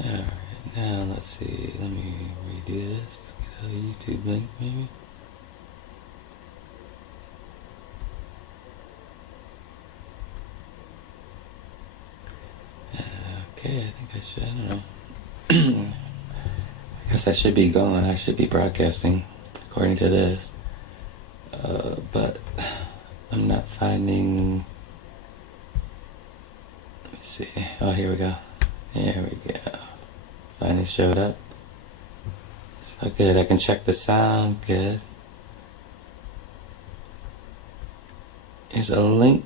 Alright, now let's see. Let me redo this. Get a YouTube link maybe. Okay, I think I should. I don't know. I guess I should be going. I should be broadcasting, according to this. But I'm not finding. Let's see. Oh, here we go. There we go. Finally showed up. So good. I can check the sound. Good. Here's a link.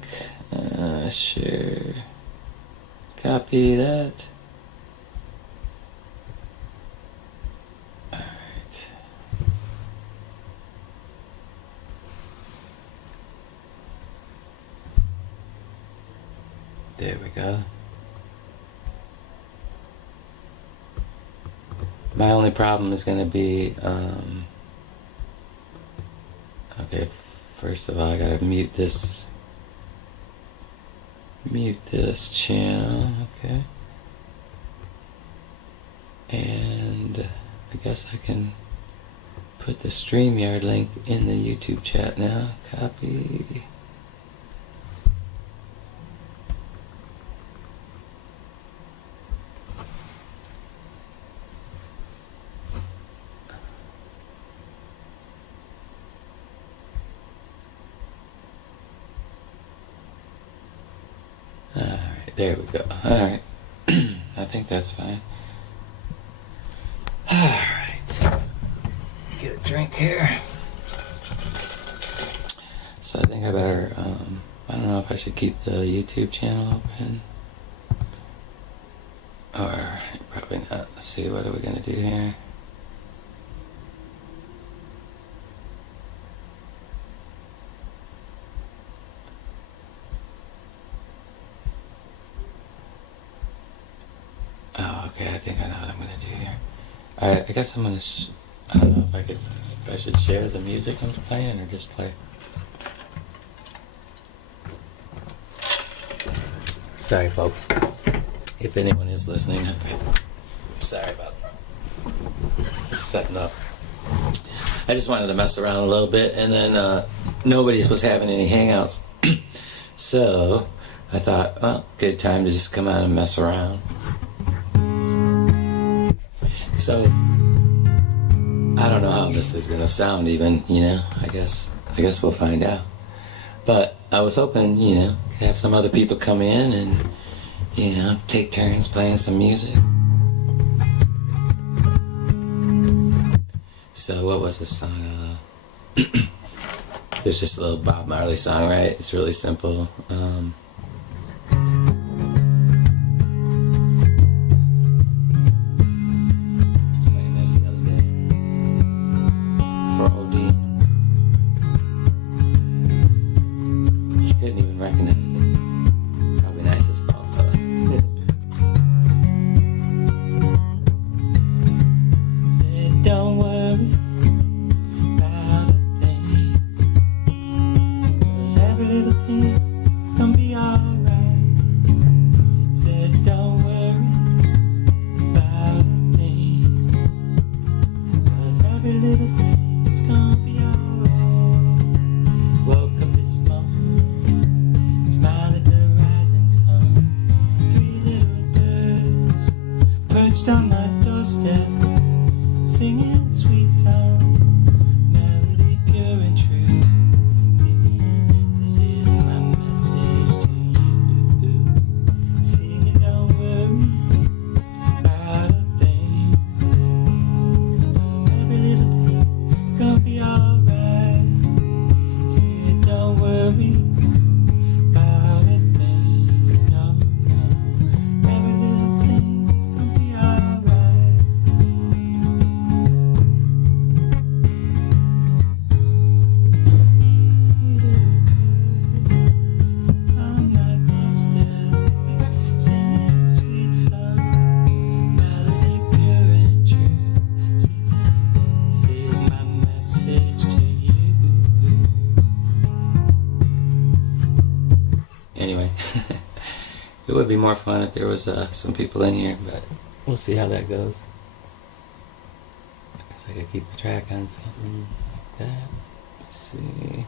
Share. Copy that. Alright. There we go. My only problem is going to be, okay, first of all, I gotta mute this channel, okay, and I guess I can put the StreamYard link in the YouTube chat now. Copy. Alright, there we go. Alright. I think that's fine. Alright. Get a drink here. So I think I better, I don't know if I should keep the YouTube channel open. Or, probably not. Let's see, what are we going to do here? Oh, okay, I think I know what I'm going to do here. Alright, I guess I'm going to, I don't know if I should share the music I'm playing or just play. Sorry, folks. If anyone is listening, I'm sorry about setting up. I just wanted to mess around a little bit, and then nobody was having any hangouts. So I thought, well, good time to just come out and mess around. So I don't know how this is gonna sound even, I guess we'll find out. But I was hoping, to have some other people come in and, take turns playing some music. So what was this song? There's just a little Bob Marley song, right? It's really simple. On my doorstep, singing sweet songs, melody pure and true, singing, this is my message to you, singing, don't worry about a thing, 'cause every little thing gonna be alright, say don't worry about a thing, no, no, every little thing's gonna be alright. Anyway, it would be more fun if there was some people in here, but we'll see how that goes. I guess I could keep a track on something like that. Let's see.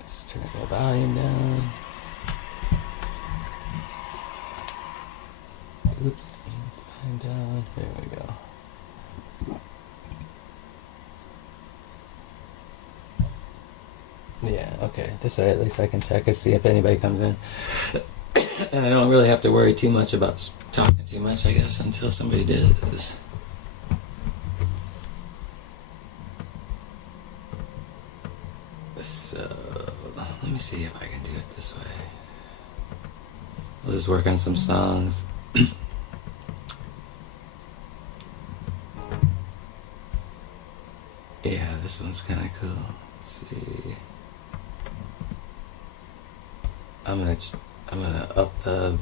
Let's turn the volume down. Oops, volume down. There we go. Yeah, okay. This way at least I can check and see if anybody comes in. And I don't really have to worry too much about talking too much, I guess, until somebody does. So, let me see if I can do it this way. I'll just work on some songs. Yeah, this one's kind of cool. Let's see. I'm gonna up the.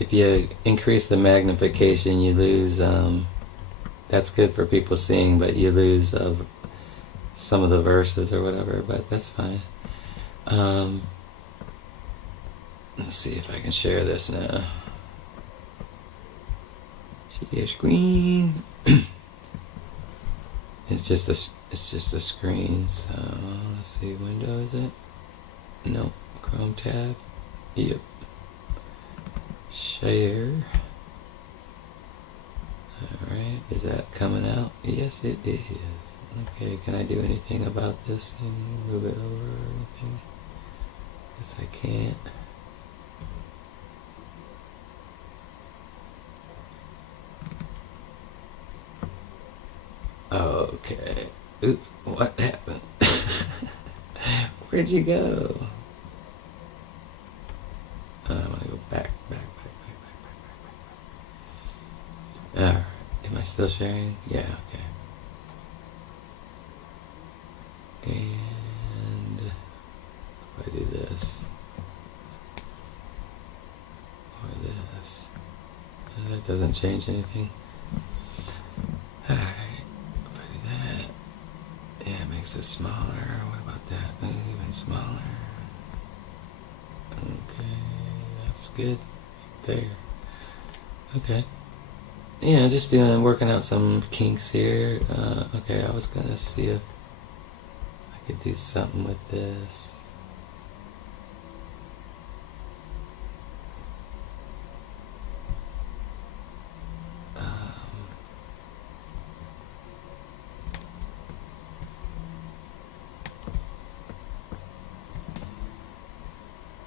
If you increase the magnification, you lose. That's good for people seeing, but you lose some of the verses or whatever. But that's fine. Let's see if I can share this now. Share your screen. It's just a screen. So let's see. Window is it? Nope. Chrome tab. Yep. Share. Alright, is that coming out? Yes, it is. Okay, can I do anything about this thing? Move it over or anything? Guess I can't. Okay. Oops, what happened? Where'd you go? I want to go back. Alright. Am I still sharing? Yeah, okay. And if I do this or this, that doesn't change anything. Alright. If I do that, yeah, it makes it smaller. What about that? Even smaller. Okay, that's good. There. Okay. Yeah, just working out some kinks here. Okay, I was gonna see if I could do something with this.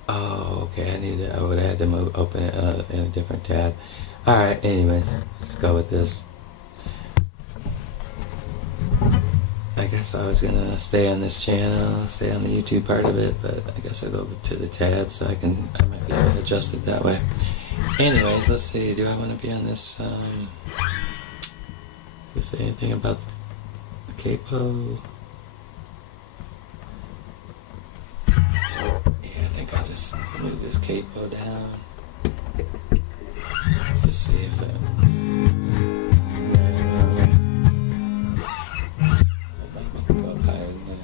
Oh, okay. I would have had to open it in a different tab. All right. Anyways, let's go with this. I guess I was gonna stay on this channel, stay on the YouTube part of it, but I guess I'll go to the tab so I might be able to adjust it that way. Anyways, let's see. Do I want to be on this? Does it say anything about the capo? I'll just move this capo down. Just see if it. Might make it go up higher than that.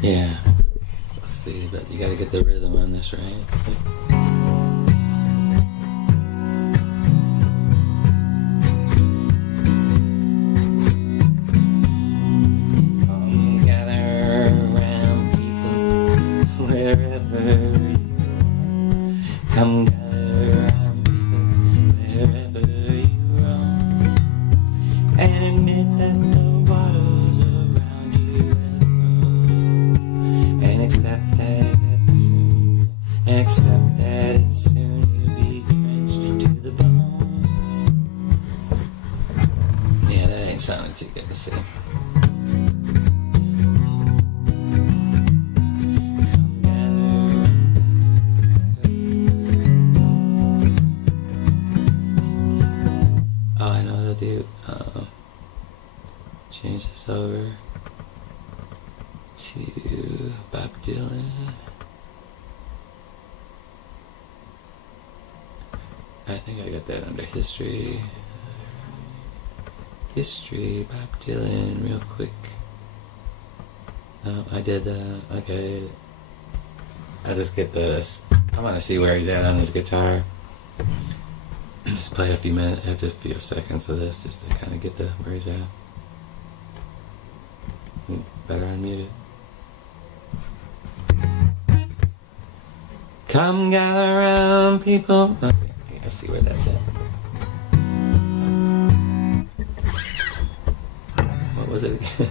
Yeah, so let's see, but you gotta get the rhythm on this, right? So. Come gather around, people, wherever you are. Come gather around, people, wherever you roam, and admit that the waters around you accept that it's soon you'll be drenched to the bone. Yeah, that ain't sounding too good to see. change this over to Bob Dylan. I think I got that under history. History, Bob Dylan, real quick. Oh, I did that. Okay. I just get this. I want to see where he's at on his guitar. Just play a few seconds of this just to kind of get the where he's at. Better unmute it. Come gather around, people. Okay, I gotta see where that's at. What was it again?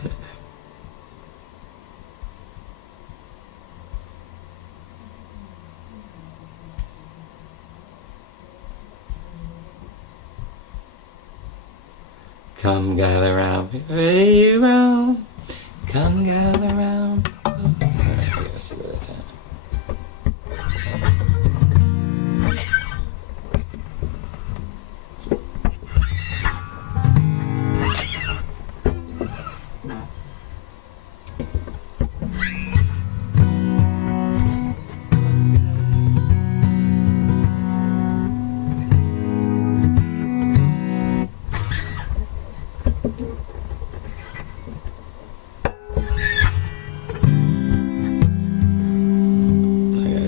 Come gather round, around. Come gather round. Alright, I gotta see where that's at.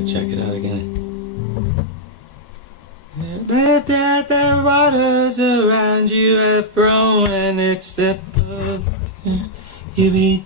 Check it out again. But that the waters around you have grown, and it's the you be.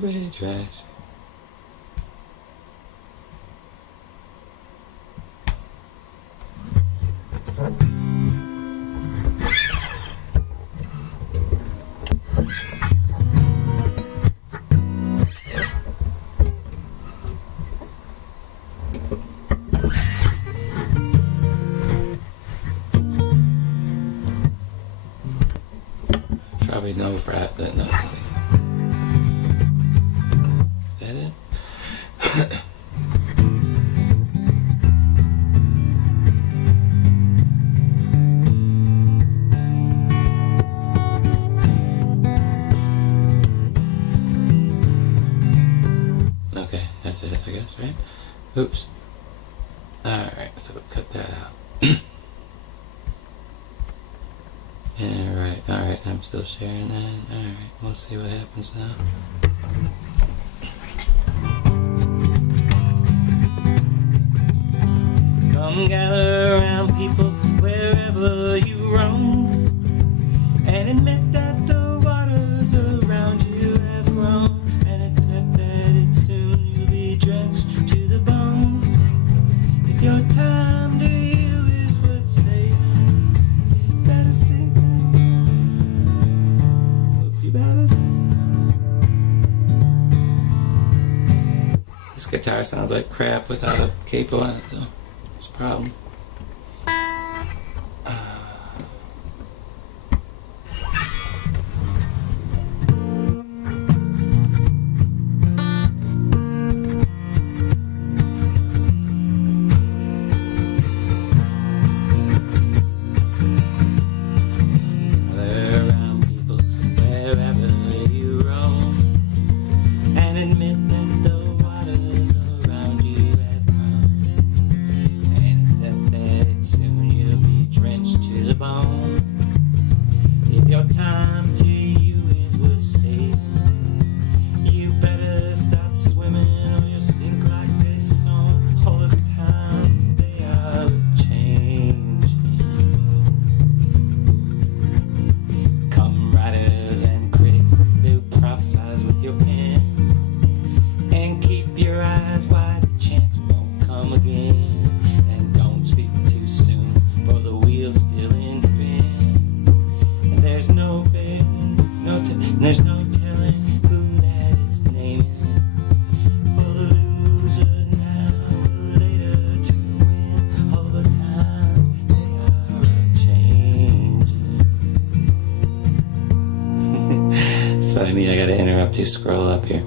Very trash. Probably no frat, but no, it's not. Okay, that's it, I guess, right? Oops. Alright, so cut that out. Alright, I'm still sharing that. Alright, we'll see what happens now. Come gather around, people, wherever you roam, and admit that the waters around you have grown, and accept that it soon you'll be drenched to the bone. If your time to heal is worth saving, you better stay back. Hope you better stay. This guitar sounds like crap without a capo on it, though. That's a problem. Accept That's what I mean. I gotta interrupt you. Scroll up here.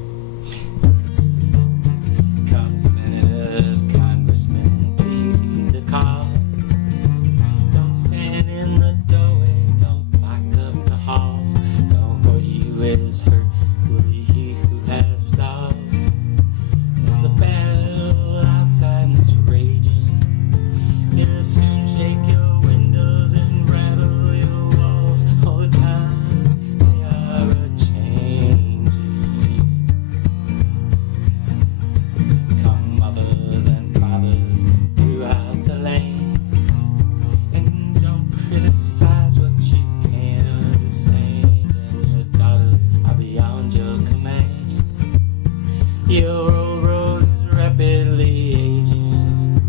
Come, senators, congressmen, please use the call. Don't stand in the doorway. Don't block up the hall. Don't for you is hurt. Will he who has stalled? There's a battle outside and it's raging. It'll soon shake your windows and rattle your walls all the time. They are a-changing. Come, mothers and fathers throughout the land, and don't criticize what you can't understand. And your daughters are beyond your command. Your old road is rapidly aging.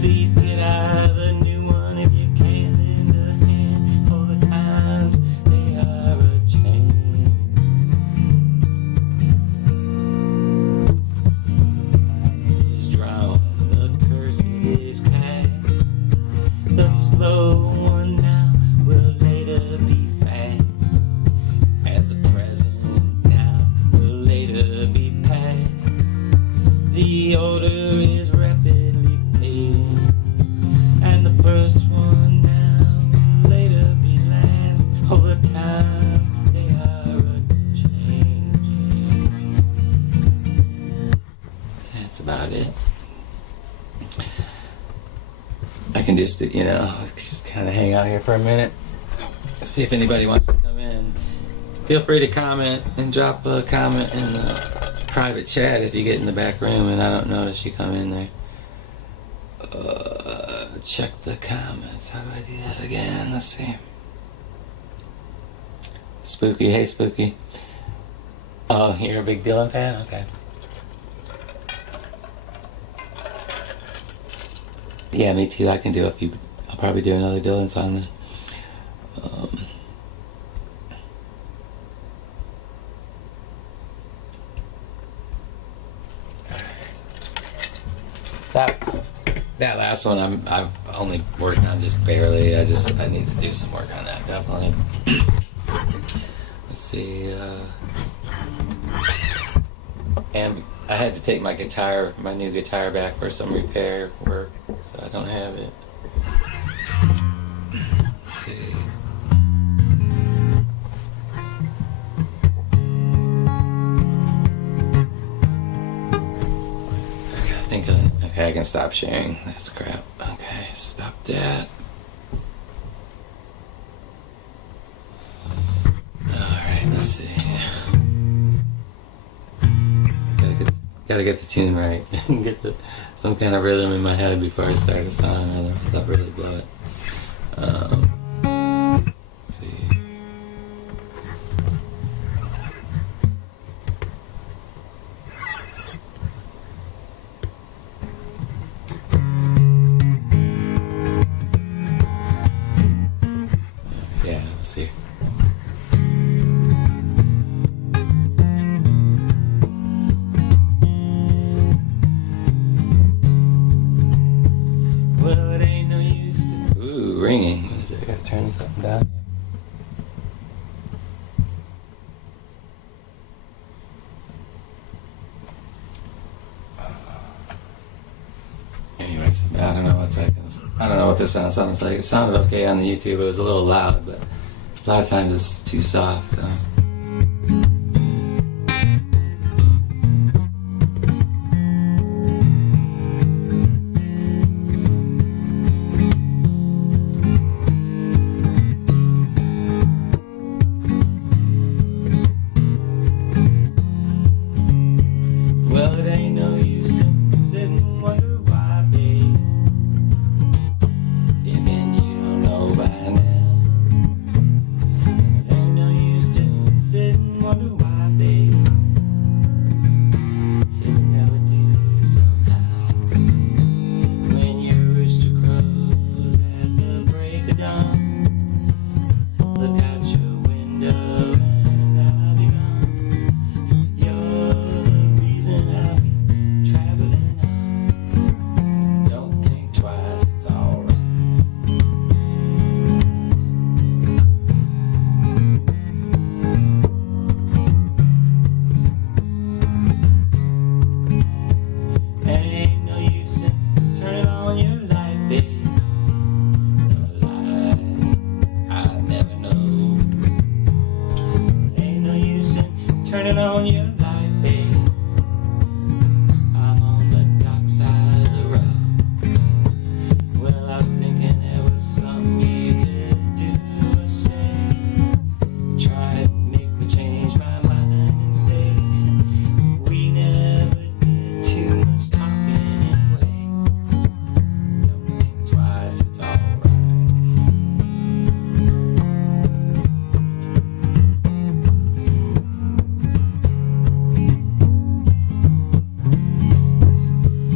Please get out of the new one if you can't lend a hand. All the times they are a-changing. Is drawn, the curse is cast. The slow one now will later be fast. As the present now will later be past. The odor is rapidly fading, and the first one now will later be last. Over time, they are a-changing. That's about it. I can just, just kind of hang out here for a minute, see if anybody wants to come in. Feel free to comment and drop a comment in the private chat if you get in the back room and I don't notice you come in there. Check the comments. How do I do that again? Let's see. Spooky. Hey, Spooky. Oh, you're a big Dylan fan? Okay. Yeah, me too. I can do a few. I'll probably do another Dylan song then. That last one I've only worked on just barely. I need to do some work on that, definitely. Let's see. And I had to take my new guitar back for some repair work, so I don't have it. Let's see. Okay, I can stop sharing. That's crap. Okay, stop that. Alright, let's see. Gotta get the tune right. Get some kind of rhythm in my head before I start a song, otherwise I'll really blow it. Let's see. See. Well, it ain't no use to. Ooh, ringing. What is it? I gotta turn something down. Anyways, I don't know what this sounds like. It sounded okay on the YouTube. It was a little loud, but a lot of times it's too soft. So. Well, it ain't no use to sit and wonder why, babe. Even you don't know by now. turning on your light, babe. I'm on the dark side of the road. Well, I was thinking there was something you could do or say to try and make me change my mind and stay. We never did too much talking anyway. Don't think twice, it's alright.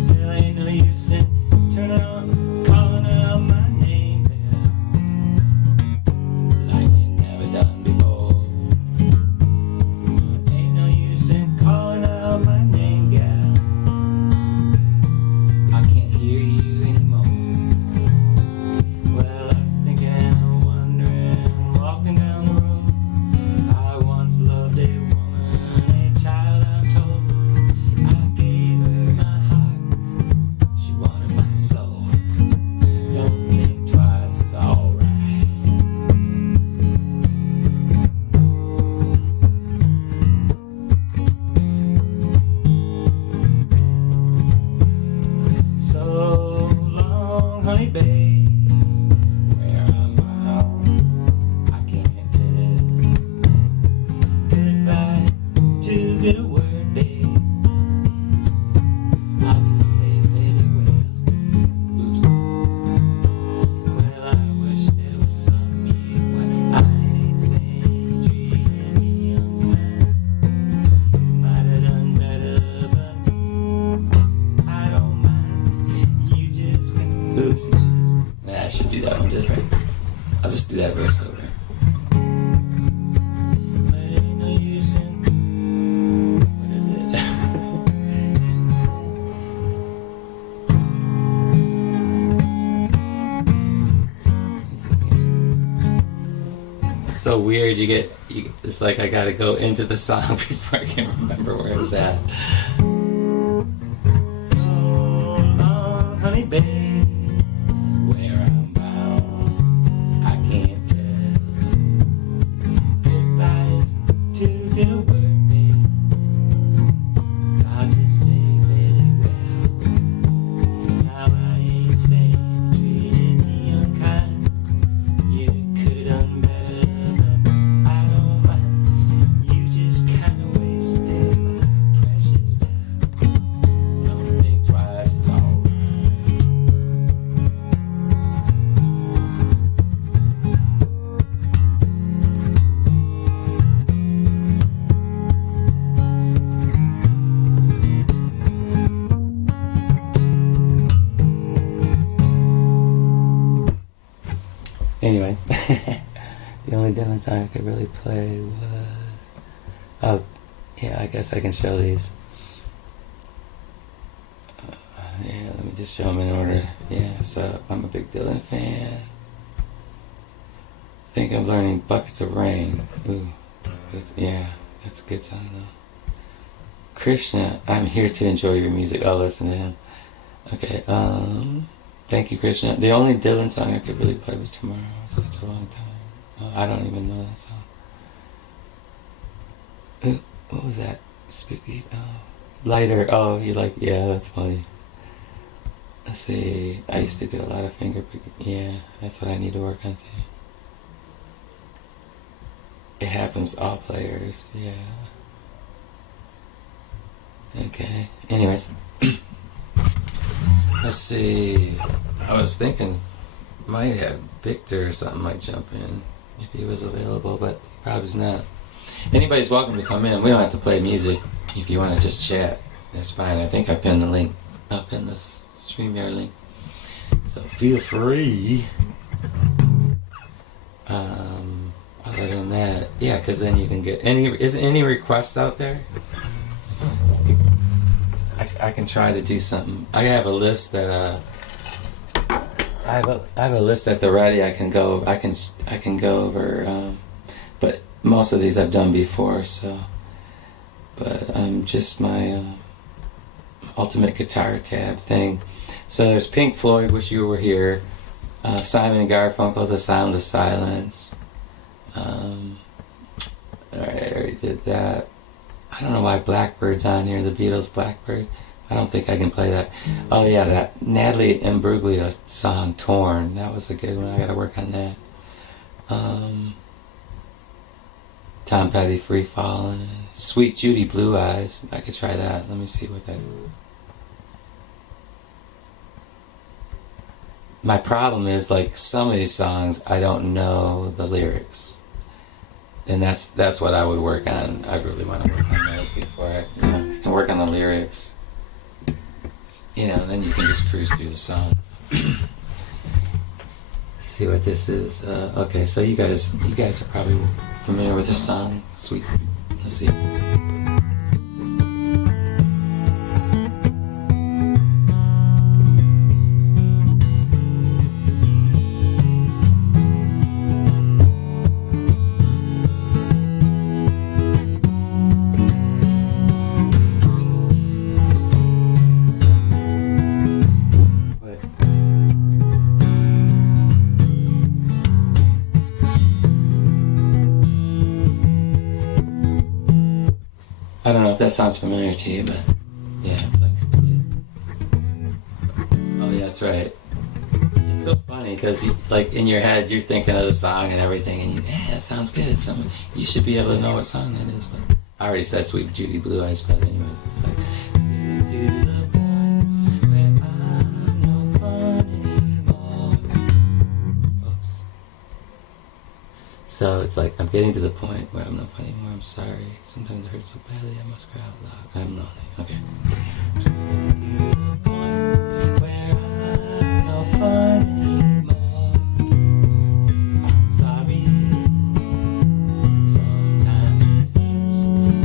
There ain't no use in turning on, calling out my name, babe, like we never done before. Ain't no use in calling out my name, gal. I can't hear you anymore. Well, I was thinking, wondering, walking down the road. I once loved a woman, a child I'm told. I gave her my heart, she wanted my soul. Don't think twice, it's alright. So long, honey babe, where I'm out, I can't tell. Goodbye is too good a word, babe. I'll just say farewell. Oops. Well, I wish there was some you when I ain't saying treated me unkind. You might have done better, but I don't mind. You just can. Oops. Nah, I should do that one different. I'll just do that verse over. But ain't no use in. What is it? It's so weird. It's like I gotta go into the song before I can remember where it's at. So long, honey babe, where I'm bound, I can't tell. Goodbye's too good a word, babe. I'll just say farewell. Now I ain't saying you treated me unkind. You could've done better, but I don't mind. You just kinda wasted my precious time. Don't think twice, it's alright. Anyway, the only Dylan song I could really play was. Oh, yeah, I guess I can show these. Yeah, let me just show them in order. Yeah, so I'm a big Dylan fan. Think I'm learning Buckets of Rain. Ooh, that's a good song though. Krishna, I'm here to enjoy your music. I'll listen to him. Okay, thank you, Krishna. The only Dylan song I could really play was Tomorrow. It's such a long time. I don't even know that song. What was that? Spooky. Oh, Lighter. Oh, yeah, that's funny. Let's see. I used to do a lot of finger picking. Yeah, that's what I need to work on too. It happens to all players. Yeah. Okay. Anyways. Let's see. I was thinking might have Victor or something might jump in if he was available, but probably not. Anybody's welcome to come in. We don't have to play music. If you want to just chat, that's fine. I think I pinned the link. I'll pin the StreamYard link. So feel free. Other than that, yeah, because then you can get any requests out there? I can try to do something. I have a list that I have a list at the ready. I can go over, but most of these I've done before. So, but just my ultimate guitar tab thing. So there's Pink Floyd, Wish You Were Here, Simon and Garfunkel, The Sound of Silence. Alright, I already did that. I don't know why Blackbird's on here, the Beatles' Blackbird. I don't think I can play that. Oh yeah, that Natalie Imbruglia song, Torn. That was a good one. I gotta work on that. Tom Petty, Free Fallin'. Sweet Judy, Blue Eyes. I could try that. Let me see what that's... My problem is, like, some of these songs, I don't know the lyrics. And that's what I would work on. I really want to work on those before I can work on the lyrics. Then you can just cruise through the song. Let's see what this is. Okay, so you guys are probably familiar with this song. Sweet. Let's see. I don't know if that sounds familiar to you, but yeah, it's like... Oh yeah, that's right. It's so funny because, like, in your head, you're thinking of the song and everything, and that sounds good. You should be able to know what song that is, but I already said Sweet Judy, Blue Eyes, but anyways, it's like... To the point where I'm no fun anymore. Oops. So it's like, I'm getting to the point where I'm no fun anymore. I'm sorry. Sometimes it hurts so badly, I must cry out loud. I'm lonely. Okay. So to the point where I'm no fun anymore. I'm sorry. Sometimes it hurts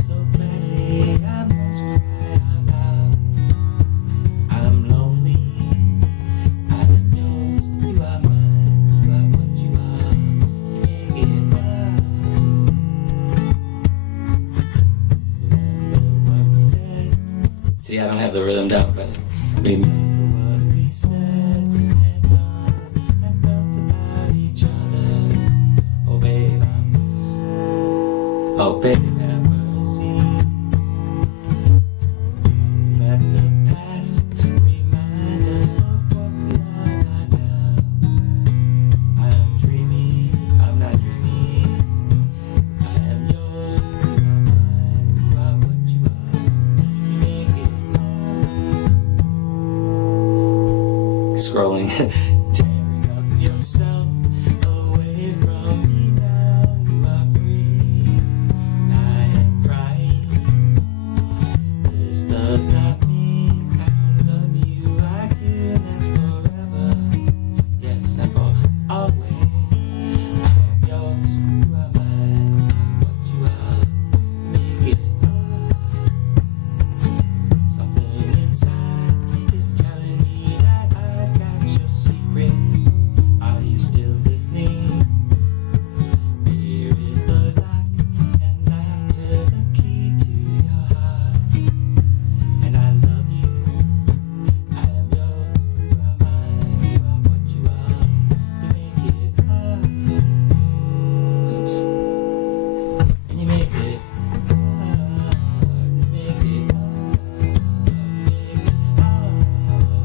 so badly, I must cry out loud. I'm lonely. I am yours. You are mine. You are what you are. You make it right. See, I don't have the rhythm down, but remember what we said and done and felt about each other. Oh, babe, oh, babe, have mercy. Let the past remind us of what we are not now. I'm dreaming, I'm not dreaming. I am yours, you are mine, you are what you are. You make it scrolling, tearing up yourself away from me now. You are free. I am crying. This does not mean I don't love you. I do, and that's forever. Yes, and for always. I am yours. You are mine. What you are, make it up. Something inside is telling me that I've got your secret. Are you still listening? Fear is the lock and laughter the key to your heart. And I love you. I am yours. You are mine. You are what you are. You make it hard. Oops. And you make it hard. You make it hard.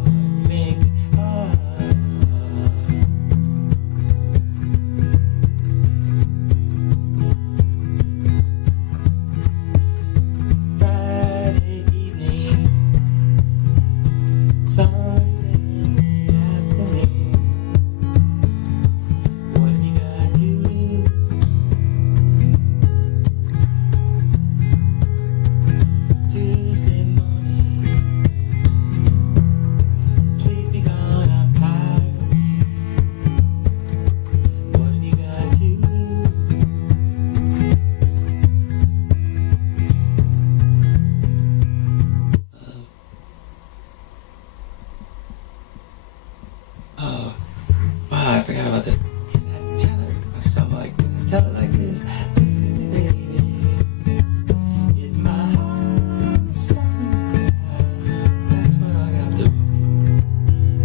You make it hard. Friday evening, Sunday in the afternoon. What have you got to lose? Tuesday morning, please be gone, I'm tired of you. What have you got to lose? Oh, wow, I forgot about that. Can I tell it something like, tell it like this? Just leave me, baby. It's my heart suffering. That's what I got to do.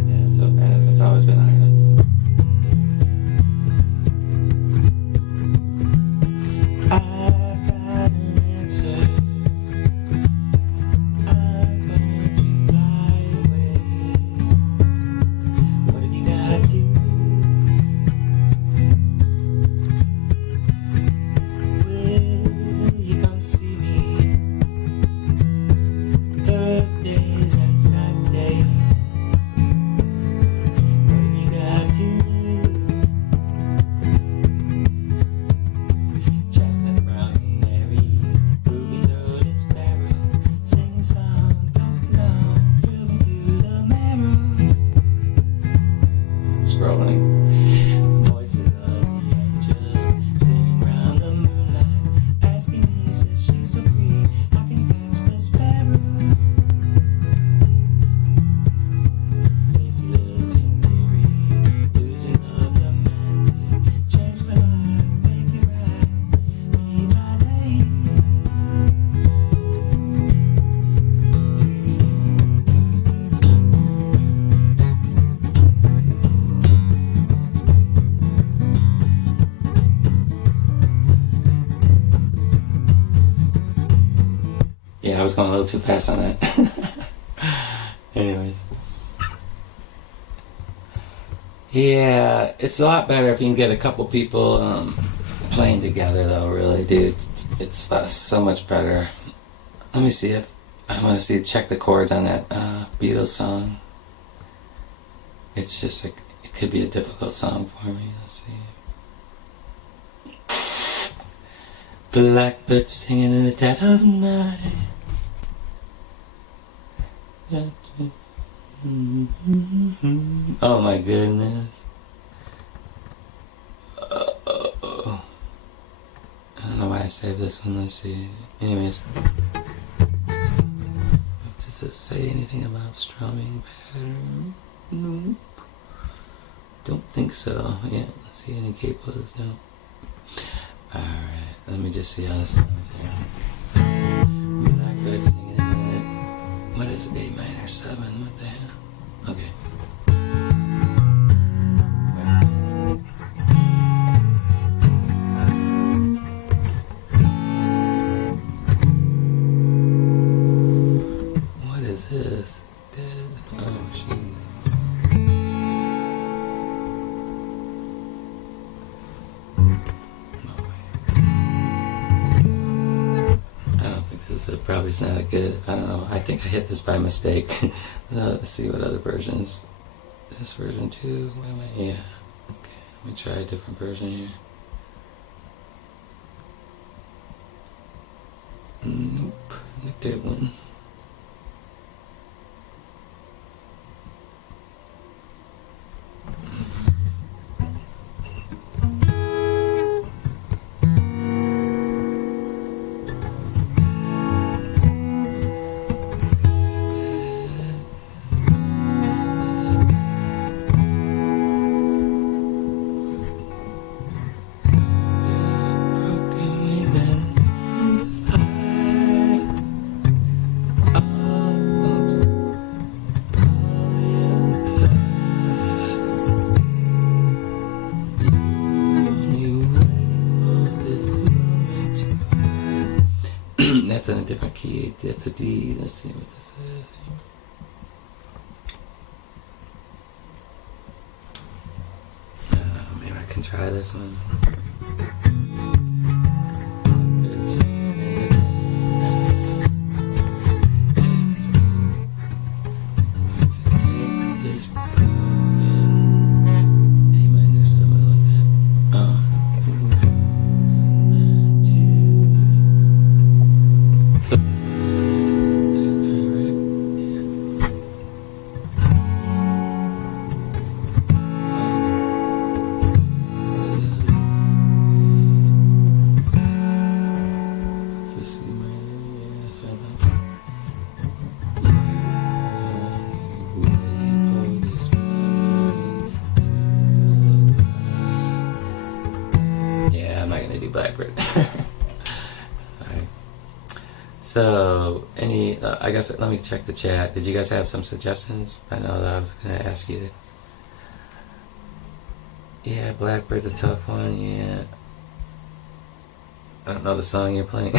Yeah, it's so bad. That's always been iron. I've got an answer. I was going a little too fast on that. Anyways. Yeah, it's a lot better if you can get a couple people playing together, though, really, dude. It's so much better. Let me see if I want to check the chords on that Beatles song. It's just it could be a difficult song for me. Let's see. Blackbird singing in the dead of the night. Oh my goodness. I don't know why I saved this one. Let's see. Anyways. Does it say anything about strumming pattern? Nope. Don't think so. Yeah, let's see any capos. No. Alright, let me just see how this sounds here. Blackbird singing in it. What is it? A minor 7? What the hell? Okay. What is this? Oh, jeez. It probably sounded good. I don't know. I think I hit this by mistake. Let's see what other versions. Is this version 2? Where am I? Yeah. Okay. Let me try a different version here. Nope. The good one. That's in a different key. That's a D. Let's see what this is. Maybe I can try this one. Let's take this. Blackbird. Sorry. So, I guess, let me check the chat. Did you guys have some suggestions? I know that I was going to ask you to. Yeah, Blackbird's a tough one, yeah. I don't know the song you're playing.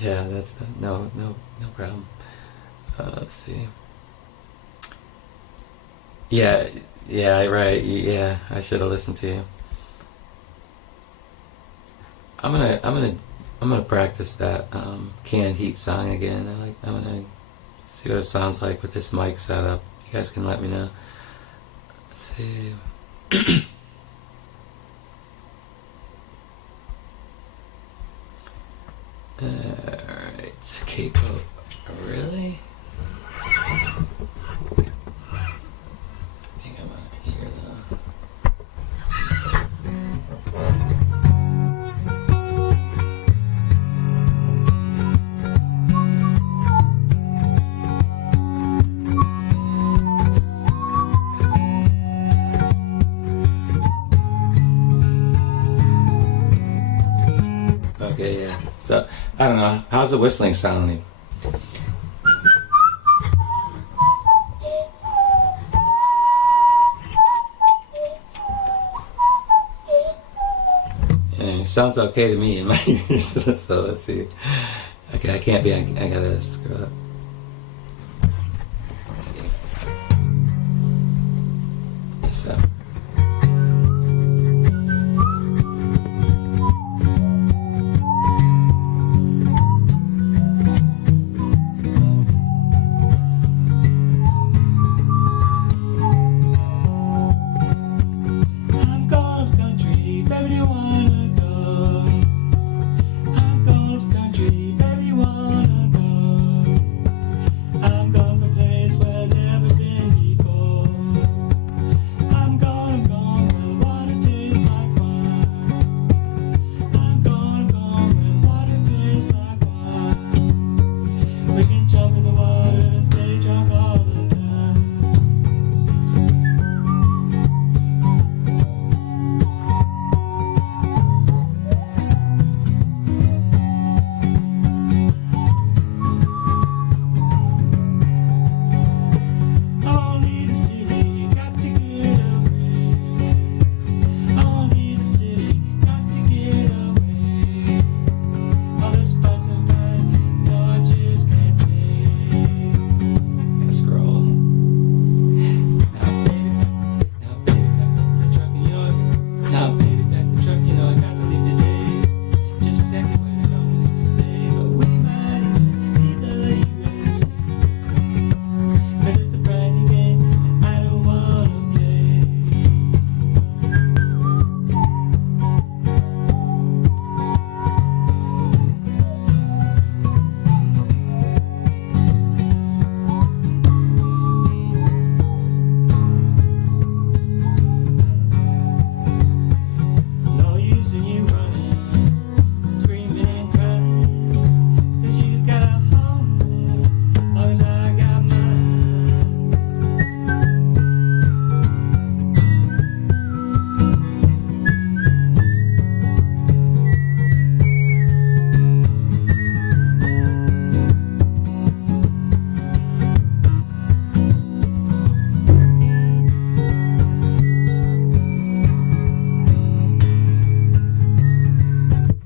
Yeah, that's no problem. Let's see. Yeah, right. Yeah, I should have listened to you. I'm gonna practice that Canned Heat song again. I'm gonna see what it sounds like with this mic setup. You guys can let me know. Let's see. Alright, K-pop. Really? I think I'm out here though. Okay, yeah. So, I don't know. How's the whistling sounding? Yeah, it sounds okay to me in my ears. So let's see. Okay, I can't be. I gotta screw up. Let's see. So. I'm going to the country, baby, do you wanna go? I'm going to the country, baby, you wanna go? I'm going someplace where I've never been before. I'm going where the water tastes like wine. I'm going where the water tastes like wine. We can jump in the water and stay drunk all the time. Only the city, got to get away. Only the city, got to get away. All this fuss and fight, no, I just can't stay. Gotta scroll. Now baby, back up the truck, you know I got. Now baby, back the truck, you know I got to leave today. Just exactly where to go, say, but we might either you and say. 'Cause it's a brand new game, and I don't wanna play. No use in you running, screaming and crying, 'cause you got a home, long as I got mine.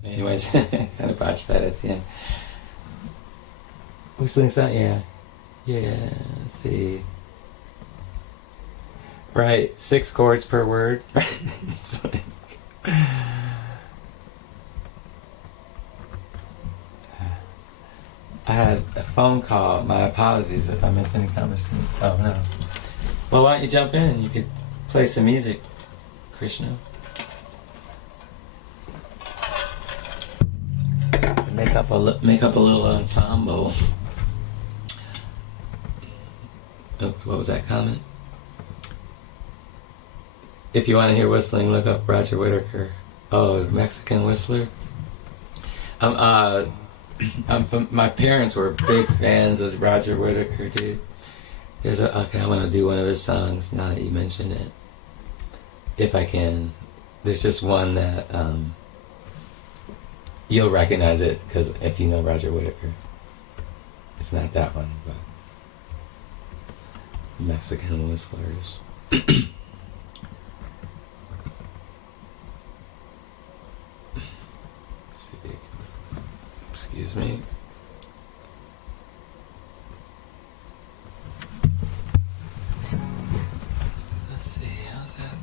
Anyways, kind of botched that at the end. Whistling sound, yeah. Yeah, let's see. Right, 6 chords per word. It's like... I had a phone call. My apologies if I missed any comments. Oh, no. Well, why don't you jump in and you could play some music, Krishna? Make up a little ensemble. Oops, what was that comment? If you want to hear whistling, look up Roger Whittaker. Oh, Mexican whistler. My parents were big fans of Roger Whittaker, dude. Okay, I want to do one of his songs now that you mention it, if I can. There's just one that you'll recognize it because if you know Roger Whittaker, it's not that one, but Mexican whistlers. Let's see. Excuse me. Let's see, how's that?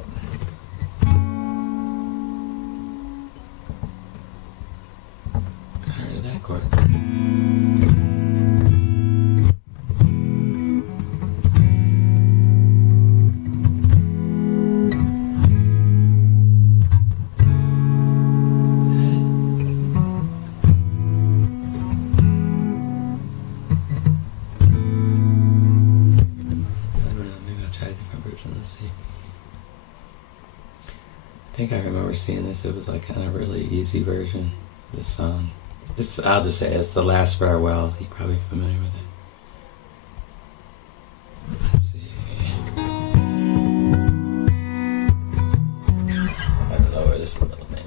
How did that chord? I think I remember seeing this. It was like kind of a really easy version of the song. I'll just say it's The Last Farewell. You're probably familiar with it. Let's see. I can lower this a little maybe.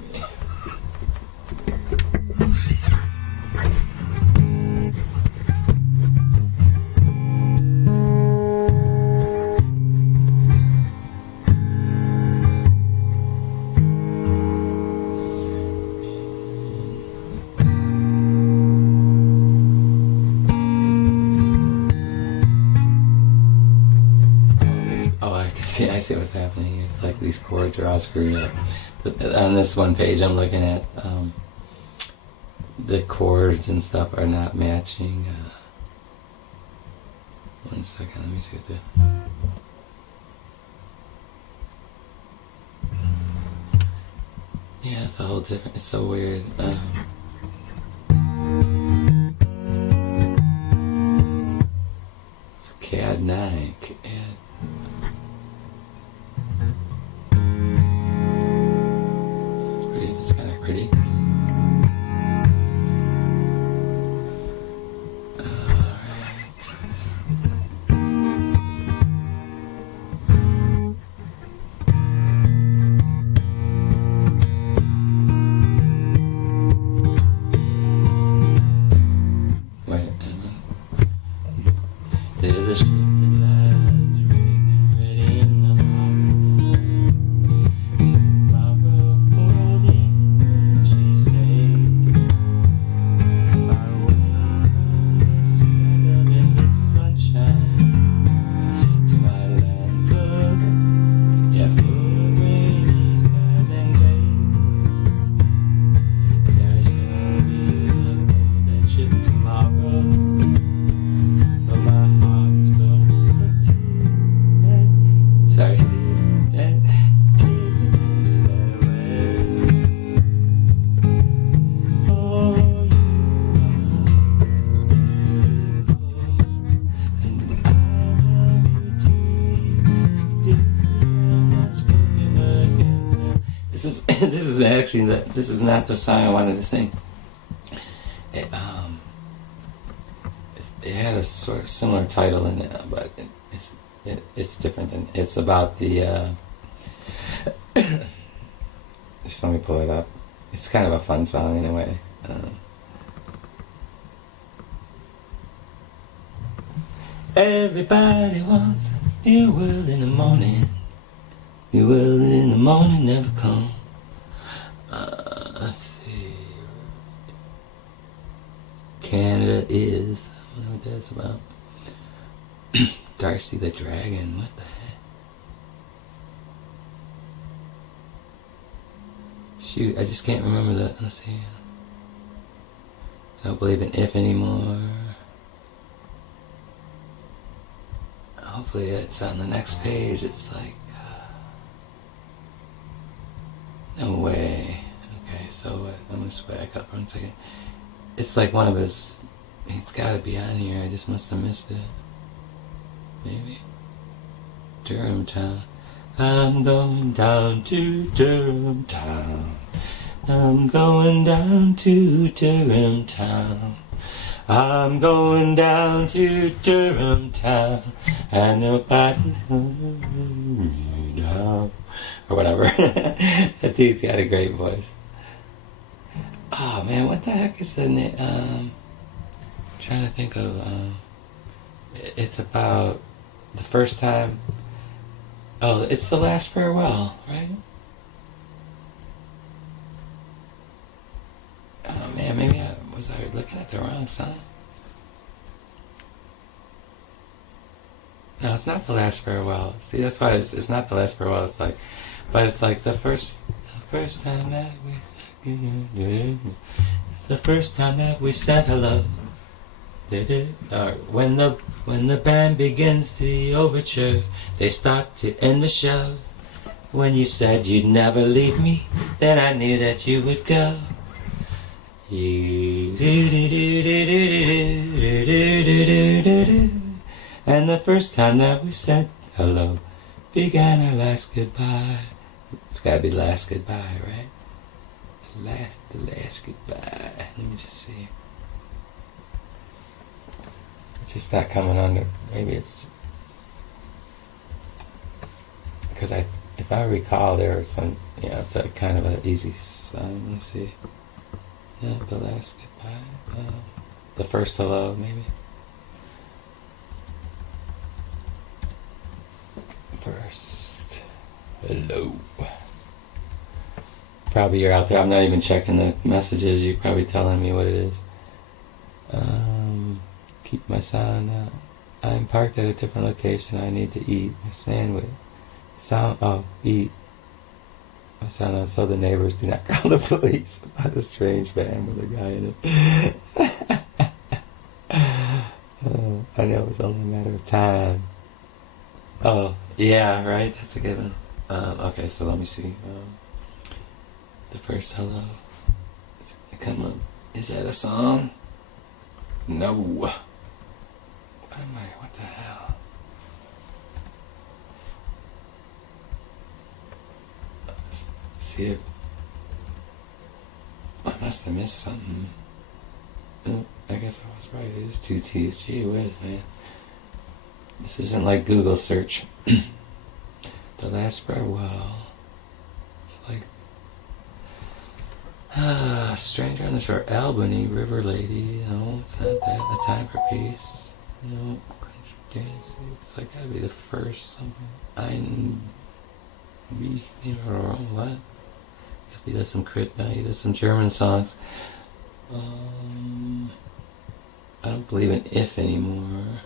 See, I see what's happening here. It's like these chords are all screwed up. On this one page I'm looking at, the chords and stuff are not matching. One second, let me see what yeah, it's a whole different, it's so weird. It's CAD 9. It's pretty, it's kind of pretty. There's a ship that lies rigged ready in the harbor. Tomorrow folding, she said. Far away from the smell in the sunshine. To my land full, yeah, full of rainy skies and gray. There's gonna be a boat that ship tomorrow. Sorry, tears and despair. For you are beautiful, and I love you dearly, unspoken again. This is actually this is not the song I wanted to sing. It had a sort of similar title in it, but it's different than it's about the just let me pull it up. It's kind of a fun song in a way. Everybody wants a new world in the morning. New world in the morning never come. Let's see. Canada is, I don't know what that's about. Darcy the Dragon, what the heck? Shoot, I just can't remember that. Let's see. I don't believe in if anymore. Hopefully it's on the next page. It's like, no way. Okay, so I'm going to back up for 1 second. It's like one of his, it's got to be on here. I just must have missed it. Maybe Durham Town. I'm going down to Durham Town. I'm going down to Durham Town. I'm going down to Durham Town, and nobody's going to me down, or whatever. That dude's got a great voice. Oh man, what the heck is the name? Trying to think of. It's about the first time. Oh, it's The Last Farewell, right? Oh man, maybe I was looking at the wrong song? No, it's not The Last Farewell. See, that's why it's not The Last Farewell. It's like, but it's like the first time that we said, it's the first time that we said hello. When the band begins the overture, they start to end the show. When you said you'd never leave me, then I knew that you would go. And the first time that we said hello began our last goodbye. It's gotta be last goodbye, right? The last goodbye. Let me just see. It's just not coming under. Maybe it's because if I recall, there was some. Yeah, it's a kind of an easy song. Let's see. Yeah, the last goodbye. The first hello, maybe. First hello. Probably you're out there. I'm not even checking the messages. You're probably telling me what it is. Keep my sound out. I'm parked at a different location. I need to eat a sandwich. Sound. Oh, eat. I sound on so the neighbors do not call the police about a strange van with a guy in it. I know it's only a matter of time. Oh, yeah, right? That's a good one. Okay, so let me see. The first hello. Come up. Is that a song? No. What am I? What the hell? Let's see if I must have missed something. Oh, I guess I was right. It is 2 T's. Gee whiz, man. This isn't like Google search. The last farewell. It's like Stranger on the Shore, Albany, River Lady. No, it's not that. A Time for Peace. No, Country Dance. It's like gotta be the first something. What? Guess he does some he does some German songs. I don't believe in if anymore.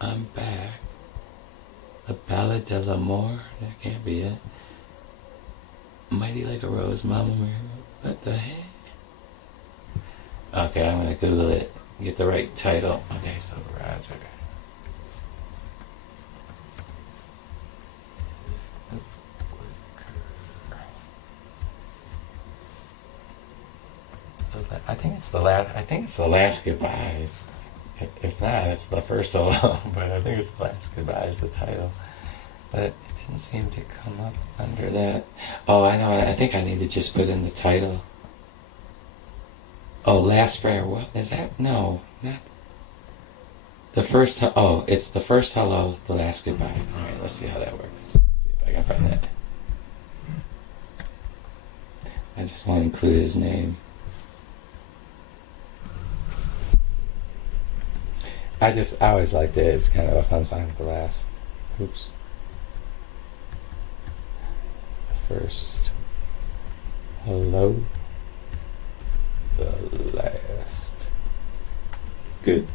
I'm back. The Ballad de l'Amour. That can't be it. Mighty Like a Rose, Mama Mary. What the heck? Okay, I'm gonna Google it. Get the right title. Okay, so Roger. I think it's the last. I think it's the last goodbye. If not, it's the first hello. But I think it's the last goodbye is the title. But it didn't seem to come up under that. Oh, I know. I think I need to just put in the title. Oh, Last Farewell. Is that? No, not. The first. Oh, it's the first hello, the last goodbye. All right, let's see how that works. Let's see if I can find that. I just want to include his name. I always liked it. It's kind of a fun song. The last. Oops. The first. Hello. The last. Goodbye.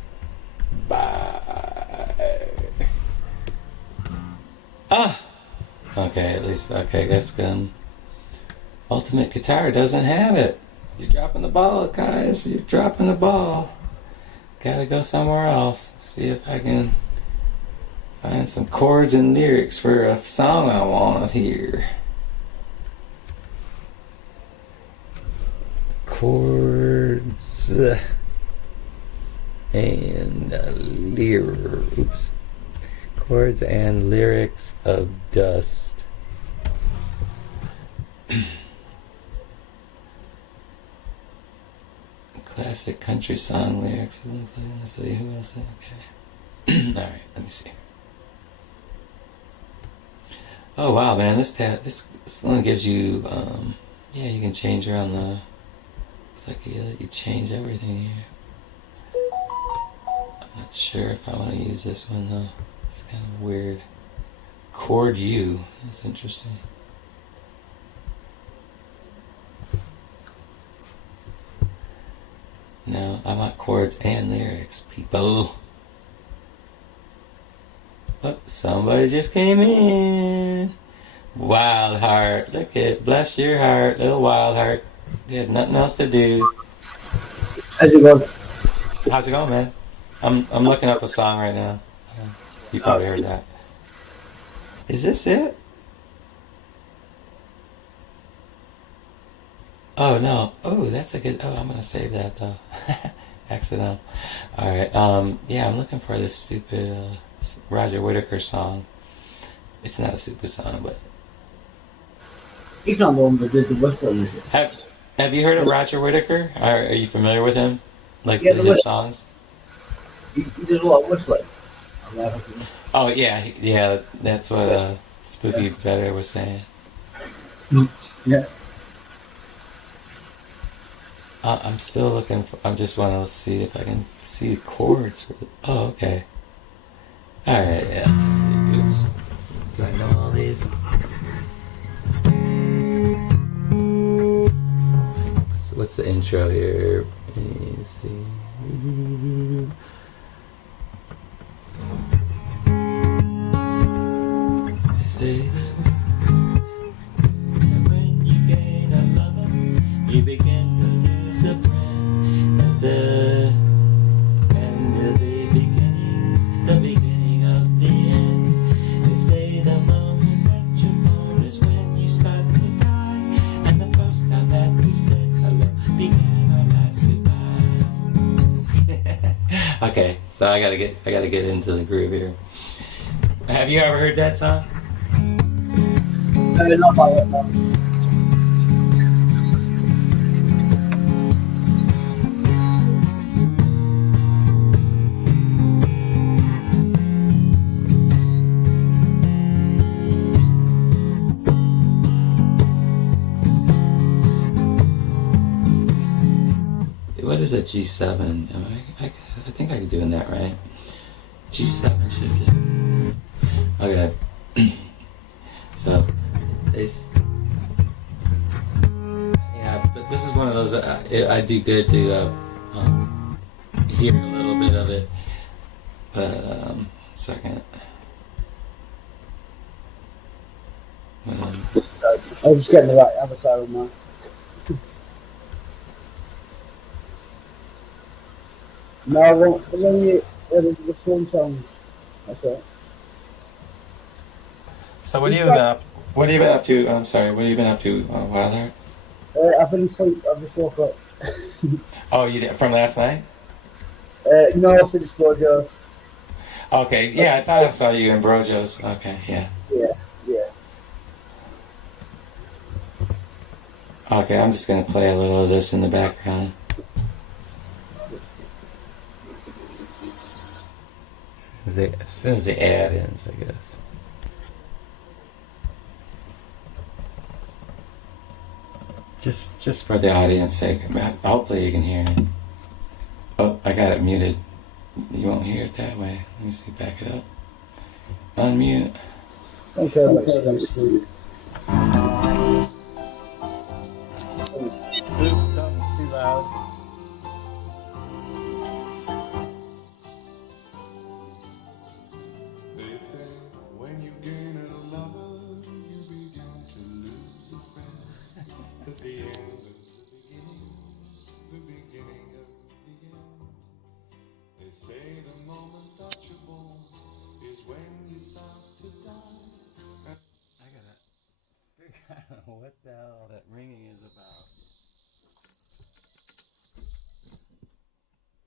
Ah! Okay, at least, okay, I guess Ultimate Guitar doesn't have it. You're dropping the ball, guys. You're dropping the ball. Gotta go somewhere else. See if I can find some chords and lyrics for a song I want here. Chords and lyrics. Chords and lyrics of Dust. Classic country song lyrics. Let's see who else. Okay. Alright, let me see. Oh wow, man, this one gives you yeah, you can change around the. It's like you change everything here. I'm not sure if I want to use this one though. It's kind of weird. Chord U. That's interesting. No, I want chords and lyrics, people. Oh, somebody just came in. Wild Heart. Look at, bless your heart, little Wild Heart. You had nothing else to do. How's it going? How's it going, man? I'm looking up a song right now. You probably heard that. Is this it? Oh no. Oh, that's a good. Oh, I'm gonna save that though. Accidental. All right. Yeah, I'm looking for this stupid Roger Whittaker song. It's not a stupid song, but. He's not the one that did the whistle, is it? Have you heard of Roger Whittaker? Are you familiar with him? Like Yeah, his songs? He does a lot of whistling. Oh yeah. That's what Spooky Better was saying. Yeah. I'm still looking for. I just want to see if I can see chords. Oh, okay. All right. Yeah. Let's see. Oops. Do I know all these? What's the intro here? Let me see. say that when you gain a lover, you begin to lose a friend. At the end of the beginnings, the beginning of the end. They say the moment that you're born is when you start to die, and the first time that we said hello began our last goodbye. Okay, so I gotta get into the groove here. Have you ever heard that song? Not by that, no. What is a G7? I think I'm doing that right. G7 should just... Okay. So, yeah, but this is one of those, I do good to hear a little bit of it. But, second. I was just getting the right other side of mine. No, I want the swan songs. That's it. So what have you been up? What have you been up to? I'm sorry. What have you been up to, Wilder? I've been asleep. I've just woke up. Oh, you did, from last night? No, since Brojo's. Okay, yeah, I thought I saw you in Brojo's. Okay, yeah. Yeah. Okay, I'm just gonna play a little of this in the background. As soon as the ad ends, I guess. Just for the audience sake, hopefully you can hear it. Oh, I got it muted. You won't hear it that way. Let me see, back it up. Unmute. Okay, Oops, something's too loud. They say when you gain a lover, you begin to lose a friend. At the end of the beginning of the end. They say the moment that you're born is when you start to die. I gotta figure out what the hell that ringing is about.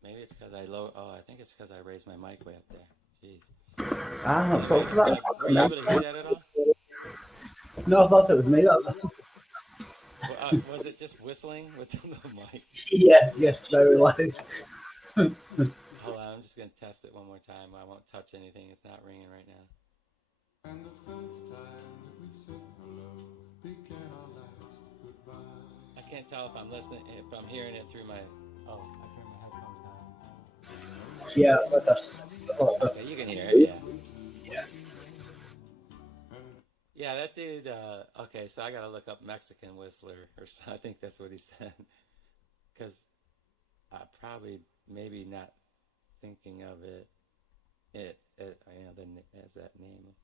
Maybe it's because I I think it's because I raised my mic way up there. Jeez. I thought that. Were you able to hear that at all? No, I thought it was me. That was... Well, was it just whistling with the mic? Yes, very loud. Hold on, I'm just gonna test it one more time. I won't touch anything. It's not ringing right now. And the first time that we said hello began our last goodbye. I can't tell if I'm listening, if I'm hearing it through my. Oh, I turned my headphones down. Yeah, that's Okay, you can hear it. Yeah. Yeah. Yeah, that dude. Okay, so I gotta look up Mexican whistler, or so, I think that's what he said, because I probably maybe not thinking of it. As that name.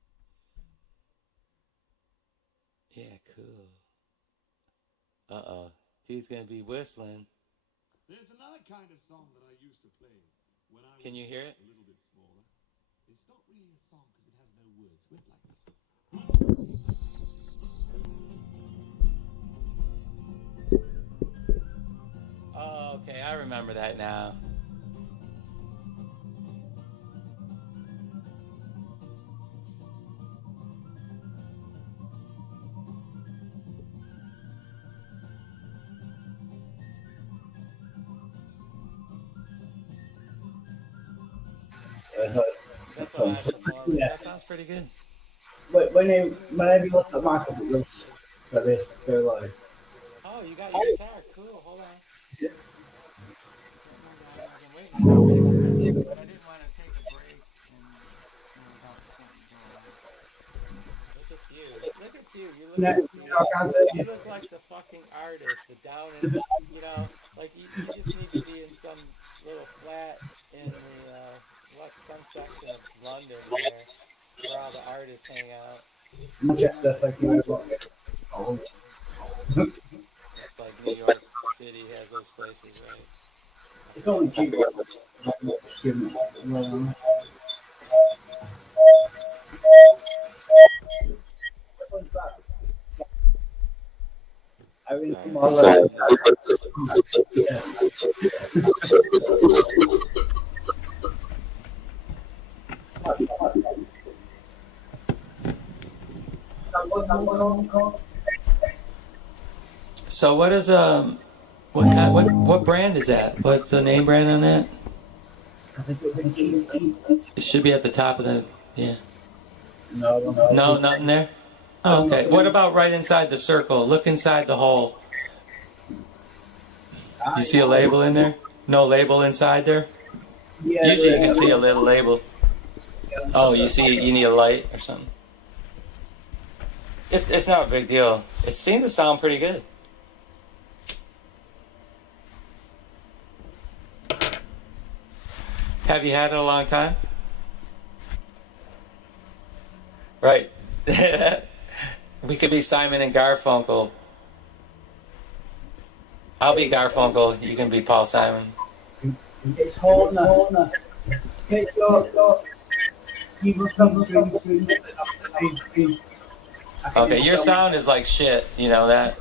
Yeah, cool. Dude's gonna be whistling. There's another kind of song that I used to play when I was Can you hear it? a little bit smaller. It's not really a song because it has no words. It went like this. Oh, okay, I remember that now. That's a live performance. Yeah. That sounds pretty good. Whenever you look at Michael, it looks like this, very low. Oh, you got your guitar. Cool. Hold on. Yeah. I've been waiting for a second, but I didn't want to take a break and without something going on. Look at you. Look at you. You look like the fucking artist, but down in, like you just need to be in some little flat in the, some section of London where all the artists hang out. Manchester, thank you very much. Oh, It's like New York City has those places, right? it's only cheap. Excuse me. I really Sorry. come all yeah. So what is what brand is that? What's the name brand on that? I think it It should be at the top of the yeah. no. No, nothing there. Oh, okay. What about right inside the circle? Look inside the hole. You see a label in there? No label inside there? Yeah, Usually you can see a little label. Oh, you see you need a light or something. It's not a big deal. It seemed to sound pretty good. Have you had it a long time? Right. We could be Simon and Garfunkel. I'll be Garfunkel. You can be Paul Simon. It's Horner. Okay, go. You will come Okay, your sound is like shit. You know that?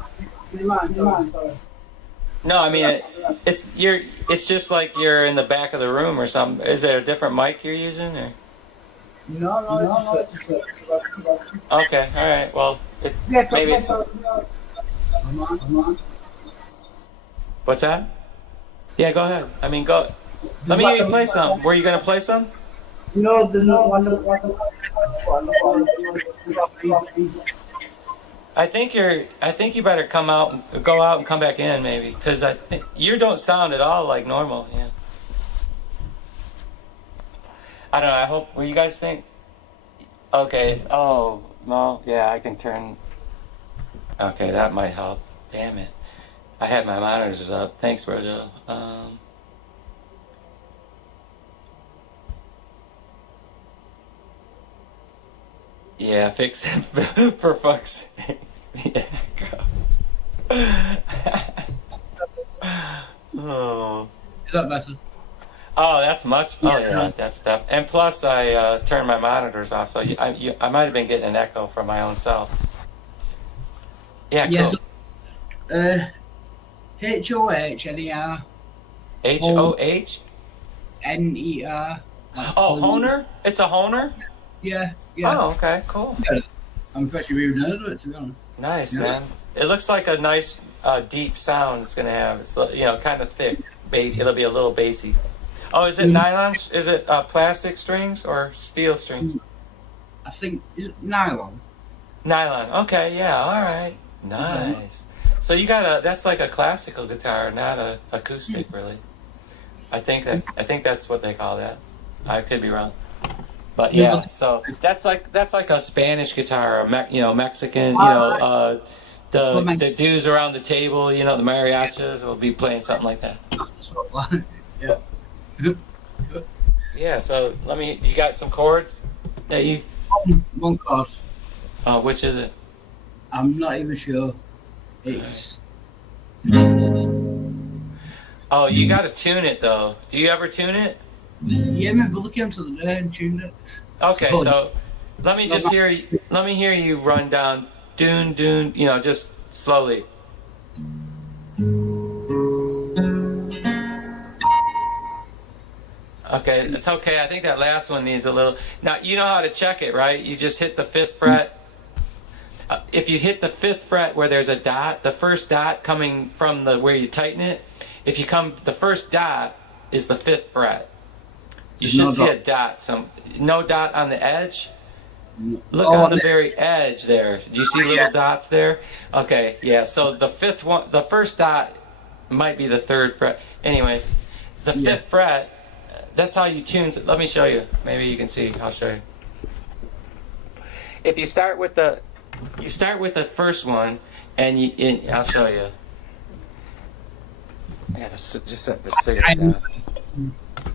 No, I mean it's just like you're in the back of the room or something. Is there a different mic you're using? Or? No. Okay, all right. Well, maybe it's. Come on. What's that? Yeah, go ahead. I mean, go. Let me hear you play some. Were you gonna play some? No, the no one. I think you better come out, go out, and come back in maybe, because I think you don't sound at all like normal. Yeah. I don't know. I hope. What do you guys think? Okay. Oh no. Yeah, I can turn. Okay, that might help. Damn it. I had my monitors up. Thanks, Rojo. Yeah, fix it for fuck's sake. Yeah, go. Oh. Is that better? Oh, that's much. Oh yeah, that's stuff. And plus, I turned my monitors off, so I might have been getting an echo from my own self. Yeah, cool. Yes. H-O-H-N-E-R. H-O-H? N-E-R. Oh, Honer? It's a Honer? Yeah. Oh, okay, cool. Yeah. I'm actually really nervous of it, to be honest. Nice, man. It looks like a nice, deep sound it's going to have. It's, kind of thick. It'll be a little bassy. Oh, is it nylon? Is it plastic strings or steel strings? I think, is it nylon? Nylon. Okay, yeah, all right. Nice. So you got that's like a classical guitar, not a acoustic, really. I think that's what they call that. I could be wrong. But yeah, so that's like a Spanish guitar, or Mexican, the dudes around the table, the mariachis will be playing something like that. Yeah. Yeah, so you got some chords that you... One chord. Oh, which is it? I'm not even sure. It's... Oh, you gotta tune it though. Do you ever tune it? Yeah, man, but look into the day and tuned it. Okay, so let me hear you run down dune, just slowly. Okay, it's okay. I think that last one needs a little. Now, you know how to check it, right? You just hit the 5th fret. If you hit the 5th fret where there's a dot, the first dot coming from where you tighten it, the first dot is the 5th fret. You should see a dot. No dot on the edge? Look on the very edge there. Do you see little dots there? Okay, yeah. So the first dot might be the 3rd fret. Anyways, the 5th fret, that's how you tune. Let me show you. Maybe you can see. I'll show you. If you start with the first one, and I'll show you. I gotta just set the cigarettes down.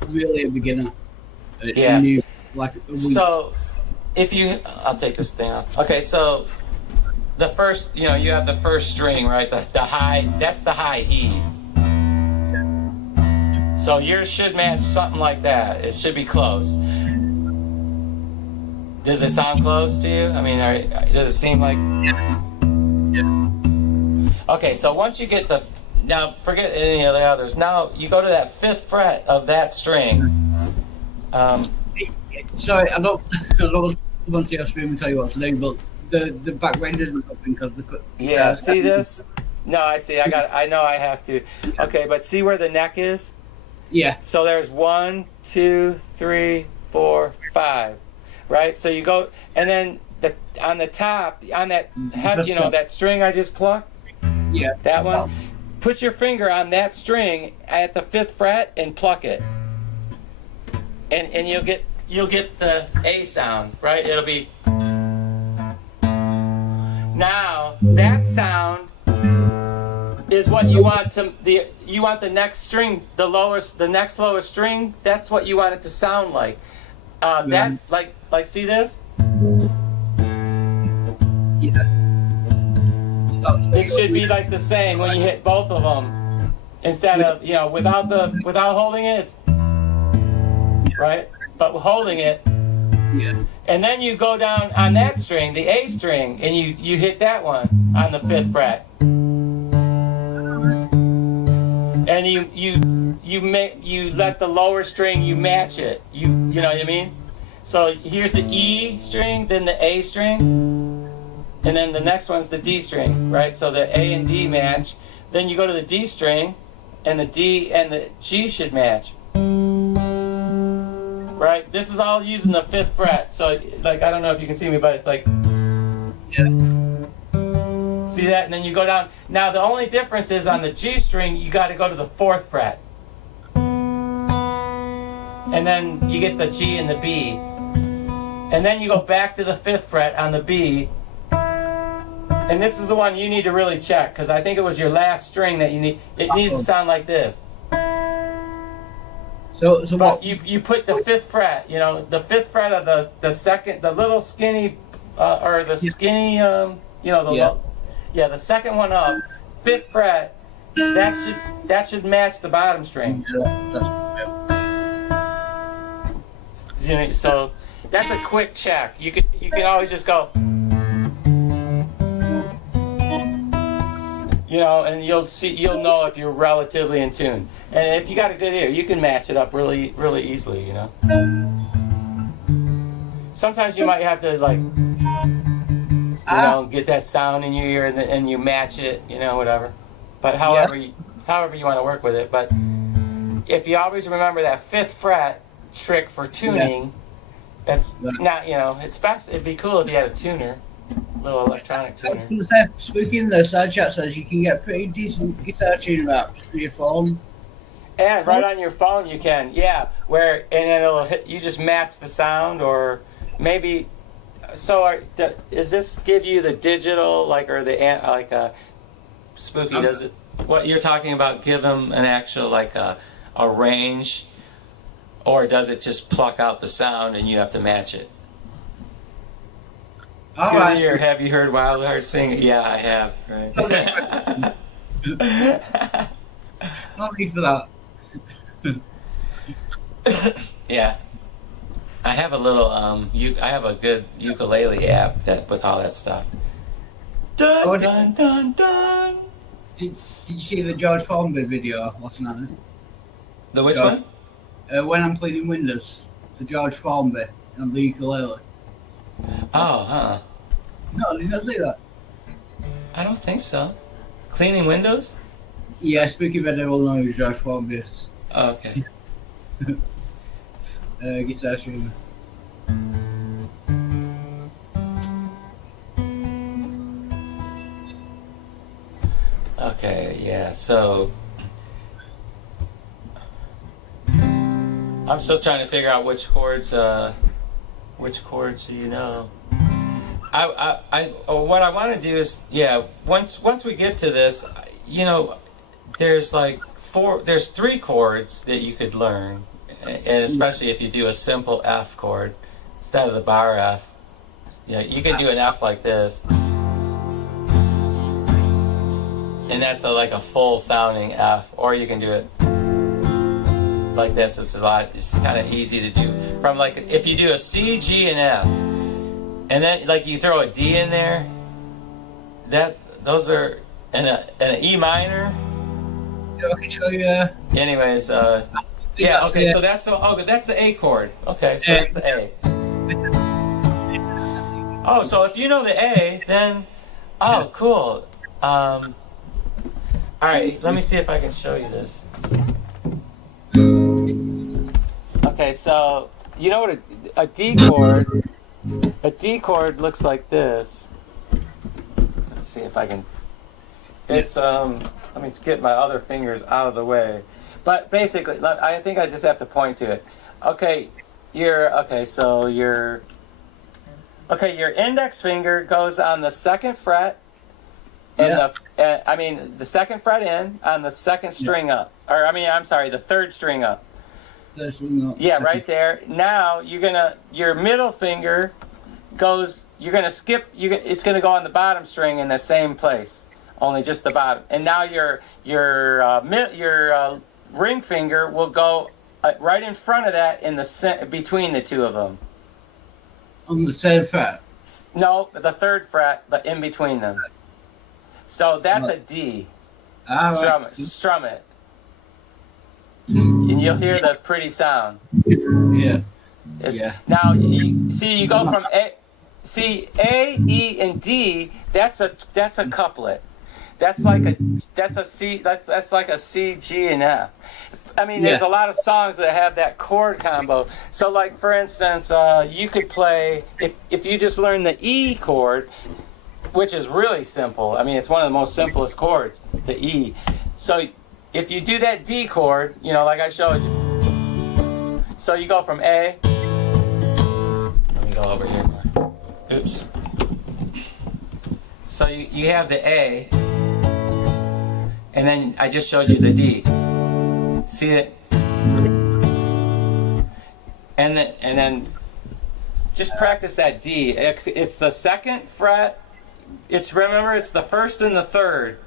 Really a beginner. Yeah. Like a week. So if you, I'll take this thing off. Okay, so the first, you have the first string, right? The high, that's the high E. So yours should match something like that. It should be close. Does it sound close to you? I mean, does it seem like? Yeah. Okay, so once you get now forget any of the others. Now you go to that 5th fret of that string. Sorry, I don't want to go through and tell you what to do, but the back range isn't open because the Yeah, see this? No, I see. I know I have to. Okay, but see where the neck is? Yeah. So there's 1, 2, 3, 4, 5, right? So you go, and then on the top, on that head, that string I just plucked. Yeah. That one. Put your finger on that string at the 5th fret and pluck it, and you'll get the A sound, right? It'll be. Now that sound is what you want you want the next string, the next lowest string. That's what you want it to sound like. That's like see this? Yeah. It should be like the same when you hit both of them, instead of without holding it. It's right, but holding it. Yeah. And then you go down on that string, the A string, and you hit that one on the 5th fret. And you let the lower string, you match it. You know what I mean? So here's the E string, then the A string, and then the next one's the D string, right? So the A and D match. Then you go to the D string, and the D and the G should match. Right? This is all using the 5th fret. So like, I don't know if you can see me, but it's like, Yeah. see that? And then you go down. Now the only difference is on the G string, you got to go to the 4th fret. And then you get the G and the B. And then you go back to the 5th fret on the B. And this is the one you need to really check, because I think it was your last string that you need. It needs to sound like this. So But what? you put the 5th fret, the 5th fret of the second, the little skinny, or the skinny, the the second one up, 5th fret. That should match the bottom string. So that's a quick check. You can always just go, and you'll know if you're relatively in tune. And if you got a good ear, you can match it up really, really easily. Sometimes you might have to get that sound in your ear and you match it, whatever. But however you want to work with it. But if you always remember that 5th fret trick for tuning, it's not, it's best. It'd be cool if you had a tuner. Little electronic tuner. Spooky in the side chat says you can get pretty decent guitar tuning apps for your phone. And right on your phone you can, and then it'll hit. You just match the sound, or maybe. So, does this give you the digital, or the Spooky? Does it? What you're talking about? Give them an actual a range, or does it just pluck out the sound and you have to match it? All Good right. ear. Have you heard Wildheart sing? Yeah, I have. Right. No need for that. Yeah. I have a little I have a good ukulele app with all that stuff. Dun dun dun dun. Did you see the George Formby video last night? The which one? When I'm cleaning windows, the George Formby and the ukulele. Oh, huh. No, did you not see that? I don't think so. Cleaning windows? Yeah, Spooky Video will know who George Formby is. Oh, okay. Guitar tuner. Okay, yeah. So I'm still trying to figure out which chords do you know? What I want to do is, once we get to this, there's there's 3 chords that you could learn, and especially if you do a simple F chord instead of the bar F. Yeah, you could do an F like this. And that's like a full sounding F, or you can do it like this. It's kind of easy to do. From like, if you do a C, G, and F, and then like you throw a D in there, those are, and an E minor. Yeah, I can show you. Anyways, yeah, okay, so that's the A chord. Okay, so that's the A. Oh, so if you know the A, then, oh, cool. All right, let me see if I can show you this. Okay, so you know what a D chord looks like this. Let's see if I can. It's let me get my other fingers out of the way. But basically, I think I just have to point to it. Okay, your index finger goes on the second fret. And the second fret in on the second string up, or the third string up. Yeah, right there. Now your middle finger goes. You're gonna skip. It's gonna go on the bottom string in the same place, only just the bottom. And now your ring finger will go right in front of that in the between the two of them. On the same fret. No, the third fret, but in between them. So that's a D. Strum it. And you'll hear the pretty sound. Yeah. Now, you go from A, E, and D. That's a couplet. That's like a C. That's like a C, G, and F. I mean, there's a lot of songs that have that chord combo. So, like for instance, you could play if you just learn the E chord, which is really simple. I mean, it's one of the most simplest chords, the E. So if you do that D chord, like I showed you. So you go from A. Let me go over here. Oops. So you have the A, and then I just showed you the D. See it? And then just practice that D. It's the second fret. Remember, it's the first and the third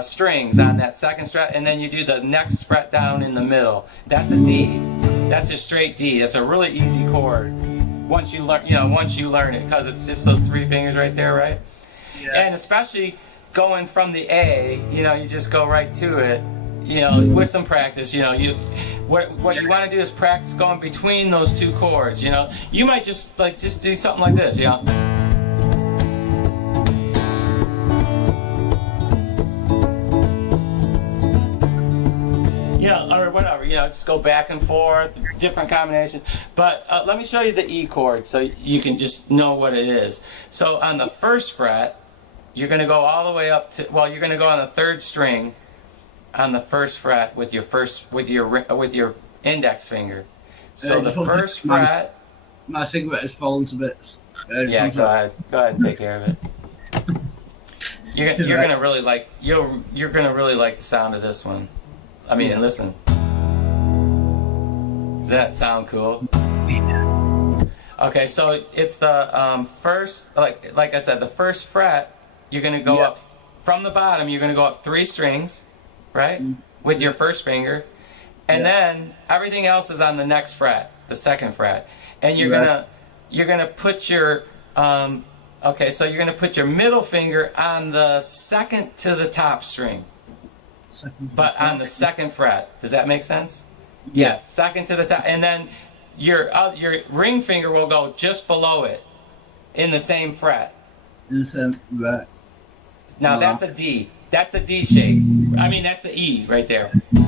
strings on that second fret, and then you do the next fret down in the middle. That's a D. That's a straight D. That's a really easy chord once you learn it, because it's just those three fingers right there, right? Yeah. And especially going from the A, you just go right to it. With some practice, what you want to do is practice going between those two chords. You might just do something like this, or whatever, just go back and forth, different combinations. But let me show you the E chord so you can just know what it is. So on the first fret, you're going to go all the way up to, you're going to go on the third string on the first fret with your index finger. So the first fret. My cigarette has fallen to bits. Yeah, go ahead and take care of it. You're gonna really like the sound of this one. I mean, listen. Does that sound cool? Okay, so it's the first, like I said, the first fret. You're gonna go up from the bottom. You're gonna go up 3 strings, right, with your first finger, and then everything else is on the next fret, the second fret, and you're gonna put your so you're gonna put your middle finger on the second to the top string. But on the second fret. Does that make sense? Yes, second to the top. And then your ring finger will go just below it in the same fret. In the same fret. Now that's a D. That's a D shape. I mean, that's the E right there. Yeah.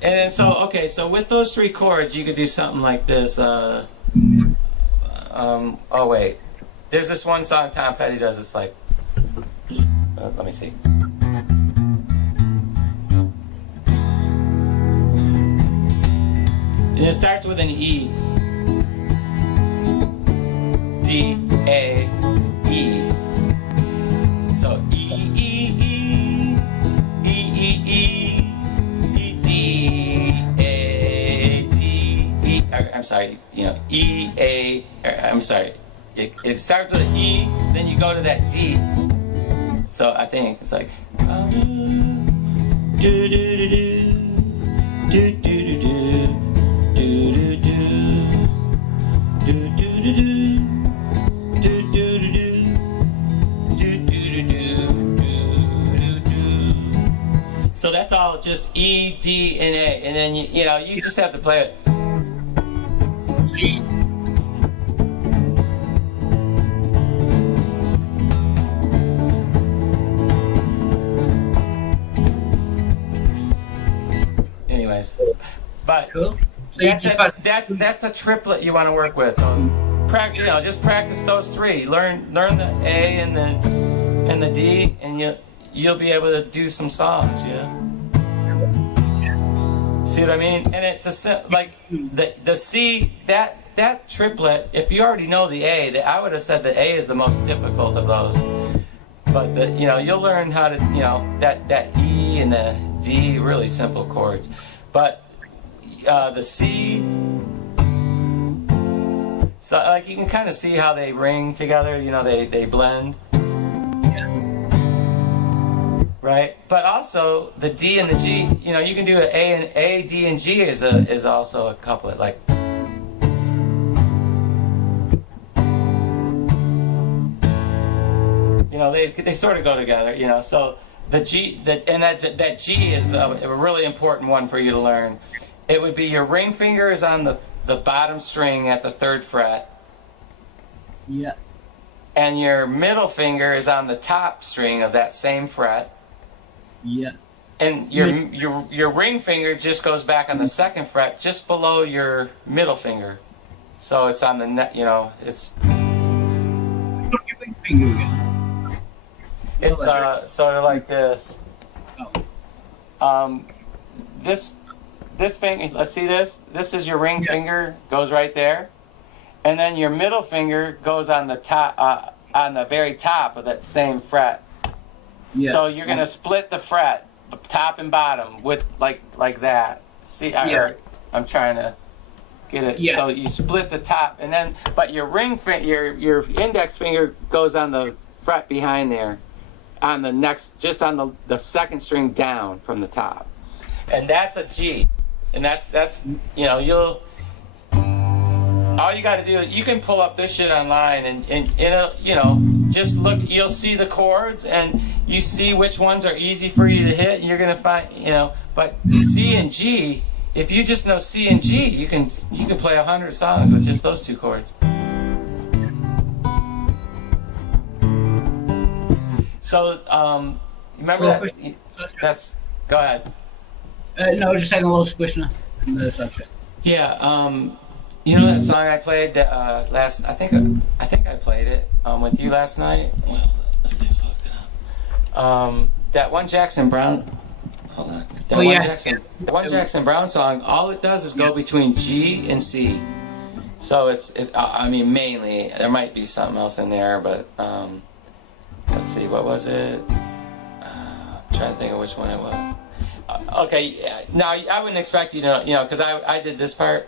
And then so with those 3 chords, you could do something like this. Oh wait, there's this one song Tom Petty does. It's like, let me see. And it starts with an E. D, A, E. So E, E, E, E, E, E. sorry, E, A, I'm sorry, it starts with an E, then you go to that D. So I think it's like, do do do do, do do do do, do do do, do do do do. So that's all just E, D, and A, and then you just have to play it. Anyways, but Cool. So you that's a triplet you want to work with. Just practice those three. Learn the A and the D, and you'll be able to do some songs. See what I mean? And it's like the C, that triplet. If you already know the A, I would have said the A is the most difficult of those. But you'll learn how to that E and the D, really simple chords. But the C, so like you can kind of see how they ring together. They blend. Right, but also the D and the G. You can do an A, D, and G is also a couplet. Like, they sort of go together. So the G, that G is a really important one for you to learn. It would be your ring finger is on the bottom string at the 3rd fret. Yeah. And your middle finger is on the top string of that same fret. Yeah. And your ring finger just goes back on the 2nd fret, just below your middle finger. So it's on the net. It's What's your ring finger again? it's sort of like this. This finger. Let's see this. This is your ring finger, goes right there, and then your middle finger goes on the top, on the very top of that same fret. Yeah. So you're gonna split the fret, top and bottom, with like that. See, I'm trying to get it. Yeah. So you split the top, and then but your your index finger goes on the fret behind there, on the next, just on the 2nd string down from the top, and that's a G, and that's you'll. All you got to do, you can pull up this shit online and just look. You'll see the chords and you see which ones are easy for you to hit. And you're gonna find, But C and G, if you just know C and G, you can play 100 songs with just those 2 chords. So remember that. That's go ahead. No, I was just saying a little squishner in the subject. Yeah. That song I played last? I think I played it with you last night. Well, let's look it up. That one Jackson Brown. Hold on. The one Jackson Brown song. All it does is go between G and C. So it's. I mean, mainly there might be something else in there, but let's see. What was it? I'm trying to think of which one it was. Okay. Now I wouldn't expect you to, because I did this part.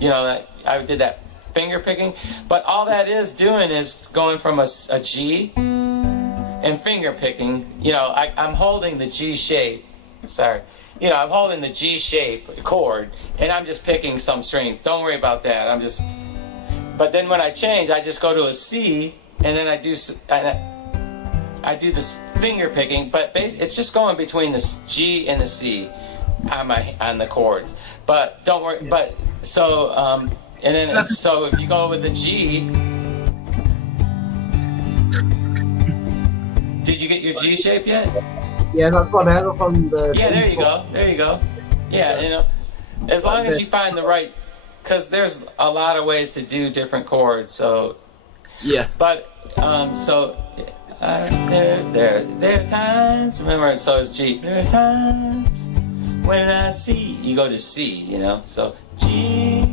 That I did that finger picking, but all that is doing is going from a G and finger picking. I'm holding the G shape. Sorry. I'm holding the G shape chord, and I'm just picking some strings. Don't worry about that. But then when I change, I just go to a C, and then I do this finger picking, but it's just going between the G and the C on the chords. But don't worry. But so and then so if you go with the G, did you get your G shape yet? Yeah, that's what I have from the. Yeah, there you go. Yeah, as long as you find the right, because there's a lot of ways to do different chords. So yeah. But so. There are times, remember, so it's G. There are times when I see, you go to C, so G,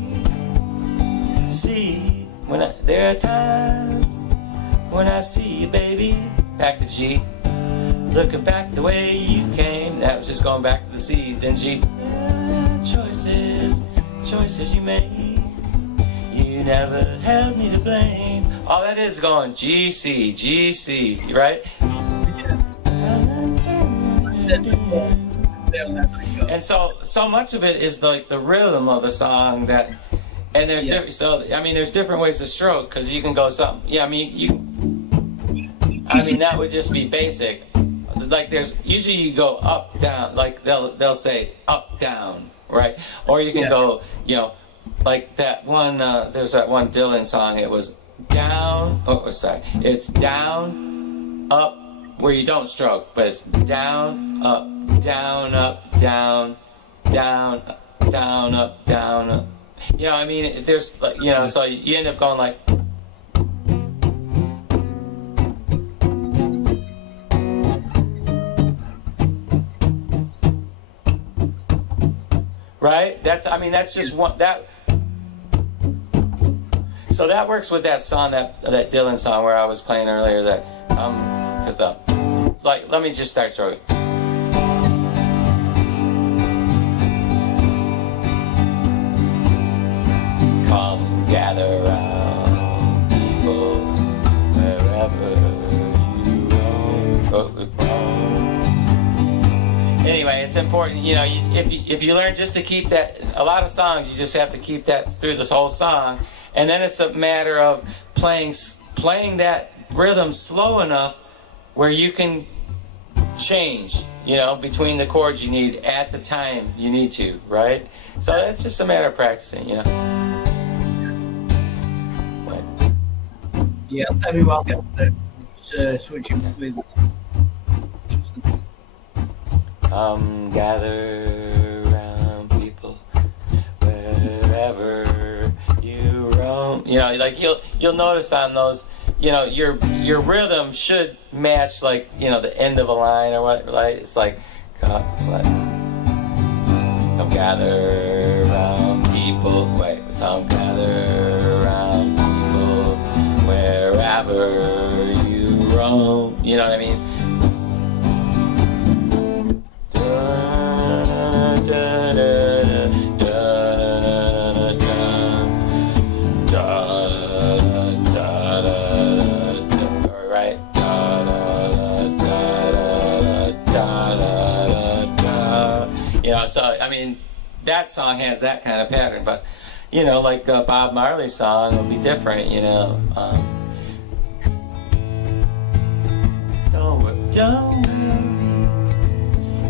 C, there are times when I see you, baby, back to G, looking back the way you came, then that was just going back to the C. Then G. Choices you made. You never held me to blame. All that is going G, C, G, C, right? And so much of it is like the rhythm of the song that, and there's there's different ways to stroke, because you can go something. Yeah, that would just be basic. Like there's usually you go up down, like they'll say up down, right? Or you can go, like that one. There's that one Dylan song. It was down. Oh, sorry. It's down, up, where you don't stroke, but it's down, up, down, up, down, down, down, up, down, up. There's like, so you end up going like. Right? That's just one that. So that works with that song, that Dylan song where I was playing earlier. That like, let me just start stroking. Come gather round, people, wherever you roam. Anyway, it's important, if you learn just to keep that, a lot of songs, you just have to keep that through this whole song, and then it's a matter of playing that rhythm slow enough where you can change, between the chords you need at the time you need to, right? So it's just a matter of practicing, Right. Yeah, tell me what I'll get switching with. Gather round, people, wherever you roam. Like you'll notice on those, your rhythm should match, like, the end of a line or what, right? It's like, come gather round, people. Wait, some gather round, people, wherever you roam. You know what I mean? So that song has that kind of pattern, but like Bob Marley's song will be different. Don't worry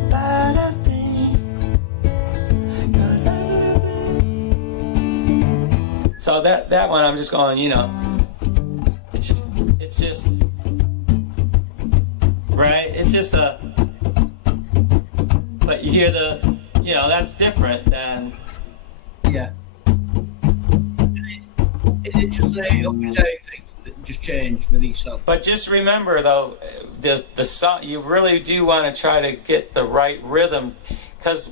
about a thing, 'cause I love you. So that one, I'm just going, it's just right. It's just but you hear that's different than. Yeah. Is it just the up and down things that just change with each song? But just remember, though, the song, you really do want to try to get the right rhythm, because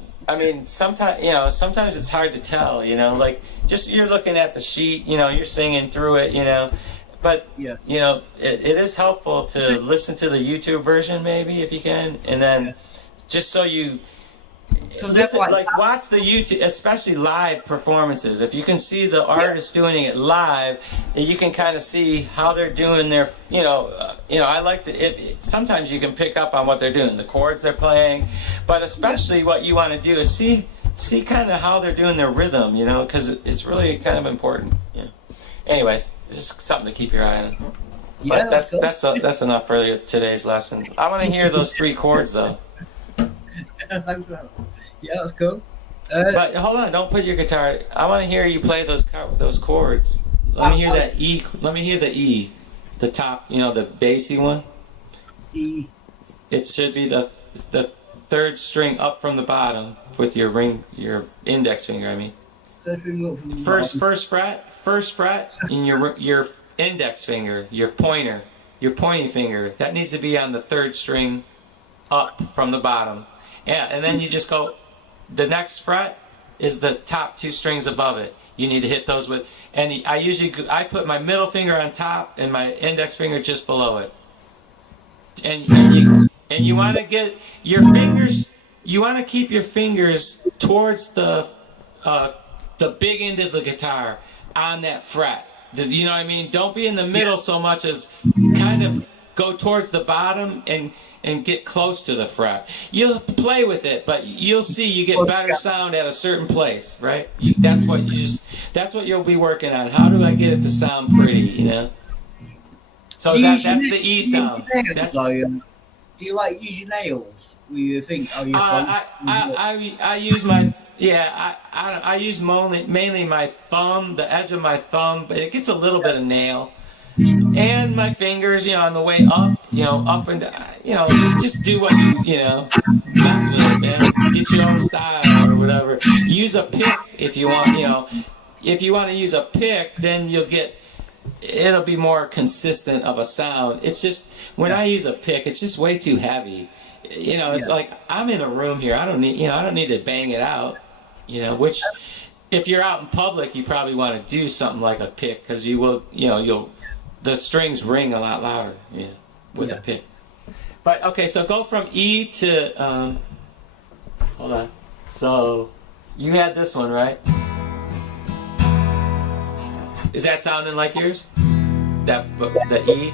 sometimes it's hard to tell. Like just you're looking at the sheet, you're singing through it, but it is helpful to listen to the YouTube version maybe if you can, and then just so you. Listen, watch the YouTube, especially live performances. If you can see the artist doing it live, you can kind of see how they're doing their. I like to. Sometimes you can pick up on what they're doing, the chords they're playing, but especially what you want to do is see kind of how they're doing their rhythm. Because it's really kind of important. Anyways, just something to keep your eye on. But that's enough for today's lesson. I want to hear those 3 chords though. Thanks for that. Yeah, that's cool. But hold on, don't put your guitar. I want to hear you play those chords. Let me hear that E. Let me hear the E, the top. The bassy one. E. It should be the 3rd string up from the bottom with your index finger. I mean, first fret, and your index finger, your pointing finger. That needs to be on the 3rd string up from the bottom. Yeah, and then you just go, the next fret is the top 2 strings above it. You need to hit those with, and I put my middle finger on top and my index finger just below it. And you want to get your fingers you want to keep your fingers towards the big end of the guitar on that fret. You know what I mean? Don't be in the middle so much as kind of go towards the bottom and get close to the fret. You'll play with it, but you'll see you get better sound at a certain place, right? That's what you'll be working on. How do I get it to sound pretty? You know. So that's the E sound. Do you like use your nails? Will you think? Oh, you're I use my I use mainly my thumb, the edge of my thumb, but it gets a little bit of nail, and my fingers. On the way up, up and down. You just do what you mess with it, man. Get your own style or whatever. Use a pick if you want. If you want to use a pick, then it'll be more consistent of a sound. It's just when I use a pick, it's just way too heavy. It's like I'm in a room here. I don't need to bang it out. Which if you're out in public, you probably want to do something like a pick because you will. The strings ring a lot louder. With a pick. But okay, so go from E to hold on. So you had this one, right? Is that sounding like yours? The E?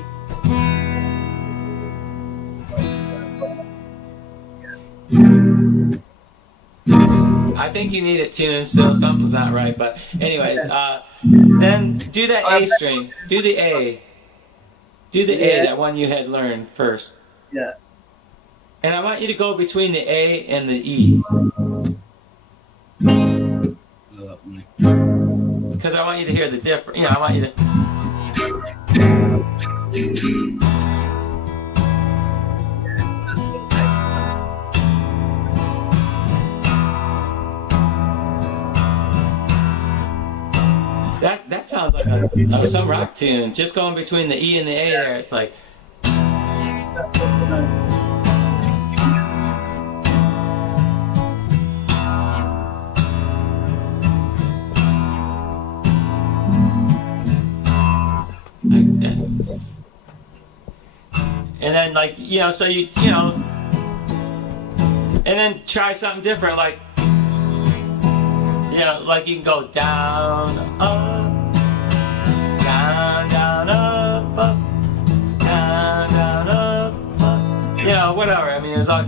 I think you need it tuned still. Something's not right. But anyways, then do the A string. Do the A. Do the A, that one you had learned first. Yeah. And I want you to go between the A and the E. Because I want you to hear the difference. I want you to. That sounds like some rock tune. Just going between the E and the A there. It's like. And then so and then try something different, like you can go down, up, down, up, down, up, whatever. I mean, there's all,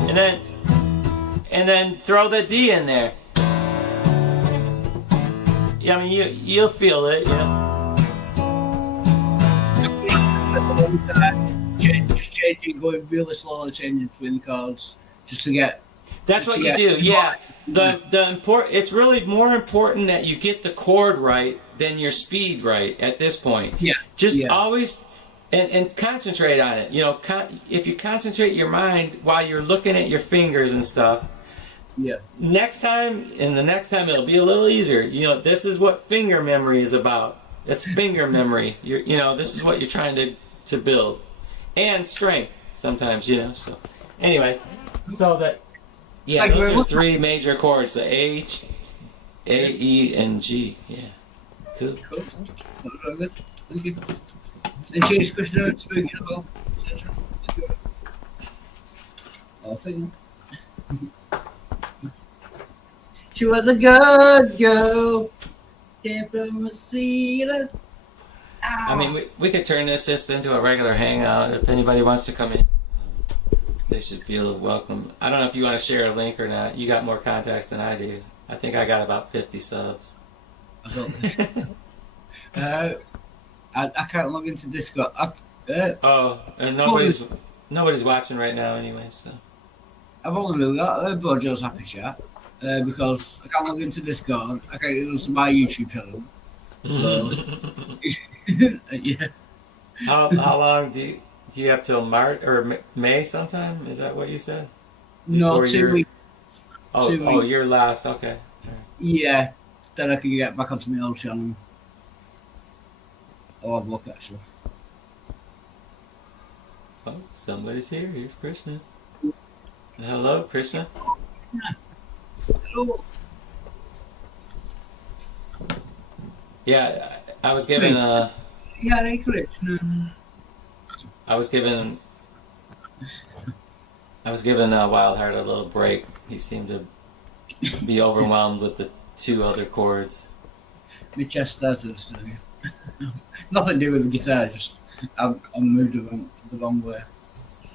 and then throw the D in there. I mean, you'll feel it, Just changing, going really slowly, changing between the chords, just to get. That's what you do, yeah. It's really more important that you get the chord right than your speed right at this point. Yeah. Just always and concentrate on it. If you concentrate your mind while you're looking at your fingers and stuff. Yeah. Next time it'll be a little easier. This is what finger memory is about. It's finger memory. This is what you're trying to build, and strength sometimes. So, anyways, so that those are three major chords: the H, A, E, and G. Yeah, cool. Thank you. Then change question speaking about. I'll sing. She was a good girl. Came from a sailor. I mean, we could turn this just into a regular hangout. If anybody wants to come in, they should feel welcome. I don't know if you want to share a link or not. You got more contacts than I do. I think I got about 50 subs. I can't log into Discord. And nobody's watching right now anyway, so. I've only really got Bojo's Happy Chat because I can't log into Discord. I can't get into my YouTube channel. So, yeah. How long do you have till March or May sometime? Is that what you said? No, or 2 weeks. Oh, 2 weeks. Your last, okay. Yeah, then I can get back onto my old channel. I'll have a look actually. Oh, somebody's here. Here's Krishna. Hello, Krishna. Hello. Yeah, I was given a. Yeah, Krishna. I was given I was giving Wildheart a little break. He seemed to be overwhelmed with the 2 other chords. My chest starts to so nothing to do with the guitar, just I'm moved the wrong way.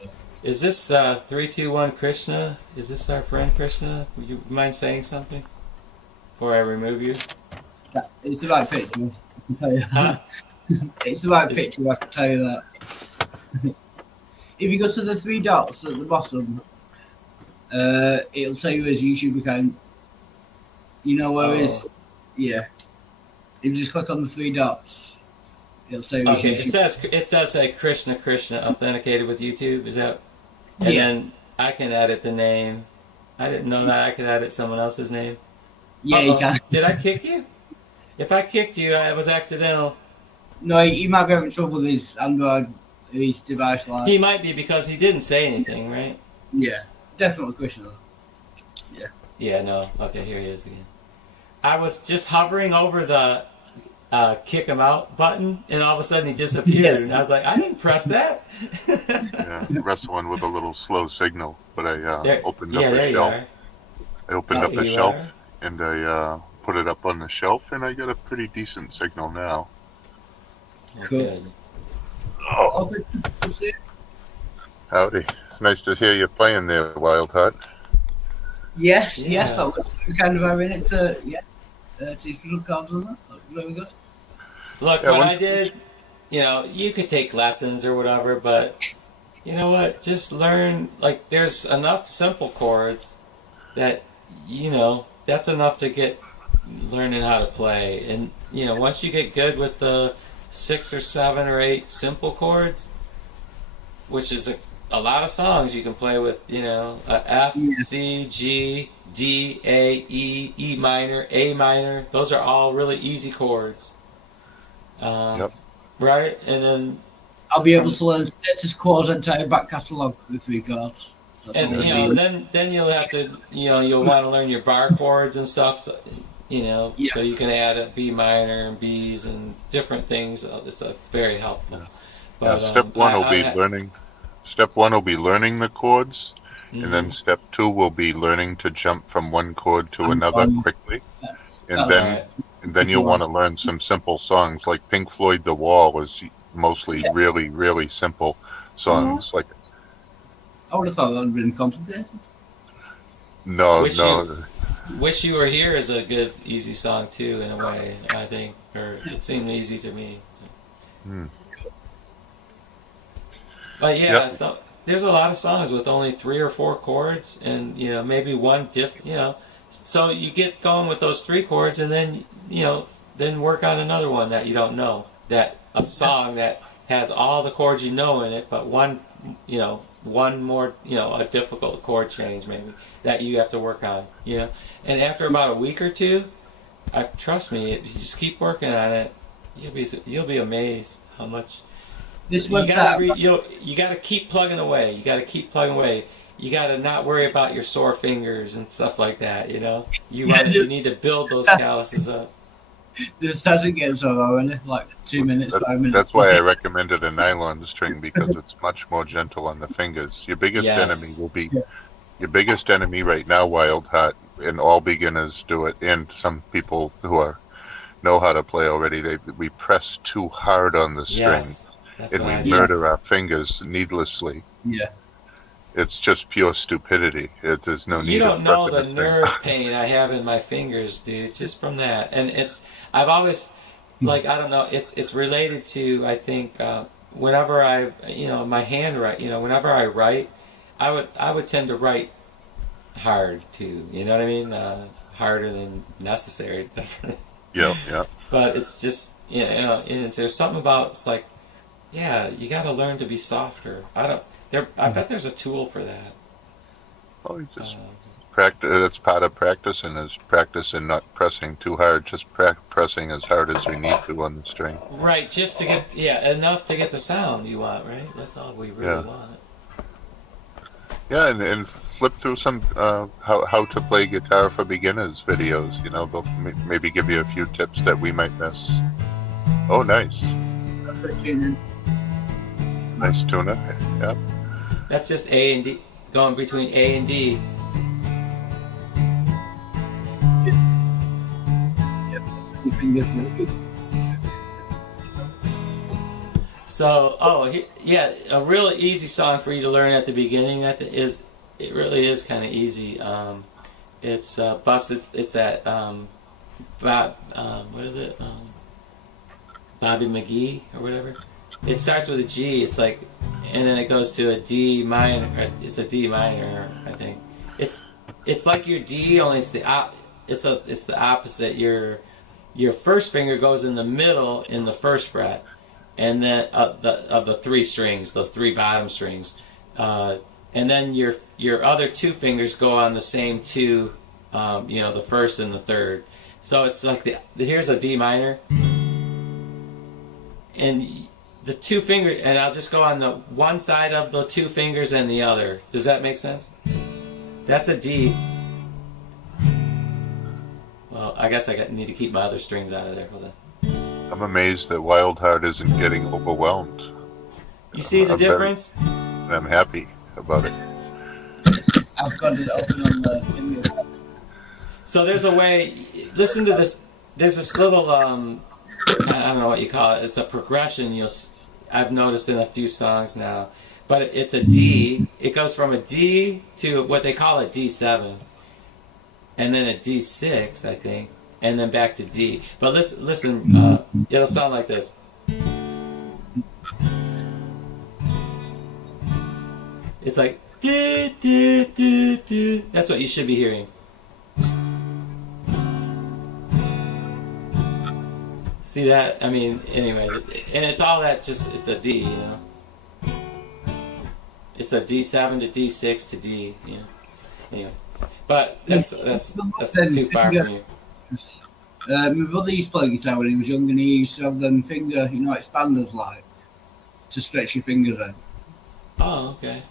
So. Is this 321 Krishna? Is this our friend Krishna? Would you mind saying something before I remove you? It's the right picture, I can tell you that. Huh? It's the right picture, I can tell you that. If you go to the 3 dots at the bottom, it'll tell you his YouTube account. You know where his... Yeah. If you just click on the 3 dots, it'll tell you Okay, his YouTube. it says like Krishna authenticated with YouTube. Is that? And then I can edit the name. I didn't know that I could edit someone else's name. Yeah, you can. Did I kick you? If I kicked you, it was accidental. No, he might be having trouble with his Android, his device. Like. He might be because he didn't say anything, right? Yeah, definitely Krishna. Yeah. Yeah, no. Okay, here he is again. I was just hovering over the kick him out button, and all of a sudden he disappeared. And I was like, I didn't press that. Yeah, wrestling with a little slow signal, but I opened up there a you shelf. are. I opened That's up who a you shelf are. and I put it up on the shelf, and I got a pretty decent signal now. Oh, Cool. good. Oh, Okay, that's it. howdy! It's nice to hear you playing there, Wildheart. Yes, Yeah. that was kind of our in it to teach some cards on that. That was very good. Look, Yeah, what when- I did, you could take lessons or whatever, but you know what? Just learn. Like, there's enough simple chords that, that's enough to get learning how to play. And, once you get good with the 6 or 7 or 8 simple chords, which is a lot of songs you can play with, a F, Yeah. C, G, D, A, E, E minor, A minor. Those are all really easy chords. Yep. Right? And then, I'll be able to learn Status Quo's entire back catalogue with 3 cards. That's and all I need. then you'll have to, you'll want to learn your bar chords and stuff, so, Yeah. so you can add a B minor and B's and different things. It's very helpful. But, Step one will be learning. Step one will be learning the chords, and then step 2 will be learning to jump from one chord to another quickly. And Alright. then you'll want to learn some simple songs like Pink Floyd "The Wall" is mostly really, really simple songs. Like I would have thought that would have been complicated. no, Wish no, Wish You Were Here is a good, easy song too, in a way, I think. Or it seemed easy to me. Hmm. But yeah, Yep. so there's a lot of songs with only 3 or 4 chords, and maybe one So you get going with those 3 chords, and then then work on another one that you don't know. A song that has all the chords you know in it, but one more a difficult chord change maybe that you have to work on. And after about a week or 2, trust me, if you just keep working on it, you'll be amazed how much. This You website, you got to keep plugging away. You got to keep plugging away. You got to not worry about your sore fingers and stuff like that. You need to build those calluses up. the starting games are already like 2 minutes, 5 minutes. that's why I recommended a nylon string, because it's much more gentle on the fingers. Your biggest Yes. enemy will be your biggest enemy right now, Wildheart, and all beginners do it, and some people who know how to play already. We press too hard on the string. Yes, that's And what I we do. murder our fingers needlessly. Yeah. It's just pure stupidity. There's no need. You don't of know pressing the a nerve string. pain I have in my fingers, dude, just from that. And I've always, I don't know, it's related to, I think, whenever I, my handwriting, whenever I write, I would tend to write hard too, you know what I mean? Harder than necessary, definitely. Yeah. But it's just, there's something about, it's like, yeah, you got to learn to be softer. I bet there's a tool for that. Well, you just practice. That's part of practicing, is practicing not pressing too hard, just pressing as hard as we need to on the string. Right, just to get, enough to get the sound you want, right? That's all we really want. Yeah, and flip through some how to play guitar for beginners videos. They'll maybe give you a few tips that we might miss. Oh, nice. Nice tuna. Yeah. That's just A and D. going between A and D. Your fingers really. So, yeah, a really easy song for you to learn at the beginning. It really is kind of easy. It's busted. It's at Bob. What is it? Bobby McGee or whatever. It starts with a G. It's like, and then it goes to a D minor. It's a D minor, I think. It's like your D, only it's the opposite. Your first finger goes in the middle in the first fret, and then of the three strings, those three bottom strings, and then your other two fingers go on the same two, the first and the third. So it's like here's a D minor, and the two fingers, and I'll just go on the one side of the two fingers and the other. Does that make sense? That's a D. Well, I guess I need to keep my other strings out of there. Hold on. I'm amazed that Wild Heart isn't getting overwhelmed. You see the difference? I'm happy about it. I've got it open on the finger. So there's a way. Listen to this. There's this little I don't know what you call it. It's a progression. I've noticed in a few songs now, but it's a D. It goes from a D to what they call a D7, and then a D6, I think, and then back to D. But listen. It'll sound like this. It's like do do do do. That's what you should be hearing. See that? I mean, anyway, and it's all that. It's a D, It's a D7 to D6 to D, Anyway, but that's too far from you. My brother used to play guitar when he was young, and he used to have them finger, expanders to stretch your fingers out. Oh, okay.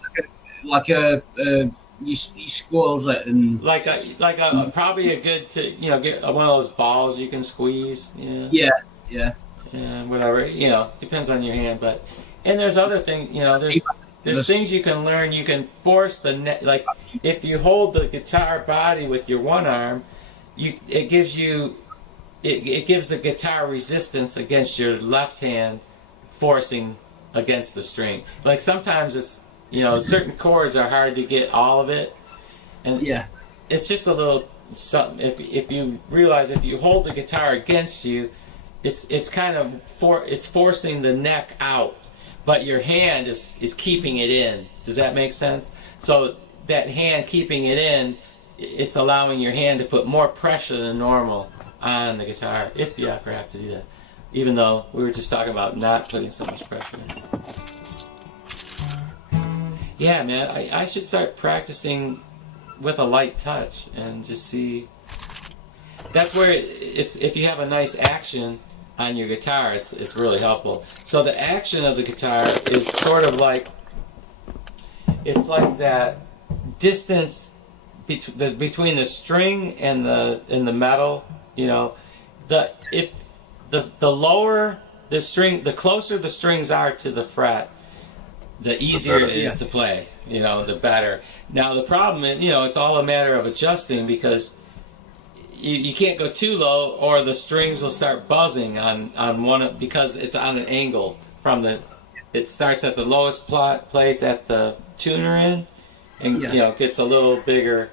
You squirrels it and like a probably a good to get one of those balls you can squeeze. Yeah. And whatever, depends on your hand, and there's other things, there's things you can learn. You can force the neck, like if you hold the guitar body with your one arm, it gives the guitar resistance against your left hand forcing against the string. Like sometimes it's certain chords are hard to get all of it, and it's just a little something. If you realize if you hold the guitar against you, it's kind of it's forcing the neck out, but your hand is keeping it in. Does that make sense? So that hand keeping it in, it's allowing your hand to put more pressure than normal on the guitar, if you ever have to do that. Even though we were just talking about not putting so much pressure in. Yeah, man, I should start practicing with a light touch and just see. That's where it's if you have a nice action on your guitar, it's really helpful. So the action of the guitar is sort of like, it's like that distance between the string and the metal. The lower the string, the closer the strings are to the fret, the easier it is to play. The better. Now the problem is, it's all a matter of adjusting, because you can't go too low or the strings will start buzzing on one, because it's on an angle it starts at the lowest place at the tuner end and gets a little bigger.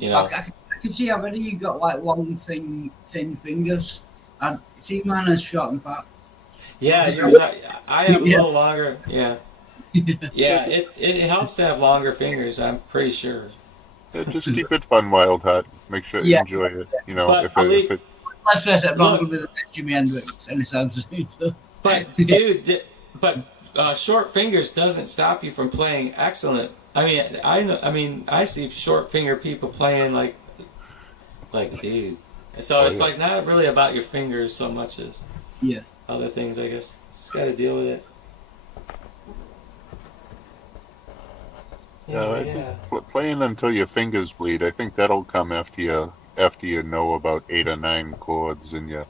I can see how many you got long thin fingers. I see mine is short and fat. Yeah, I have a little longer. Yeah. Yeah, it helps to have longer fingers, I'm pretty sure. Yeah, just keep it fun, Wild Heart. Make sure you enjoy it. Let's face it, I'm not going to be the next Jimi Hendrix anytime soon. But dude, short fingers doesn't stop you from playing excellent. I see short finger people playing like dude. So it's like not really about your fingers so much as other things, I guess. Just got to deal with it. Playing until your fingers bleed. I think that'll come after you know about 8 or 9 chords, and you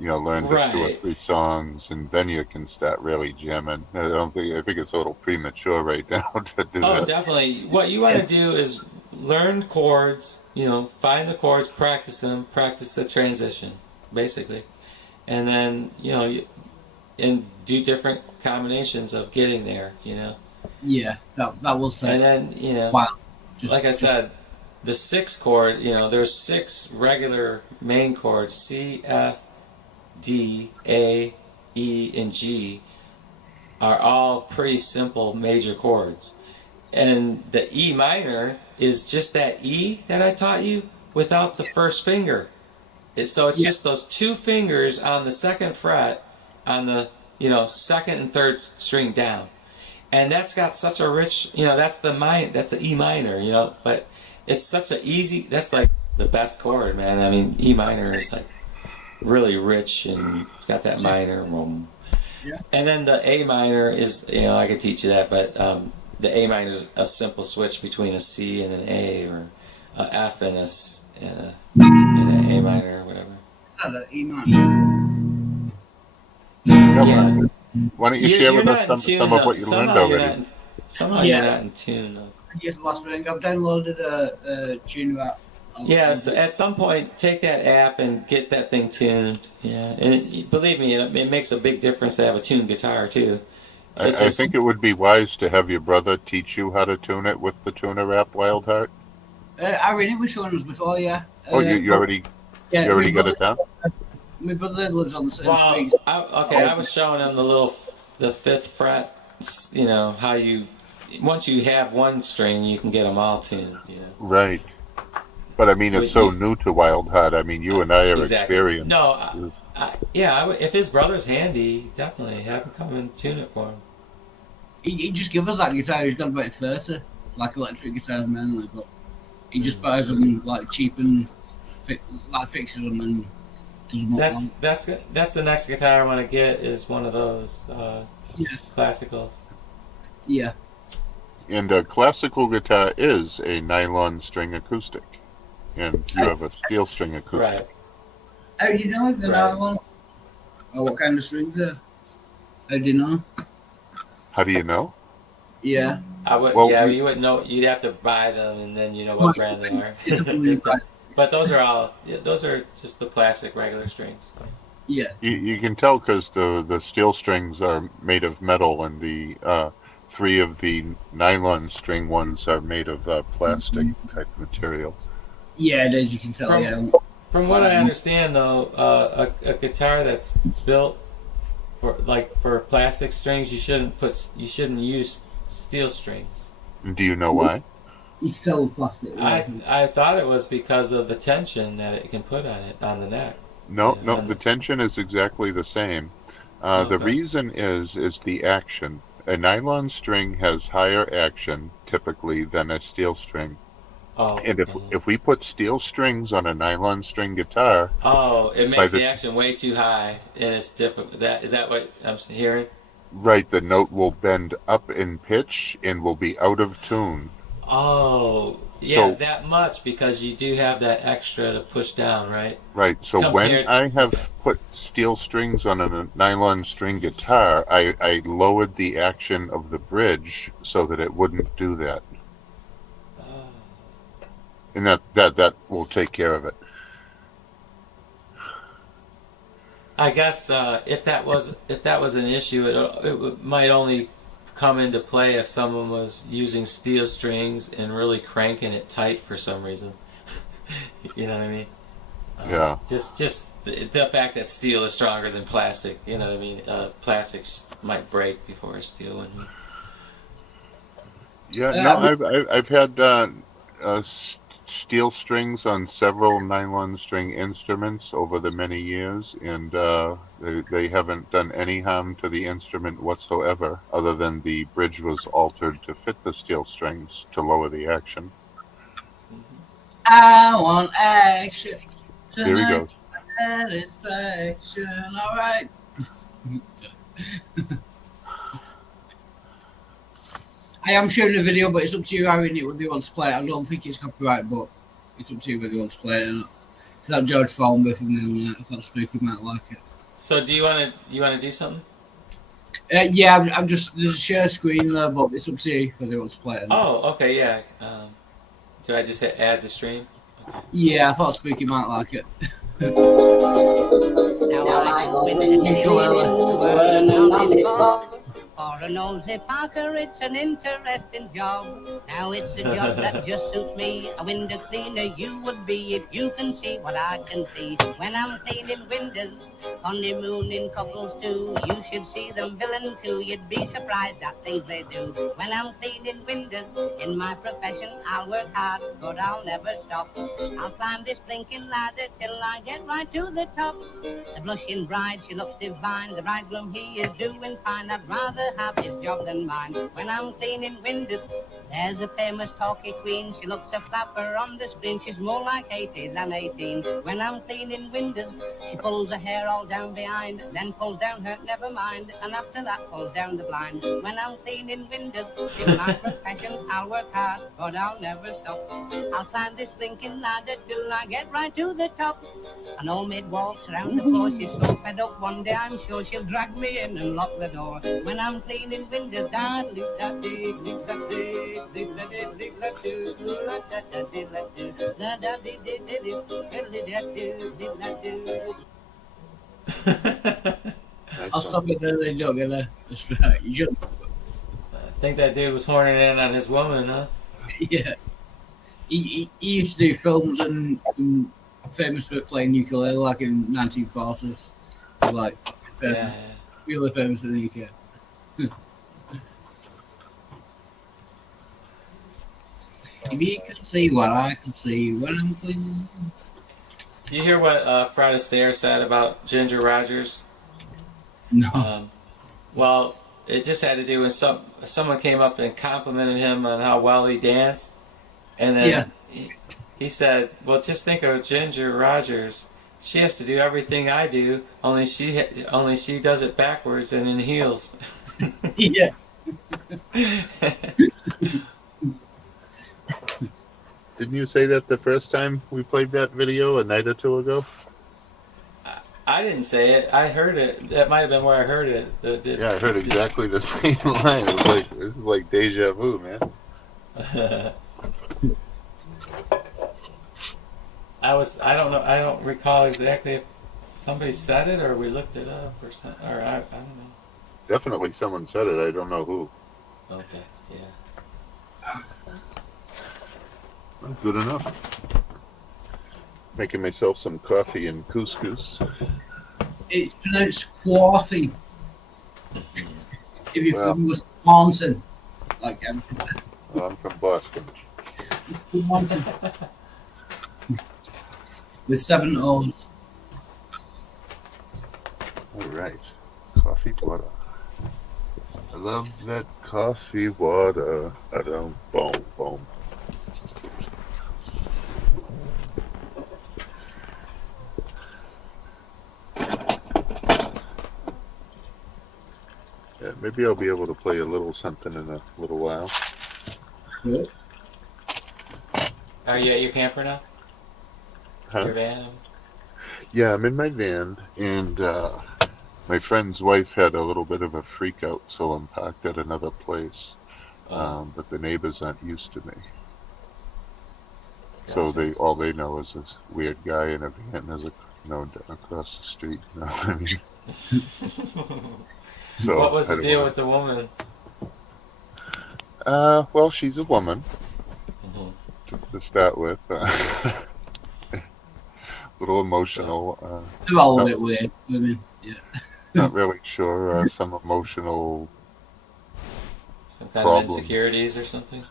learn just 2 or Right. 3 songs, and then you can start really jamming. I think it's a little premature right now to do Oh, that. definitely. What you want to do is learn chords, find the chords, practice them, practice the transition, basically. And then, and do different combinations of getting there. Yeah, that will And take then, wow. like I said, the 6 chord, there's 6 regular main chords: C, F, D, A, E, and G are all pretty simple major chords. And the E minor is just that E that I taught you without the first finger. So it's Yeah. just those 2 fingers on the 2nd fret on the, 2nd and 3rd string down. And that's got such a rich, that's the E minor, but it's such a easy, that's like the best chord, man. I mean, E minor is like really rich, and it's got that minor. Yeah. And then the A minor is, I could teach you that, but the A minor is a simple switch between a C and an A, or a F and an A minor, or whatever. E minor. Yeah. Why don't you share You're with us not in tune, some of though. what you learned Somehow you're already? you're not in tune, though. Yes, last thing I've downloaded a tuner app. Yes, at some point, take that app and get that thing tuned. Yeah, and believe me, it makes a big difference to have a tuned guitar too. I think it would be wise to have your brother teach you how to tune it with the tuner app, Wildheart. I read it with showing us before, yeah. Oh, you already got it down? My brother lives on the same Well, street. I was showing him the 5th fret. How once you have one string, you can get them all tuned. Right. But I mean, it's so new to Wildheart. I mean, you and I are Exactly. experienced. No, if his brother's handy, definitely have him come and tune it for him. He just give us that guitar. He's got about 30, like electric guitars mainly, but he just buys them like cheap and fixes them and does them up. That's the next guitar I want to get, is one of those classicals. Yeah. And a classical guitar is a nylon string acoustic, and you have a steel string acoustic. Right. How do you know if they're nylon? Or what kind of strings they're? How do you know? How do you know? Yeah. You wouldn't know. You'd have to buy them, and then you know what brand they are. But those are just the plastic regular strings. Yeah. You can tell because the steel strings are made of metal, and the 3 of the nylon string ones are made of plastic type material. Yeah, as you can tell. From what I understand, though, a guitar that's built for plastic strings, you shouldn't use steel strings. Do you know why? You can tell with plastic. I thought it was because of the tension that it can put on the neck. No, the tension is exactly the same. The reason is the action. A nylon string has higher action typically than a steel string. Oh, and if we put steel strings on a nylon string guitar, it makes the action way too high, and it's difficult. Is that what I'm hearing? Right, the note will bend up in pitch and will be out of tune. Oh, yeah, that much, because you do have that extra to push down, right? Right, so when I have put steel strings on a nylon string guitar, I lowered the action of the bridge so that it wouldn't do that. And that will take care of it. I guess if that was an issue, it might only come into play if someone was using steel strings and really cranking it tight for some reason. You know what I mean? Yeah. Just the fact that steel is stronger than plastic. You know what I mean? Plastic might break before steel would. Yeah. No, I've had steel strings on several nylon string instruments over the many years, and they haven't done any harm to the instrument whatsoever, other than the bridge was altered to fit the steel strings to lower the action. I want action. There he goes. Satisfaction. All right. I am showing a video, but it's up to you, Aaron, whether you want to play it. I don't think it's copyright, but it's up to you whether you want to play it or not. that George Formby from the I thought Spooky might like it. So do you want to do something? Yeah, I'm just there's a share screen there, but it's up to you whether you want to play it. Oh, okay, yeah. Do I just hit add the stream? Yeah, I thought Spooky might like it. Now I go in the for a nosy Parker, it's an interesting job. Now it's a job that just suits me. A window cleaner you would be if you can see what I can see. When I'm cleaning windows, honeymooning couples too, you should see them bill and coo. You'd be surprised at things they do. When I'm cleaning windows, in my profession I'll work hard, but I'll never stop. I'll climb this blinking ladder till I get right to the top. The blushing bride, she looks divine. The bridegroom, he is doing fine. I'd rather have his job than mine. When I'm cleaning windows, there's a famous talky queen. She looks a flapper on the screen. She's more like 80 than 18. When I'm cleaning windows, she pulls her hair all down behind, then pulls down her never mind, and after that pulls down the blind. When I'm cleaning windows, in my profession I'll work hard, but I'll never stop. I'll climb this blinking ladder till I get right to the top. An old maid walks around the floor. She's so fed up one day I'm sure she'll drag me in and lock the door. When I'm cleaning windows, I'll stop it there, then don't get there. That's right. You should. I think that dude was horning in on his woman, huh? Yeah. He used to do films and famous for playing ukulele like in 1940s. Like, Yeah. really famous in the UK. If you can see what I can see when I'm cleaning. Do you hear what Fred Astaire said about Ginger Rogers? No. Well, it just had to do with someone came up and complimented him on how well he danced, and then he said, "Well, just think of Ginger Rogers. She has to do everything I do, only she does it backwards and in heels." Yeah. Didn't you say that the first time we played that video a night or two ago? I didn't say it. I heard it. That might have been where I heard it. Yeah, I heard exactly the same line. It was like, this is like deja vu, man. I don't know. I don't recall exactly if somebody said it or we looked it up or something. Or I don't know. Definitely someone said it. I don't know who. Okay. Yeah. Well, good enough. Making myself some coffee and couscous. It's pronounced Quaffy. If you're Well. from Wisconsin. Like, I'm from Boston. Wisconsin. With 7 O's. All right. Coffee water. I love that coffee water. Boom, boom. Yeah, maybe I'll be able to play a little something in a little while. Good. Are you at your camper now? Huh? Your van? Yeah, I'm in my van, and my friend's wife had a little bit of a freak out, so I'm parked at another place. But the neighbors aren't used to me. So Gotcha. all they know is this weird guy in a van across the street. You know what I mean? So What was I the don't deal wanna- with the woman? Well, she's a woman Mhm. to start with. Little emotional. They're all a bit weird. Women. Yeah. Not really sure. Some emotional. Some kind Problem. of insecurities or something?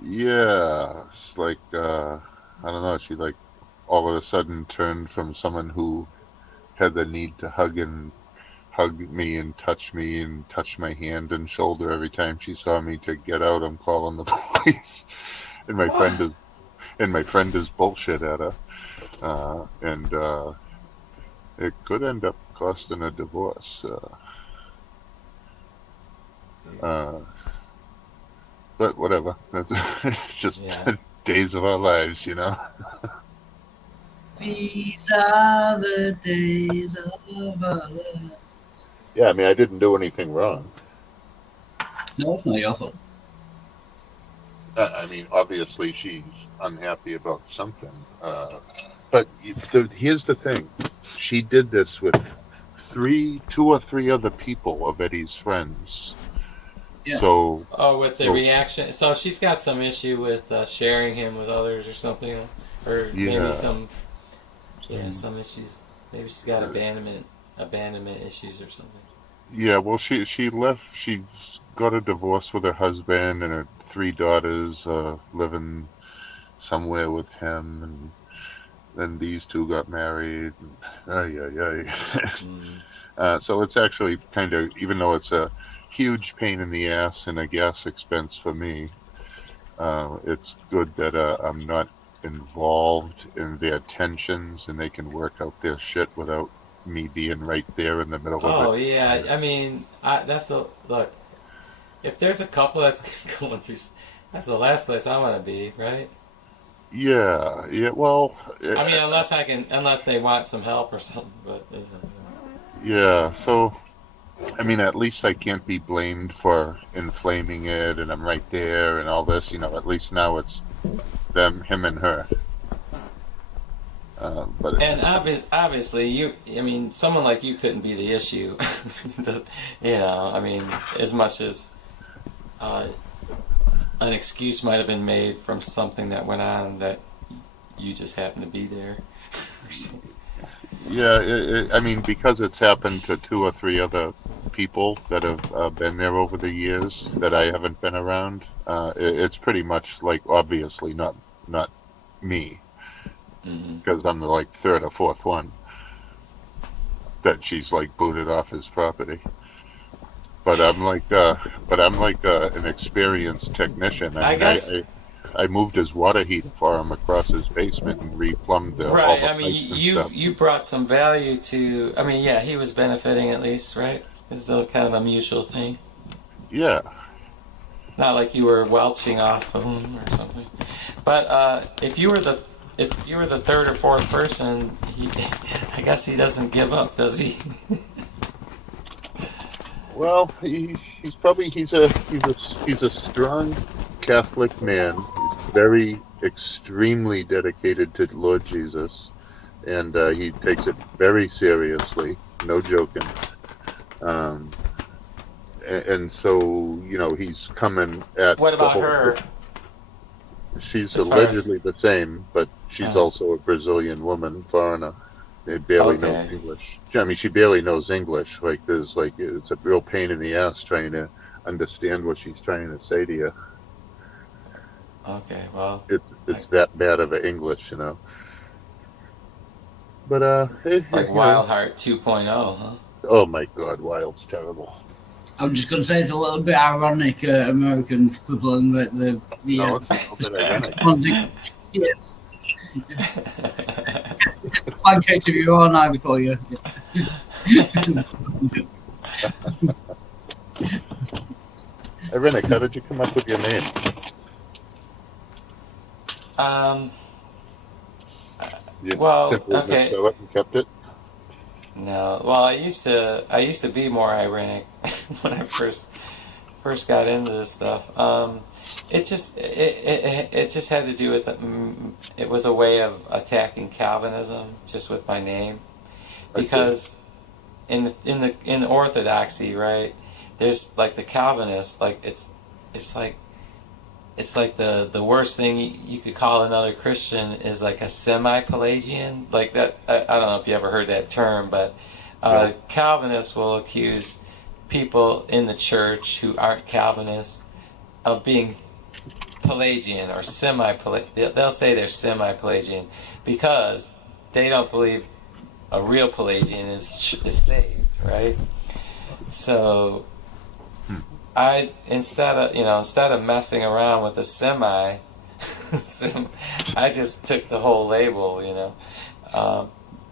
Yeah, it's like I don't know. She like all of a sudden turned from someone who had the need to hug me and touch my hand and shoulder every time she saw me to get out. I'm calling the police, and my friend is bullshit at her, and it could end up costing a divorce. But whatever. That's just Yeah. days of our lives, you know. These are the days of our love. Yeah, I mean, I didn't do anything wrong. No, it's not your fault. I mean, obviously she's unhappy about something. But here's the thing: she did this with two or three other people of Eddie's friends. Yeah. So, Oh, with the so reaction. So she's got some issue with sharing him with others or something, or maybe yeah, some issues. Maybe she's got abandonment issues or something. yeah. Well, she left. She got a divorce with her husband and her three daughters living somewhere with him, and then these two got married. And, ay, ay, ay. Mm. So it's actually kind of, even though it's a huge pain in the ass and a gas expense for me, it's good that I'm not involved in their tensions and they can work out their shit without me being right there in the middle of Oh it. yeah, I mean, that's a look. If there's a couple that's going through, that's the last place I want to be, right? Yeah, yeah. Well, I mean, unless they want some help or something. But yeah. So I mean, at least I can't be blamed for inflaming it, and I'm right there and all this. At least now it's them, him, and her. But and obviously, I mean, someone like you couldn't be the issue. I mean, as much as an excuse might have been made from something that went on that you just happened to be there or something. yeah, I mean, because it's happened to two or three other people that have been there over the years that I haven't been around. It's pretty much like obviously not me Mm-hmm. because I'm the like third or fourth one that she's like booted off his property. But I'm like an experienced technician. I I mean, guess. I moved his water heater for him across his basement and replumbed all Right. the I mean, pipes and you stuff. you brought some value to. I mean, yeah, he was benefiting at least, right? It was a kind of a mutual thing. Yeah, Not like you were welching off of him or something. But if you were the third or fourth person, I guess he doesn't give up, does he? well, he's a strong Catholic man. He's very extremely dedicated to Lord Jesus, and he takes it very seriously. No joking. Um, and so he's coming at What the about whole. her? She's As far as allegedly the same, but she's uh, also a Brazilian woman, foreigner. They barely know okay, English. I mean, she barely knows English. Like, it's a real pain in the ass trying to understand what she's trying to say to you. okay, well, It's like, that bad of a English. But hey, it's like Wildheart 2.0, huh? oh my God, Wild's terrible. I'm just going to say it's a little bit ironic, Americans quibbling with the No, it's a little bit ironic. yes. Pancakes of your own eye before you. Ironic. How did you come up with your name? um, You well, simply okay. misspelled it and kept it. No, well, I used to be more ironic when I first got into this stuff. It just had to do with it was a way of attacking Calvinism just with my name, I see. because in the Orthodoxy, right, there's like the Calvinists, like it's like the worst thing you could call another Christian is like a semi-Pelagian, like that. I don't know if you ever heard that term, but No. Calvinists will accuse people in the church who aren't Calvinists of being Pelagian or semi-Pelagian. They'll say they're semi-Pelagian because they don't believe a real Pelagian is saved, right? So I instead of messing around with the semi, I just took the whole label,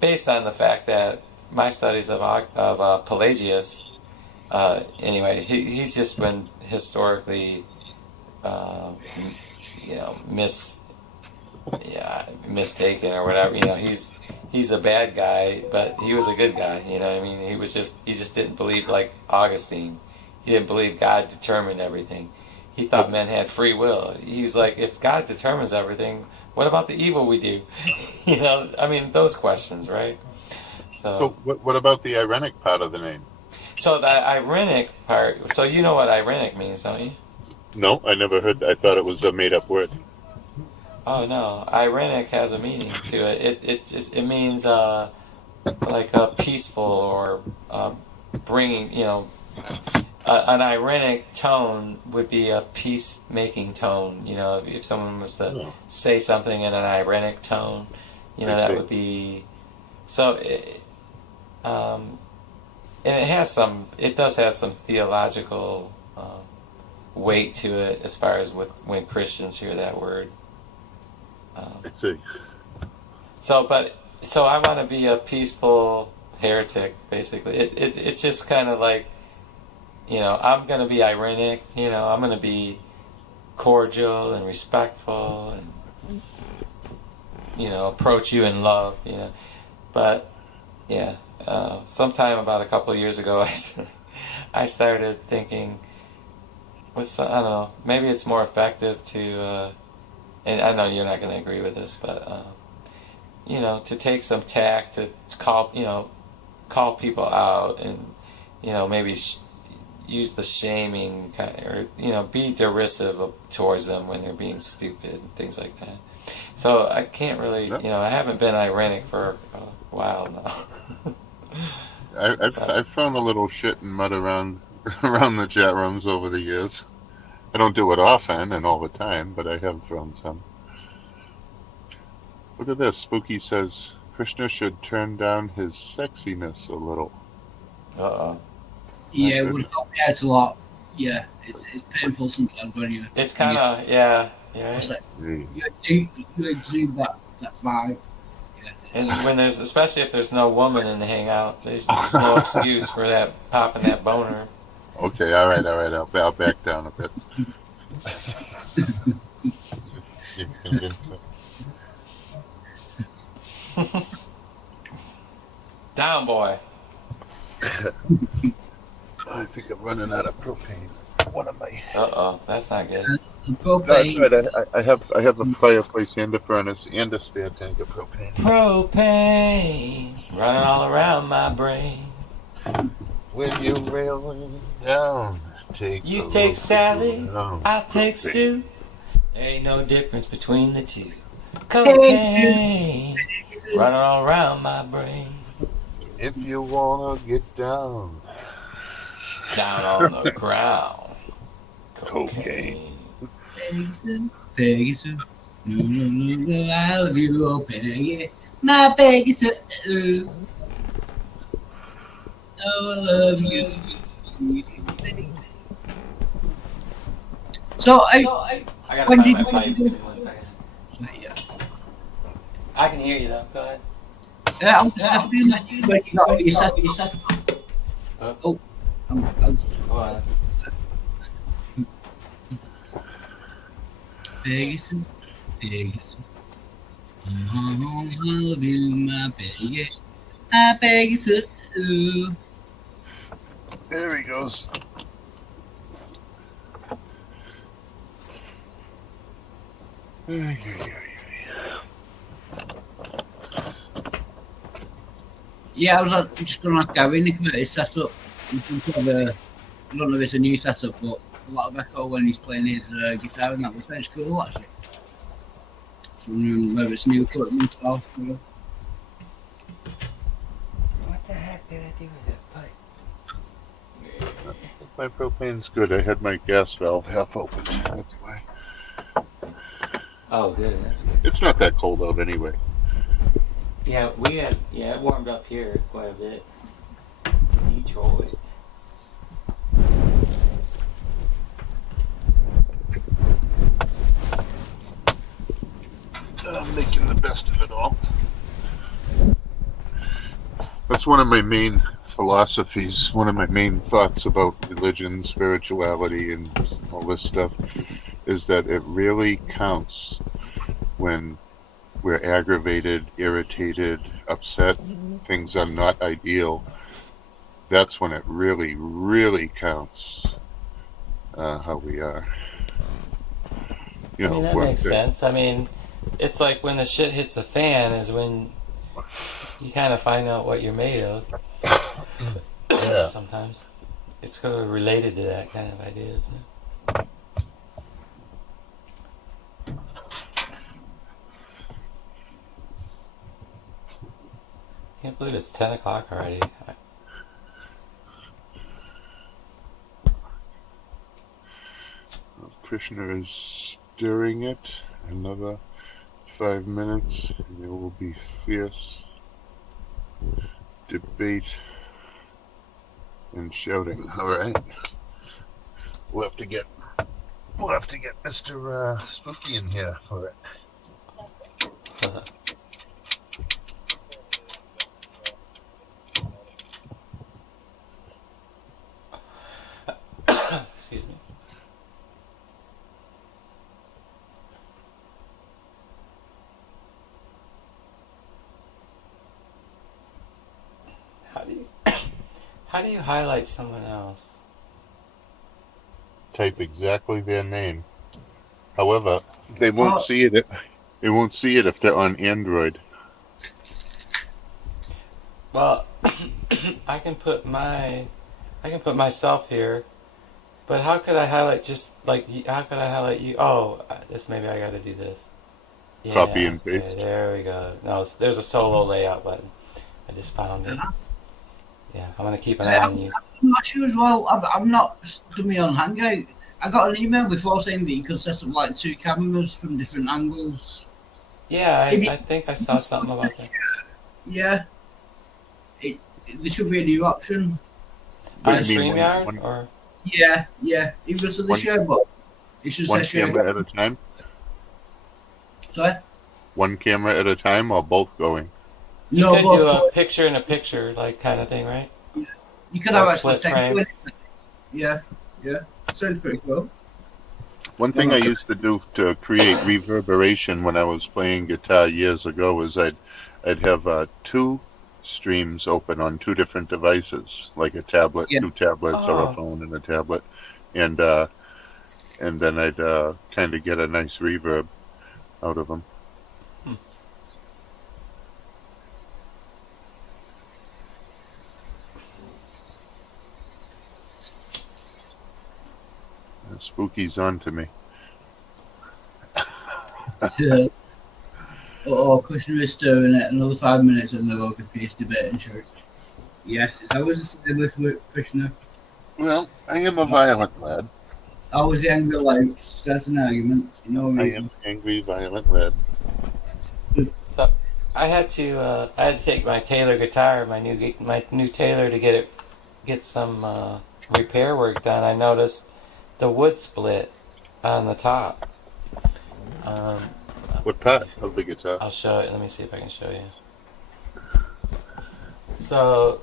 based on the fact that my studies of Pelagius. Anyway, he's just been historically, yeah, mistaken or whatever. You know, he's a bad guy, but he was a good guy. You know what I mean? He just didn't believe like Augustine. He didn't believe God determined everything. He thought men had free will. He was like, if God determines everything, what about the evil we do? You know, I mean, those questions, right? So So, what about the ironic part of the name? so the ironic part. So you know what ironic means, don't you? No, I never heard. I thought it was a made-up word. Oh no, ironic has a meaning to it. It means like a peaceful or bringing. You know, an ironic tone would be a peacemaking tone. You know, if someone was to Oh, say something in an ironic tone, you know, I that see. would be so. And it has some. It does have some theological weight to it as far as with when Christians hear that word. Um, I see. so I want to be a peaceful heretic, basically. It's just kind of like, you know, I'm going to be ironic, you know, I'm going to be cordial and respectful and, you know, approach you in love, you know. But, yeah, sometime about a couple of years ago, I started thinking, I don't know, maybe it's more effective to, and I know you're not going to agree with this, but, you know, to take some tact to call, you know, call people out and, you know, maybe use the shaming kind or, you know, be derisive towards them when they're being stupid and things like that. So I can't really, Yep. you know, I haven't been ironic for a while now. I've found a little shit and mud around around the chat rooms over the years. I don't do it often and all the time, but I have found some. Look at this. Spooky says Krishna should turn down his sexiness a little. Uh-oh. Yeah, it Good. would help me out a lot. Yeah, it's painful sometimes when you. It's kind of, yeah. What's Right. that? You exude that vibe. Yeah, And when there's, especially if there's no woman in the hangout, there's no excuse for that popping that boner. Okay, all right. I'll back down a bit. You convinced me. Down, boy. I think I'm running out of propane. What am I? Uh-oh, that's not good. propane. No, that's right. I have a fireplace and a furnace and a spare tank of propane. Propane running all around my brain. When you're railing down, You take Sally, down. I take Sue. Ain't no difference between the two. Cocaine running all around my brain. If you wanna get down, Down on the ground. Cocaine. Pegasus. No, I love you, oh Pegasus. My Pegasus. Oh, I love you. So, I gotta When find did my you- pipe. Give me 1 second. yeah. I can hear you though. Go ahead. I'm just asking that you said. Oh, I'm Hold on. Pegasus. Pegasus. I love you, my Pegasus. My Pegasus. There he goes. Ay, ay, ay. Yeah, I was just going to ask Gavin if it's set up. I don't know if it's a new setup, but a lot of echo when he's playing his guitar, and that was very cool actually. So whether it's new equipment or whatever. What the heck did I do with that pipe? My propane's good. I had my gas valve half open. That's why. Oh, good. That's good. It's not that cold out anyway. Yeah, it warmed up here quite a bit. Detroit. I'm making the best of it all. That's one of my main philosophies, one of my main thoughts about religion, spirituality, and all this stuff, is that it really counts when we're aggravated, irritated, upset, things are not ideal, that's when it really, really counts how we are. You I mean, know, that makes sense. I mean, it's like when the shit hits the fan is when you kind of find out what you're made of. Yeah. Sometimes it's kind of related to that kind of idea, isn't it? Can't believe it's 10 o'clock already. Krishna is stirring it. Another 5 minutes, and there will be fierce debate and shouting. All right, we'll have to get Mr. Spooky in here for it. Excuse me. How do you highlight someone else? Type exactly their name. However, they won't see it. They won't see it if they're on Android. Well, I can put myself here, but how could I highlight just like how could I highlight you? Oh, this maybe I got to do this. Yeah, Copy and paste. Okay, there we go. No, there's a solo layout button. I just found it. Yeah, I'm gonna keep an eye on you. I'm not sure as well. I'm not done me on Hangout. I got an email before saying that you could set up like 2 cameras from different angles. Yeah, I think I saw something about that. Yeah. There should be a new option. On What do you mean, StreamYard or? Yeah. It was the share button. It should One say share. camera at a time? Sorry? One camera at a time, or both going? You No, could both do a going. picture in a picture, like kind of thing, right? You could have or actually split taken frame. it. Yeah. Sounds pretty cool. One thing I used to do to create reverberation when I was playing guitar years ago is I'd have 2 streams open on 2 different devices, like a tablet, Yeah. 2 tablets, or Oh. a phone and a tablet, and then I'd kind of get a nice reverb out of them. Spooky's on to me. So, Kushner is stirring it. Another 5 minutes and they'll go fierce debate and church. Yes, it's always the same with Kushner. Well, I am a violent lad. Always the angry lights. That's an argument. You know what I I mean? am angry, violent lad. So I had to take my Taylor guitar, my new Taylor, to get some repair work done. I noticed the wood split on the top. What part of the guitar? I'll show it. Let me see if I can show you. So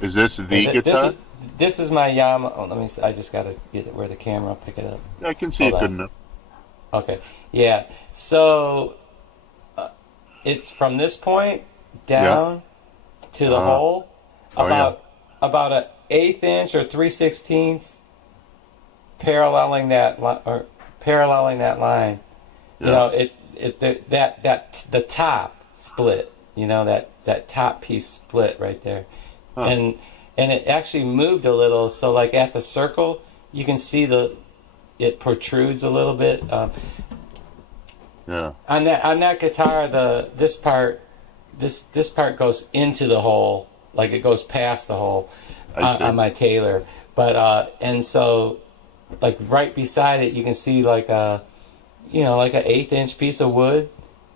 Is this the guitar? This is my Yamaha. Oh, let me see. I just gotta get it where the camera will pick it up. I can see Hold it good on. enough. Okay. Yeah. So it's from this point down to the hole Oh, about a 1/8 inch or 3/16 paralleling that line. You know, it's the top split. You know, that top piece split right there, and it actually moved a little. So like at the circle, you can see it protrudes a little bit. Yeah. On that guitar, this part goes into the hole, like it goes past the hole on my Taylor. But and so like right beside it, you can see like a 1/8 inch piece of wood,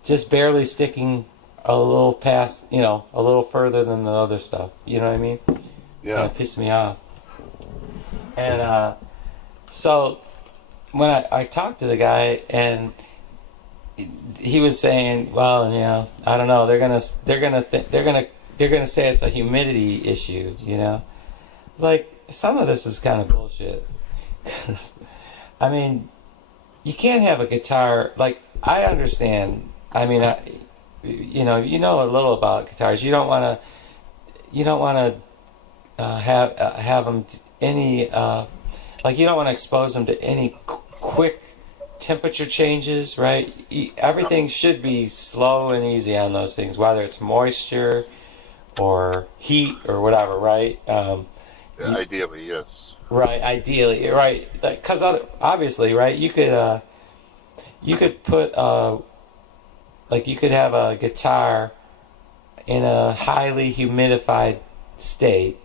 just barely sticking a little past, a little further than the other stuff. You know what I mean? Yeah. Kind of pissed me off. And so when I talked to the guy, and he was saying, well, I don't know, they're gonna say it's a humidity issue, like some of this is kind of bullshit. I mean, you can't have a guitar like I understand. I mean, you know a little about guitars. You don't want to have them any like you don't want to expose them to any quick temperature changes, right? Everything should be slow and easy on those things, whether it's moisture or heat or whatever, right? Ideally, yes. Right, ideally, right? Because obviously, right? You could put like you could have a guitar in a highly humidified state,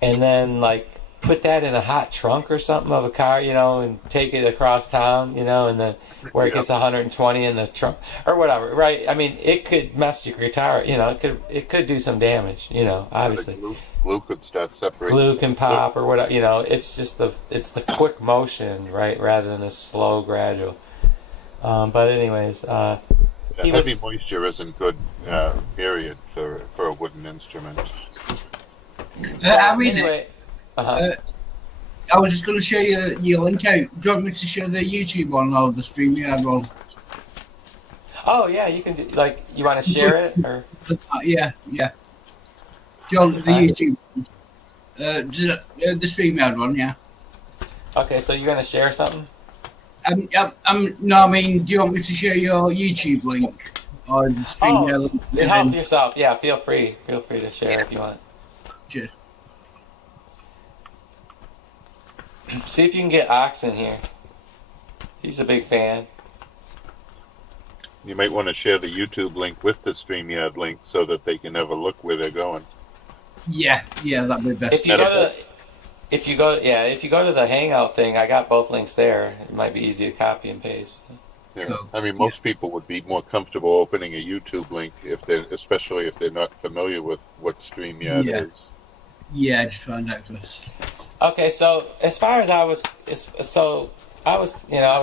and then like put that in a hot trunk or something of a car, and take it across town, and then where it gets 120 in the trunk or whatever, right? I mean, it could mess your guitar, it could do some damage, obviously. Glue could start separating. Glue can pop or whatever, it's just the quick motion, right, rather than the slow gradual. But anyways, Heavy moisture isn't good, period, for a wooden instrument. I mean, anyway, I was just going to show you your link out. Do you want me to show the YouTube one or the StreamYard one? oh yeah, you can do, you want to share it or Yeah. Do you want the YouTube? The StreamYard one, yeah. okay, so you're gonna share something? No, I mean, do you want me to share your YouTube link or the StreamYard link? Help yourself. Yeah, feel free to share if you want. Sure. See if you can get Ox in here. He's a big fan. You might want to share the YouTube link with the StreamYard link so that they can have a look where they're going. Yeah, that'd be best. If you go to the Hangout thing, I got both links there. It might be easy to copy and paste. Yeah. Oh, I mean, most people would be more comfortable opening a YouTube link especially if they're not familiar with what StreamYard is. Yeah, just find out first. Okay, so as far as I was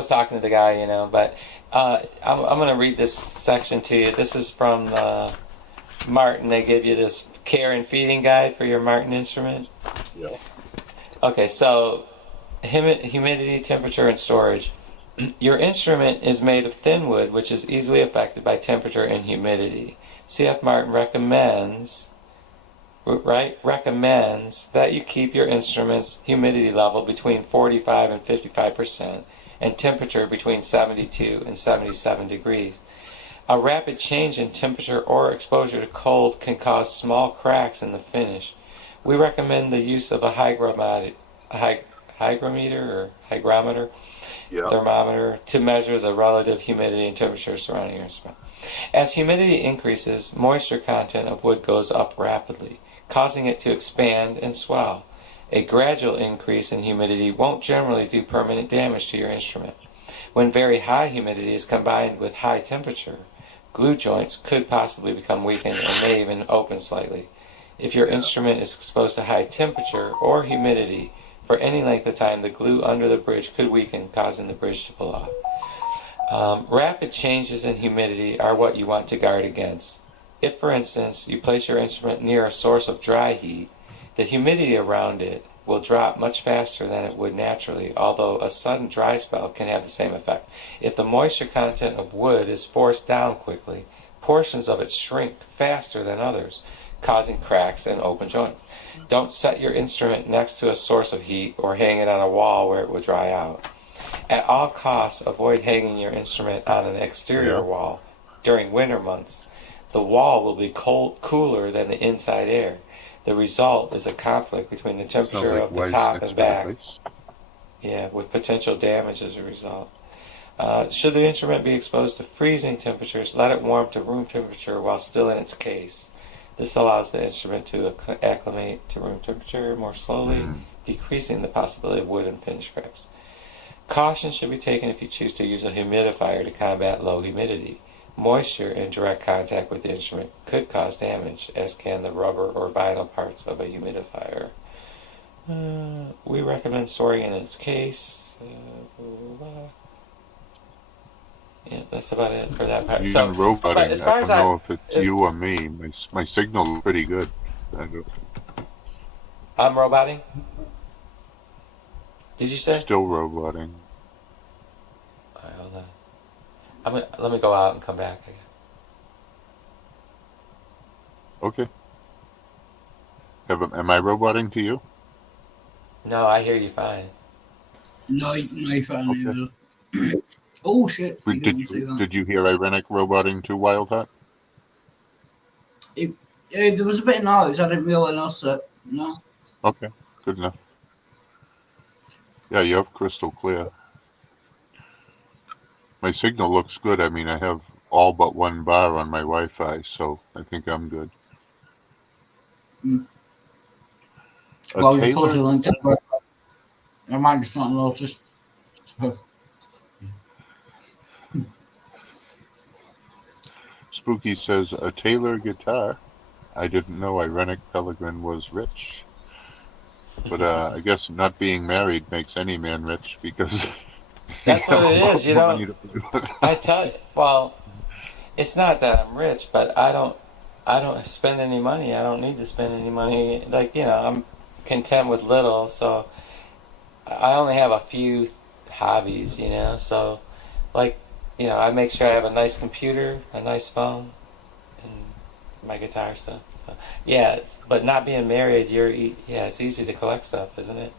talking to the guy, but I'm going to read this section to you. This is from Martin. They give you this care and feeding guide for your Martin instrument. Yeah. Okay, so humidity, temperature, and storage. Your instrument is made of thin wood, which is easily affected by temperature and humidity. C.F. Martin recommends that you keep your instrument's humidity level between 45 and 55% and temperature between 72 and 77 degrees. A rapid change in temperature or exposure to cold can cause small cracks in the finish. We recommend the use of a hygrometer thermometer to measure the relative humidity and temperature surrounding your instrument. As humidity increases, moisture content of wood goes up rapidly, causing it to expand and swell. A gradual increase in humidity won't generally do permanent damage to your instrument. When very high humidity is combined with high temperature, glue joints could possibly become weakened and may even open slightly. If your instrument is exposed to high temperature or humidity for any length of time, the glue under the bridge could weaken, causing the bridge to pull off. Rapid changes in humidity are what you want to guard against. If, for instance, you place your instrument near a source of dry heat, the humidity around it will drop much faster than it would naturally, although a sudden dry spell can have the same effect. If the moisture content of wood is forced down quickly, portions of it shrink faster than others, causing cracks and open joints. Don't set your instrument next to a source of heat or hang it on a wall where it will dry out. At all costs, avoid hanging your instrument on an exterior wall during winter months. The wall will be cooler than the inside air. The result is a conflict between the temperature of the top and back. With potential damage as a result. Should the instrument be exposed to freezing temperatures, let it warm to room temperature while still in its case. This allows the instrument to acclimate to room temperature more slowly, decreasing the possibility of wood and finish cracks. Caution should be taken if you choose to use a humidifier to combat low humidity. Moisture in direct contact with the instrument could cause damage, as can the rubber or vinyl parts of a humidifier. We recommend storing in its case. Yeah, that's about it for that part. So, roboting, but as far I as don't know if it's you or me. My signal is pretty good. I'm roboting? Did you say? Still roboting. Alright, hold on. Let me go out and come back. Okay. Am I roboting to you? No, I hear you fine. No, you found Okay. me. Oh shit! You Did didn't see that. you hear Irenic roboting to Wild Hunt? There was a bit of noise. I didn't really notice it. No. Okay, good enough. Yeah, you have crystal clear. My signal looks good. I mean, I have all but one bar on my Wi-Fi, so I think I'm good. Mm. A Well, just post Taylor a link to it. I might just not notice. Spooky says a Taylor guitar. I didn't know Irenic Pellegrin was rich, but I guess not being married makes any man rich because you That's have what a it lot is. You more don't. money to play with. I tell you. Well, it's not that I'm rich, but I don't spend any money. I don't need to spend any money. Like, I'm content with little. So I only have a few hobbies. So, like, I make sure I have a nice computer, a nice phone, and my guitar stuff. So yeah, but not being married, it's easy to collect stuff, isn't it?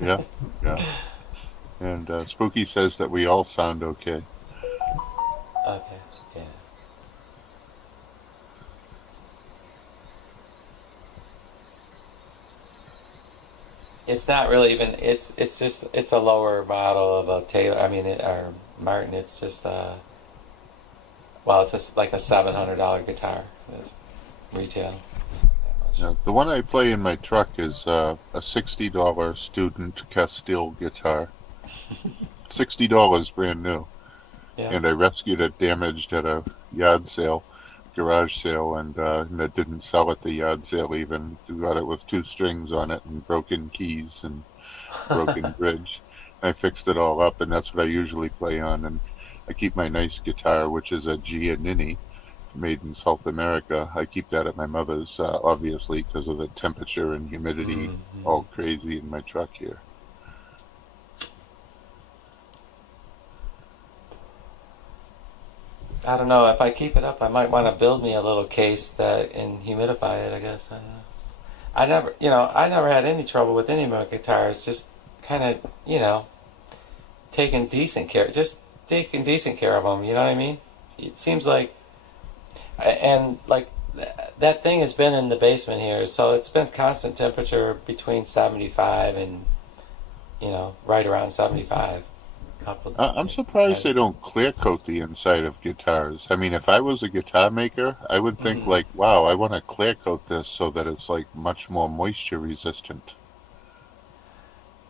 Yeah, yeah. And Spooky says that we all sound okay. Okay. Yeah. It's not really even. It's just it's a lower model of a Taylor. I mean, or Martin. It's just well, it's just like a $700 guitar. It's retail. It's not that much. Yeah, the one I play in my truck is a $60 student Castile guitar. $60 brand new. Yeah. And I rescued it damaged at a yard sale, garage sale, and it didn't sell at the yard sale even. We got it with 2 strings on it and broken keys and broken bridge. I fixed it all up, and that's what I usually play on. And I keep my nice guitar, which is a Giannini, made in South America. I keep that at my mother's, obviously, because of the temperature and humidity, all crazy in my truck here. I don't know. If I keep it up, I might want to build me a little case that and humidify it. I guess. I don't know. I never had any trouble with any of my guitars. Just kind of, taking decent care. Just taking decent care of them. You know what I mean? It seems like, and like that thing has been in the basement here, so it's been constant temperature between 75 and right around 75. I'm surprised they don't clear coat the inside of guitars. I mean, if I was a guitar maker, I would think like, wow, I want to clear coat this so that it's like much more moisture resistant.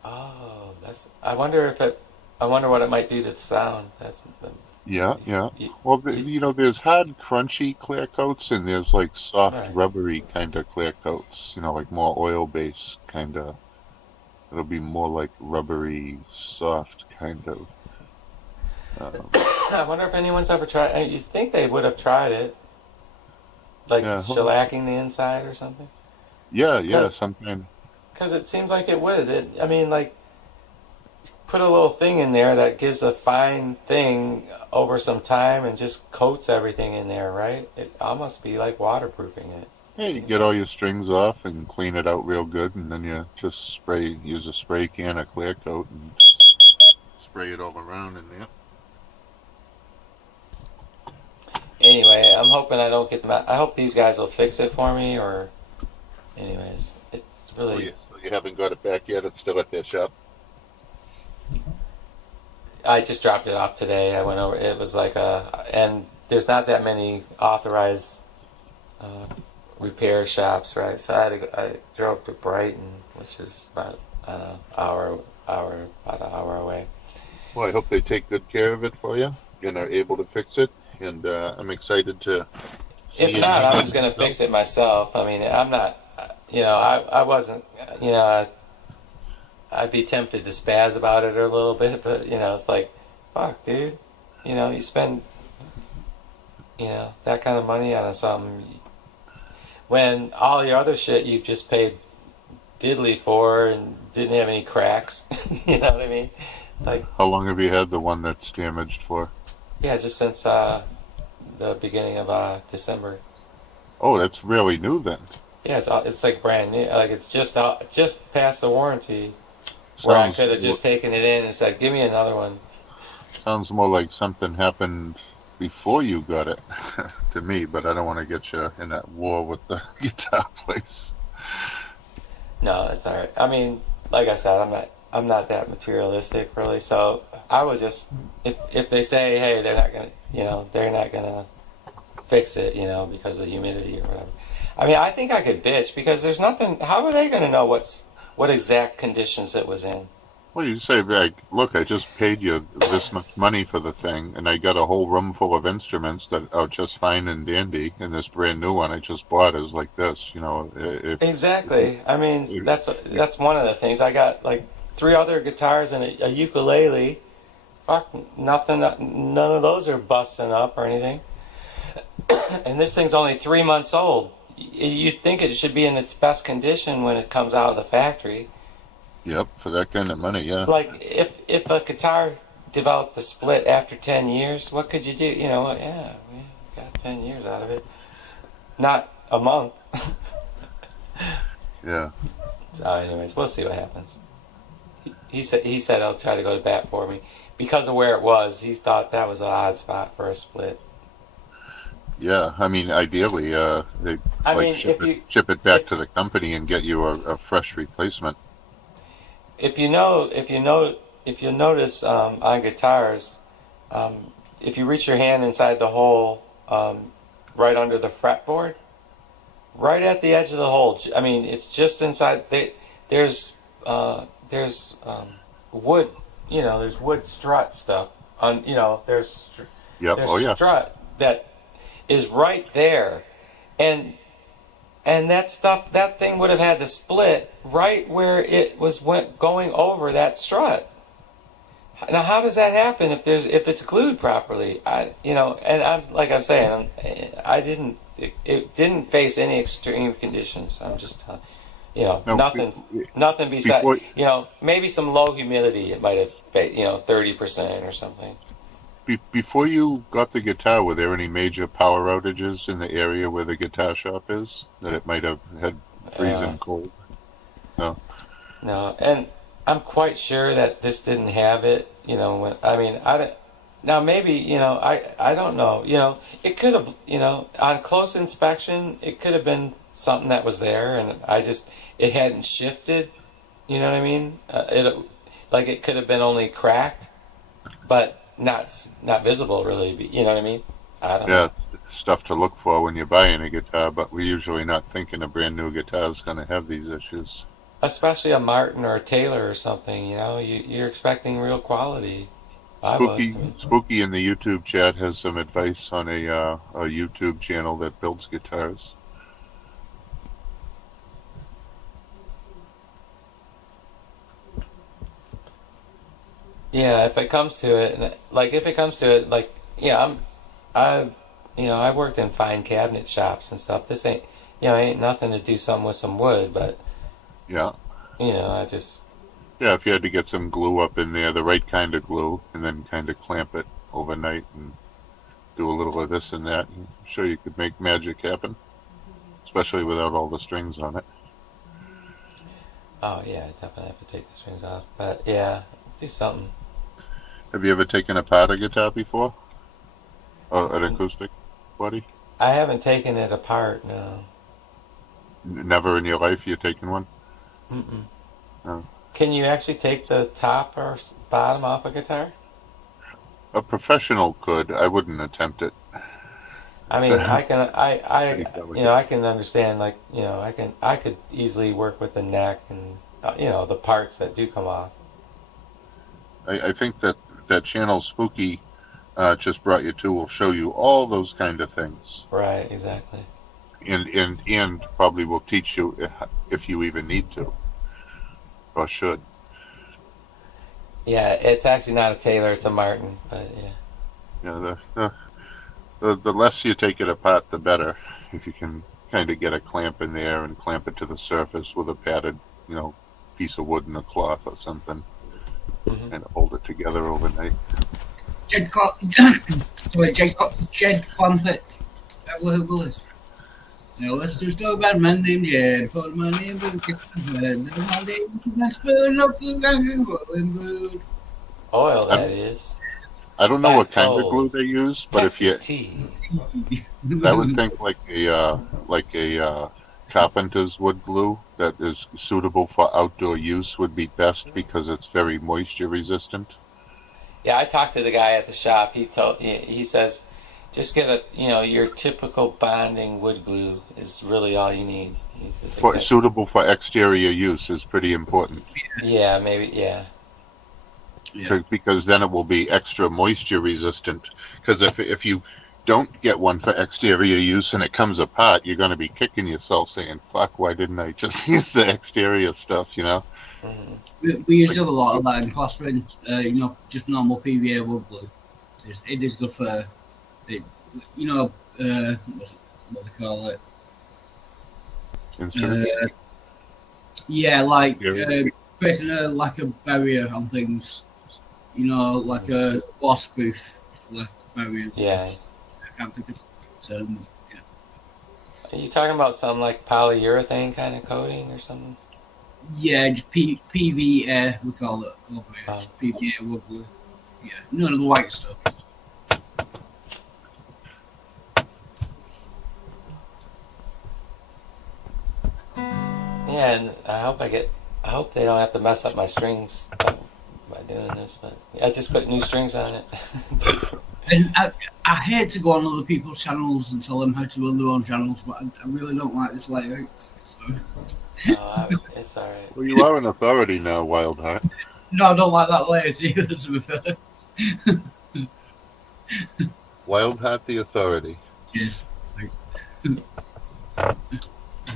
Oh, I wonder what it might do to the sound. Yeah, yeah. Well, there's hard, crunchy clear coats, and there's like soft, Right. rubbery kind of clear coats. Like more oil-based kind of. It'll be more like rubbery, soft kind of. I wonder if anyone's ever tried. You think they would have tried it, like Yeah, shellacking the inside or something? yeah, something. Because it seems like it would. I mean, like, put a little thing in there that gives a fine thing over some time and just coats everything in there, right? It almost be like waterproofing it. Yeah, you get all your strings off and clean it out real good, and then you just use a spray can of clear coat and spray it all around in there. Anyway, I'm hoping I don't get I hope these guys will fix it for me, or, anyways, it's Oh, really. yeah. So you haven't got it back yet? It's still at their shop? I just dropped it off today. I went over. It was like and there's not that many authorized repair shops, right? So I drove to Brighton, which is about an hour away. Well, I hope they take good care of it for you and are able to fix it. And I'm excited to see If it. not, I'm just gonna fix it myself. I mean, I'm not. I wasn't. I'd be tempted to spaz about it a little bit, but it's like, fuck, dude. You spend that kind of money on something when all your other shit you've just paid diddly for and didn't have any cracks. You know what I mean? It's like, How long have you had the one that's damaged for? Yeah, just since the beginning of December. Oh, that's really new then. Yeah, it's like brand new. Like it's just past the warranty, where I Sounds could have just taken it in and said, "Give me another one." sounds more like something happened before you got it to me, but I don't want to get you in that war with the guitar place. No, it's all right. I mean, like I said, I'm not that materialistic really. So I would just, if they say, hey, they're not gonna fix it, because of the humidity or whatever. I mean, I think I could bitch because there's nothing. How are they gonna know what exact conditions it was in? Well, you say, like, look, I just paid you this much money for the thing, and I got a whole room full of instruments that are just fine and dandy, and this brand new one I just bought is like this, Exactly. I mean, if, that's one of the things. I got like 3 other guitars and a ukulele. Fuck, nothing. None of those are busting up or anything. And this thing's only 3 months old. You'd think it should be in its best condition when it comes out of the factory. yep, for that kind of money, yeah. Like if a guitar developed a split after 10 years, what could you do? Yeah, we got 10 years out of it. Not a month. Yeah. So anyways, we'll see what happens. He said he'll try to go to bat for me. Because of where it was, he thought that was an odd spot for a split. Yeah, I mean, ideally, they I like mean, ship it back to the company and get you a fresh replacement. if you notice on guitars, if you reach your hand inside the hole, right under the fretboard, right at the edge of the hole. I mean, it's just inside. There's wood. There's wood strut stuff. There's Yep. there's Oh yeah. strut that is right there, and that thing would have had to split right where it going over that strut. Now, how does that happen if it's glued properly? And I'm saying, it didn't face any extreme conditions. I'm just telling, No, nothing besides, before- maybe some low humidity. It might have, 30% or something. Before you got the guitar, were there any major power outages in the area where the guitar shop is that it might have had freezing cold? No. No, and I'm quite sure that this didn't have it. Now maybe I don't know. It could have on close inspection it could have been something that was there, and it hadn't shifted. You know what I mean? It could have been only cracked, but not visible really. You know what I mean? I don't know. Yeah, stuff to look for when you're buying a guitar, but we're usually not thinking a brand new guitar is going to have these issues. Especially a Martin or a Taylor or something. You're expecting real quality. Spooky in the YouTube chat has some advice on a YouTube channel that builds guitars. Yeah, if it comes to it, I've worked in fine cabinet shops and stuff. This ain't nothing to do something with some wood, but Yeah. I just Yeah, if you had to get some glue up in there, the right kind of glue, and then kind of clamp it overnight and do a little of this and that, I'm sure you could make magic happen, especially without all the strings on it. oh yeah, I definitely have to take the strings off. But yeah, do something. Have you ever taken apart a guitar before? Or an acoustic body? I haven't taken it apart. No. Never in your life you've taken one? Mm-mm. No. Can you actually take the top or bottom off a guitar? A professional could. I wouldn't attempt it. I mean, I can, delicate. I can understand, I could easily work with the neck and, the parts that do come off. I think that channel Spooky just brought you to will show you all those kind of things. Right, exactly. And probably will teach you if you even need to. Or should. Yeah, it's actually not a Taylor, it's a Martin, but yeah. Yeah, the less you take it apart, the better. If you can kind of get a clamp in there and clamp it to the surface with a padded, piece of wood and a cloth or something, Mhm. and hold it together overnight. Jed Clampett. Ever Willis. Now let's just talk about a man named Jed. Put my name in my name spoon up the rolling boot. Oil, I that don't, is. I don't know Black what kind of glue gold. they use, but if you, Texas tea. I would think like a carpenter's wood glue that is suitable for outdoor use would be best because it's very moisture resistant. Yeah, I talked to the guy at the shop. He says, just get your typical bonding wood glue is really all you need. I think For that's, suitable for exterior use is pretty important yeah, maybe, yeah. Yeah. because then it will be extra moisture resistant. Because if you don't get one for exterior use and it comes apart, you're going to be kicking yourself saying, "Fuck, why didn't I just use the exterior stuff?" You know. Hmm. We It's use like, a lot of that in plastering. Just normal PVA wood glue. It is good for it. What they call it? instruments. Uh, yeah, like Exterior. creating like a barrier on things. Like a wasp proof like barrier. Yeah. I can't think of the term. Yeah. Are you talking about some like polyurethane kind of coating or something? Yeah, just PVA, we call it over here. Oh. Just PVA wood glue. Yeah, none of the white stuff. Yeah, and I hope they don't have to mess up my strings by doing this, but I just put new strings on it. And I hate to go on other people's channels and tell them how to run their own channels, but I really don't like this layout. So. It's alright. Well, you are an authority now, Wildheart. No, I don't like that layout either, to be fair. Wildheart the authority. Yes. He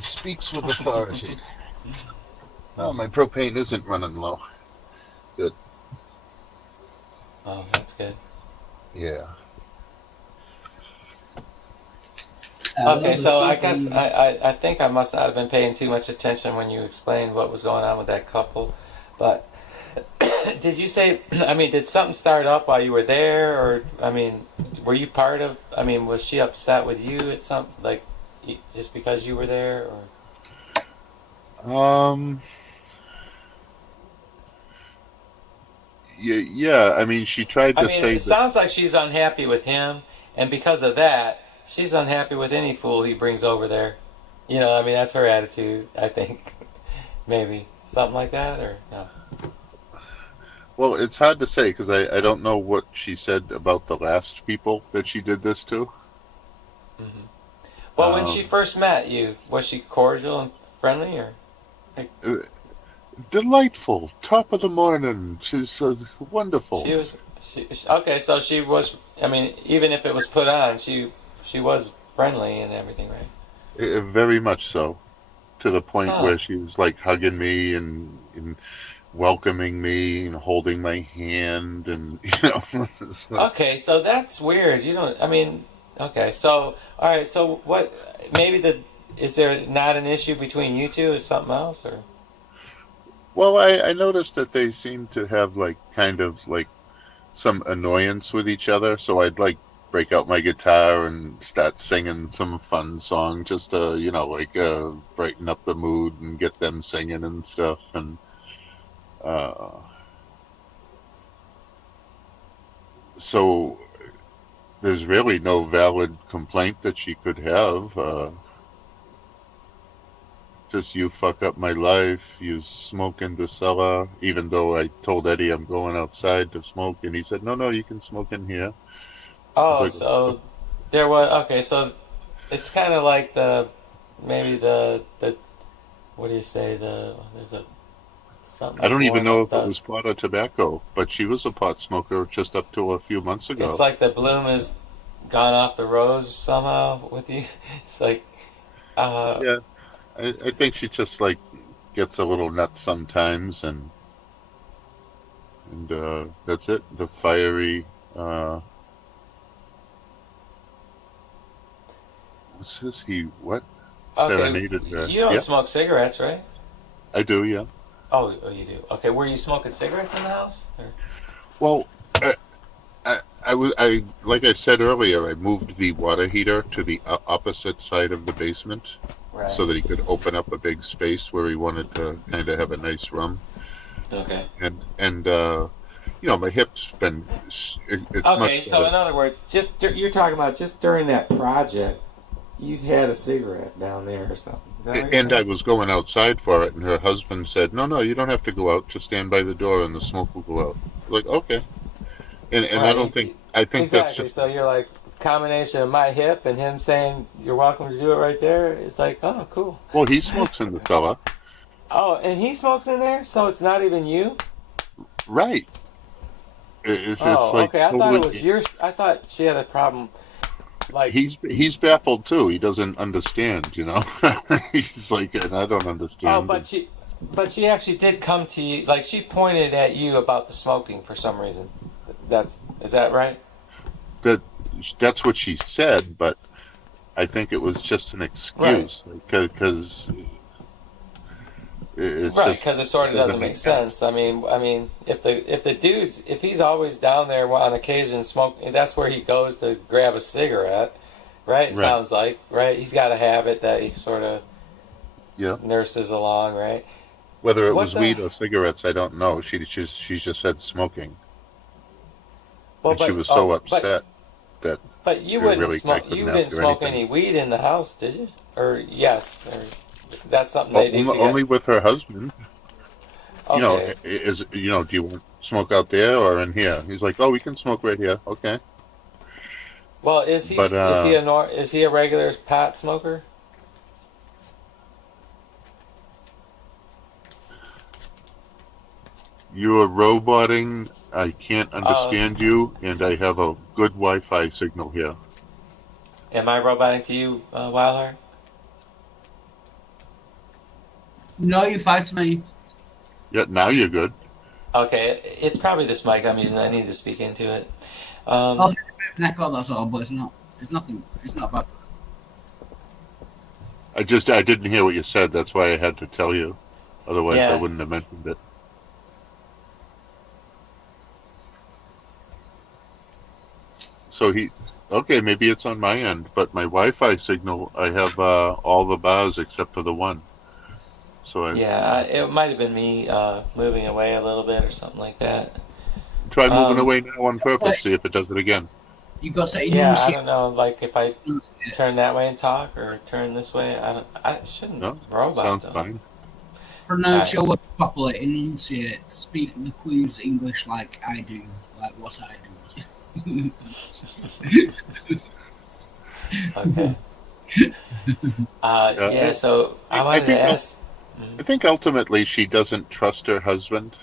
speaks with authority. Oh, my propane isn't running low. Good. Oh, that's good. Yeah. Okay, so I guess I think I must not have been paying too much attention when you explained what was going on with that couple. But did you say, did something start up while you were there? Or, were you part of, was she upset with you at some, like, just because you were there? Or? Yeah. I mean, she tried to say It that. sounds like she's unhappy with him, and because of that, she's unhappy with any fool he brings over there. That's her attitude, I think. Maybe. Something like that, or no? Well, it's hard to say because I don't know what she said about the last people that she did this to. Hmm. Well, when she first met you, was she cordial and friendly, or? Uh, Delightful, top of the morning. She's wonderful. She was. Okay, so she was. Even if it was put on, she was friendly and everything, right? Very much so, to the point Huh. where she was like hugging me and welcoming me and holding my hand and Okay, so that's weird. You don't. Okay, so all right. So what? Maybe is there not an issue between you two? Is something else, or? Well, I noticed that they seem to have like kind of like some annoyance with each other, so I'd like break out my guitar and start singing some fun song just to, brighten up the mood and get them singing and stuff. And uh, so there's really no valid complaint that she could have. Just you fuck up my life, you smoke in the cellar, even though I told Eddie I'm going outside to smoke, and he said, no, you can smoke in here. I was Oh, like, so there was. Okay, so it's kind of like maybe the what do you say, there's a something I that's don't even worn know up if it was pot or tobacco, but she was a pot smoker just up to a few months it's ago. like the bloom has gone off the rose somehow with you. It's like uh Yeah, I think she just like gets a little nuts sometimes, and that's it. The fiery, what's this? What? okay, Serenaded her. you don't Yeah, smoke cigarettes, right? I do, yeah. Oh, you do. Okay, were you smoking cigarettes in the house? Or? Well, I I like I said earlier, I moved the water heater to the opposite side of the basement Right. so that he could open up a big space where he wanted to kind of have a nice room. Okay. And my hip's been it's Okay, much so better. in other words, you're talking about just during that project, you had a cigarette down there or something. Is that what you're And I saying? was going outside for it, and her husband said, "No, you don't have to go out. Just stand by the door, and the smoke will go out." Like, okay, and I don't Right. think I think that's Exactly. just So you're like combination of my hip and him saying you're welcome to do it right there. It's like, oh, cool. well, he smokes in the cellar, Oh, and he smokes in there, so it's not even you. right? It's Oh, like okay. I thought it was totally. your. I thought she had a problem. Like, He's baffled too. He doesn't understand, you know. He's like, and I don't oh, understand. but she actually did come to you. Like, she pointed at you about the smoking for some reason. Is that right? That that's what she said, but I think it was just an Right. excuse because it's Right, just because it sort it of doesn't doesn't make make sense. sense. I mean, if he's always down there on occasion smoking, that's where he goes to grab a cigarette, right? It Right. sounds like, right? He's got a habit that he sort of Yeah. nurses along, right? Whether it What was the? weed or cigarettes, I don't know. She just said smoking, Well, and she was so upset that but you wouldn't really I smoke. couldn't You didn't ask her smoke anything. any weed in the house, did you? Or yes, or that's something they do together. Only with her husband. Okay. Do you want smoke out there or in here? He's like, oh, we can smoke right here. Okay. Well, But is he a regular pot smoker? you are roboting. I can't Uh, understand you, and I have a good Wi-Fi signal here. am I roboting to you, Wildheart? No, you fight me. Yeah, now you're good. Okay, it's probably this mic I'm using. I need to speak into it. I'll get a bit of an echo, that's all, but it's not. It's nothing. It's not bad. I didn't hear what you said. That's why I had to tell you. Otherwise, I Yeah. wouldn't have mentioned it. So okay, maybe it's on my end, but my Wi-Fi signal, I have all the bars except for the one. So Yeah, it might have been me moving away a little bit or something like that. try moving Um, away now on purpose. See if it does it again. You got to yeah, I enunciate. don't know. Like if I turn Enunciate. that way and talk or turn this way, I shouldn't No, robot sounds though. fine. Pronounce Alright. your words properly. Enunciate. Speak the Queen's English like I do, like what I do. Okay. Yeah. Uh, So I I wanted to think ask. I think ultimately she doesn't trust her husband,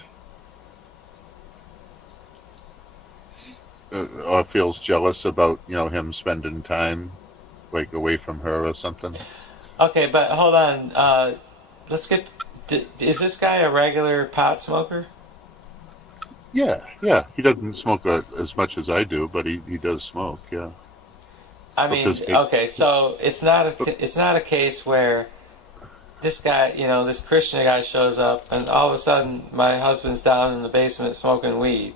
or feels jealous about him spending time like away from her or something. Okay, but hold on. Let's get. Is this guy a regular pot smoker? Yeah. He doesn't smoke as much as I do, but he does smoke. Yeah. I But mean, just okay, so it's not a case where this guy, this Christian guy shows up and all of a sudden my husband's down in the basement smoking weed.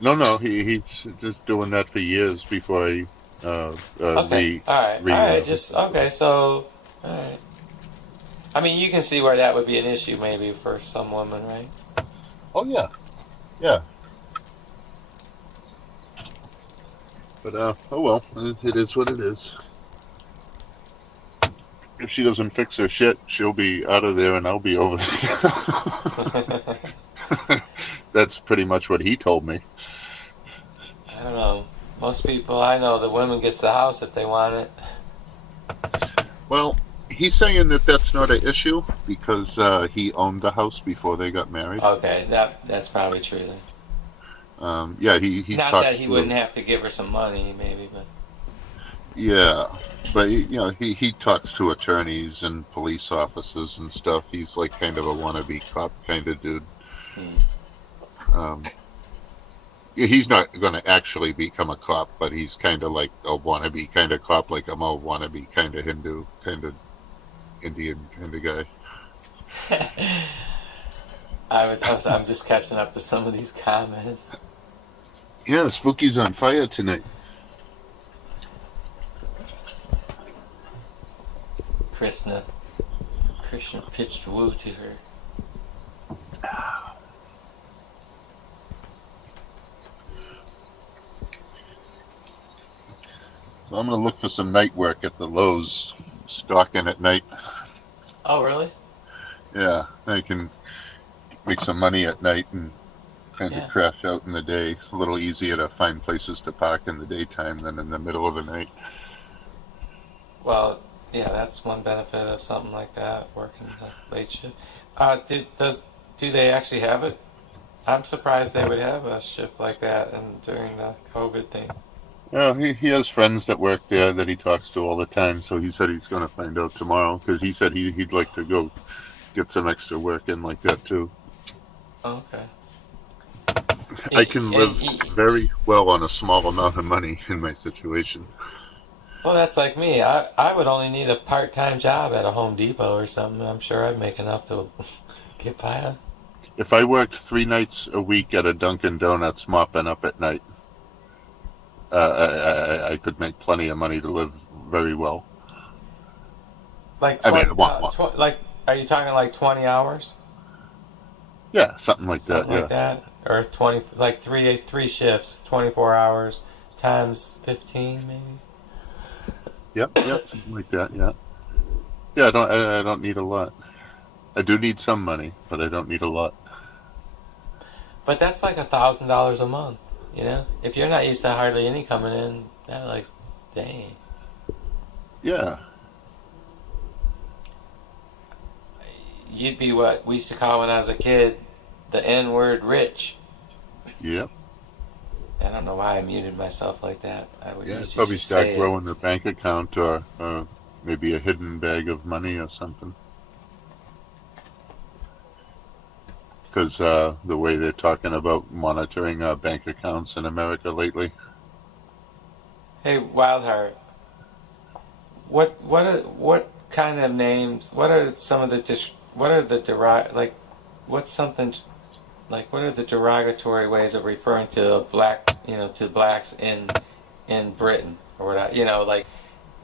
no. He's just doing that for years before he Okay, re all re. right, just okay. So, all right. I mean, you can see where that would be an issue maybe for some women, right? Oh yeah. But oh well, it is what it is. If she doesn't fix her shit, she'll be out of there and I'll be over there. That's pretty much what he told me. I don't know. Most people I know, the women gets the house if they want it. Well, he's saying that that's not an issue because he owned the house before they got married. Okay, that's probably true then. Yeah, he Not that talked he to wouldn't him. have to give her some money, maybe, but Yeah, but he talks to attorneys and police officers and stuff. He's like kind of a wannabe cop kind of dude. Um, yeah, he's not going to actually become a cop, but he's kind of like a wannabe kind of cop, like I'm a wannabe kind of Hindu, kind of Indian kind of guy. I'm just catching up to some of these comments. Yeah, Spooky's on fire tonight. Krishna pitched woo to her. So I'm gonna look for some night work at the Lowe's, stalking at night. Oh, really? Yeah, I can make some money at night and kind of Yeah. crash out in the day. It's a little easier to find places to park in the daytime than in the middle of the night. Well, yeah, that's one benefit of something like that, working the late shift. Do they actually have it? I'm surprised they would have a shift like that and during the COVID thing. Yeah, he has friends that work there that he talks to all the time, so he said he's going to find out tomorrow because he said he'd like to go get some extra work in like that too. Oh, okay. I can live And- very well on a small amount of money in my situation. Well, that's like me. I would only need a part-time job at a Home Depot or something. I'm sure I'd make enough to get by on. If I worked 3 nights a week at a Dunkin' Donuts mopping up at night, I could make plenty of money to live very well. Like I mean, 20, like, are you talking like 20 hours? Yeah, something like Something that. like that? Or 20, like three shifts, 24 hours times 15 maybe? Yep, something like that. Yeah, yeah. I don't need a lot. I do need some money, but I don't need a lot. But that's like $1,000 a month, you know? If you're not used to hardly any coming in, that like, dang. Yeah, You'd be what we used to call when I was a kid, the N-word rich. yep. I don't know why I muted myself like that. I would Yeah, used to probably just start say it. growing a bank account or maybe a hidden bag of money or something. Because the way they're talking about monitoring bank accounts in America lately. Hey, Wildheart, what kind of names? What are some of the what are the like? What's something like? What are the derogatory ways of referring to a black, to blacks in Britain or what?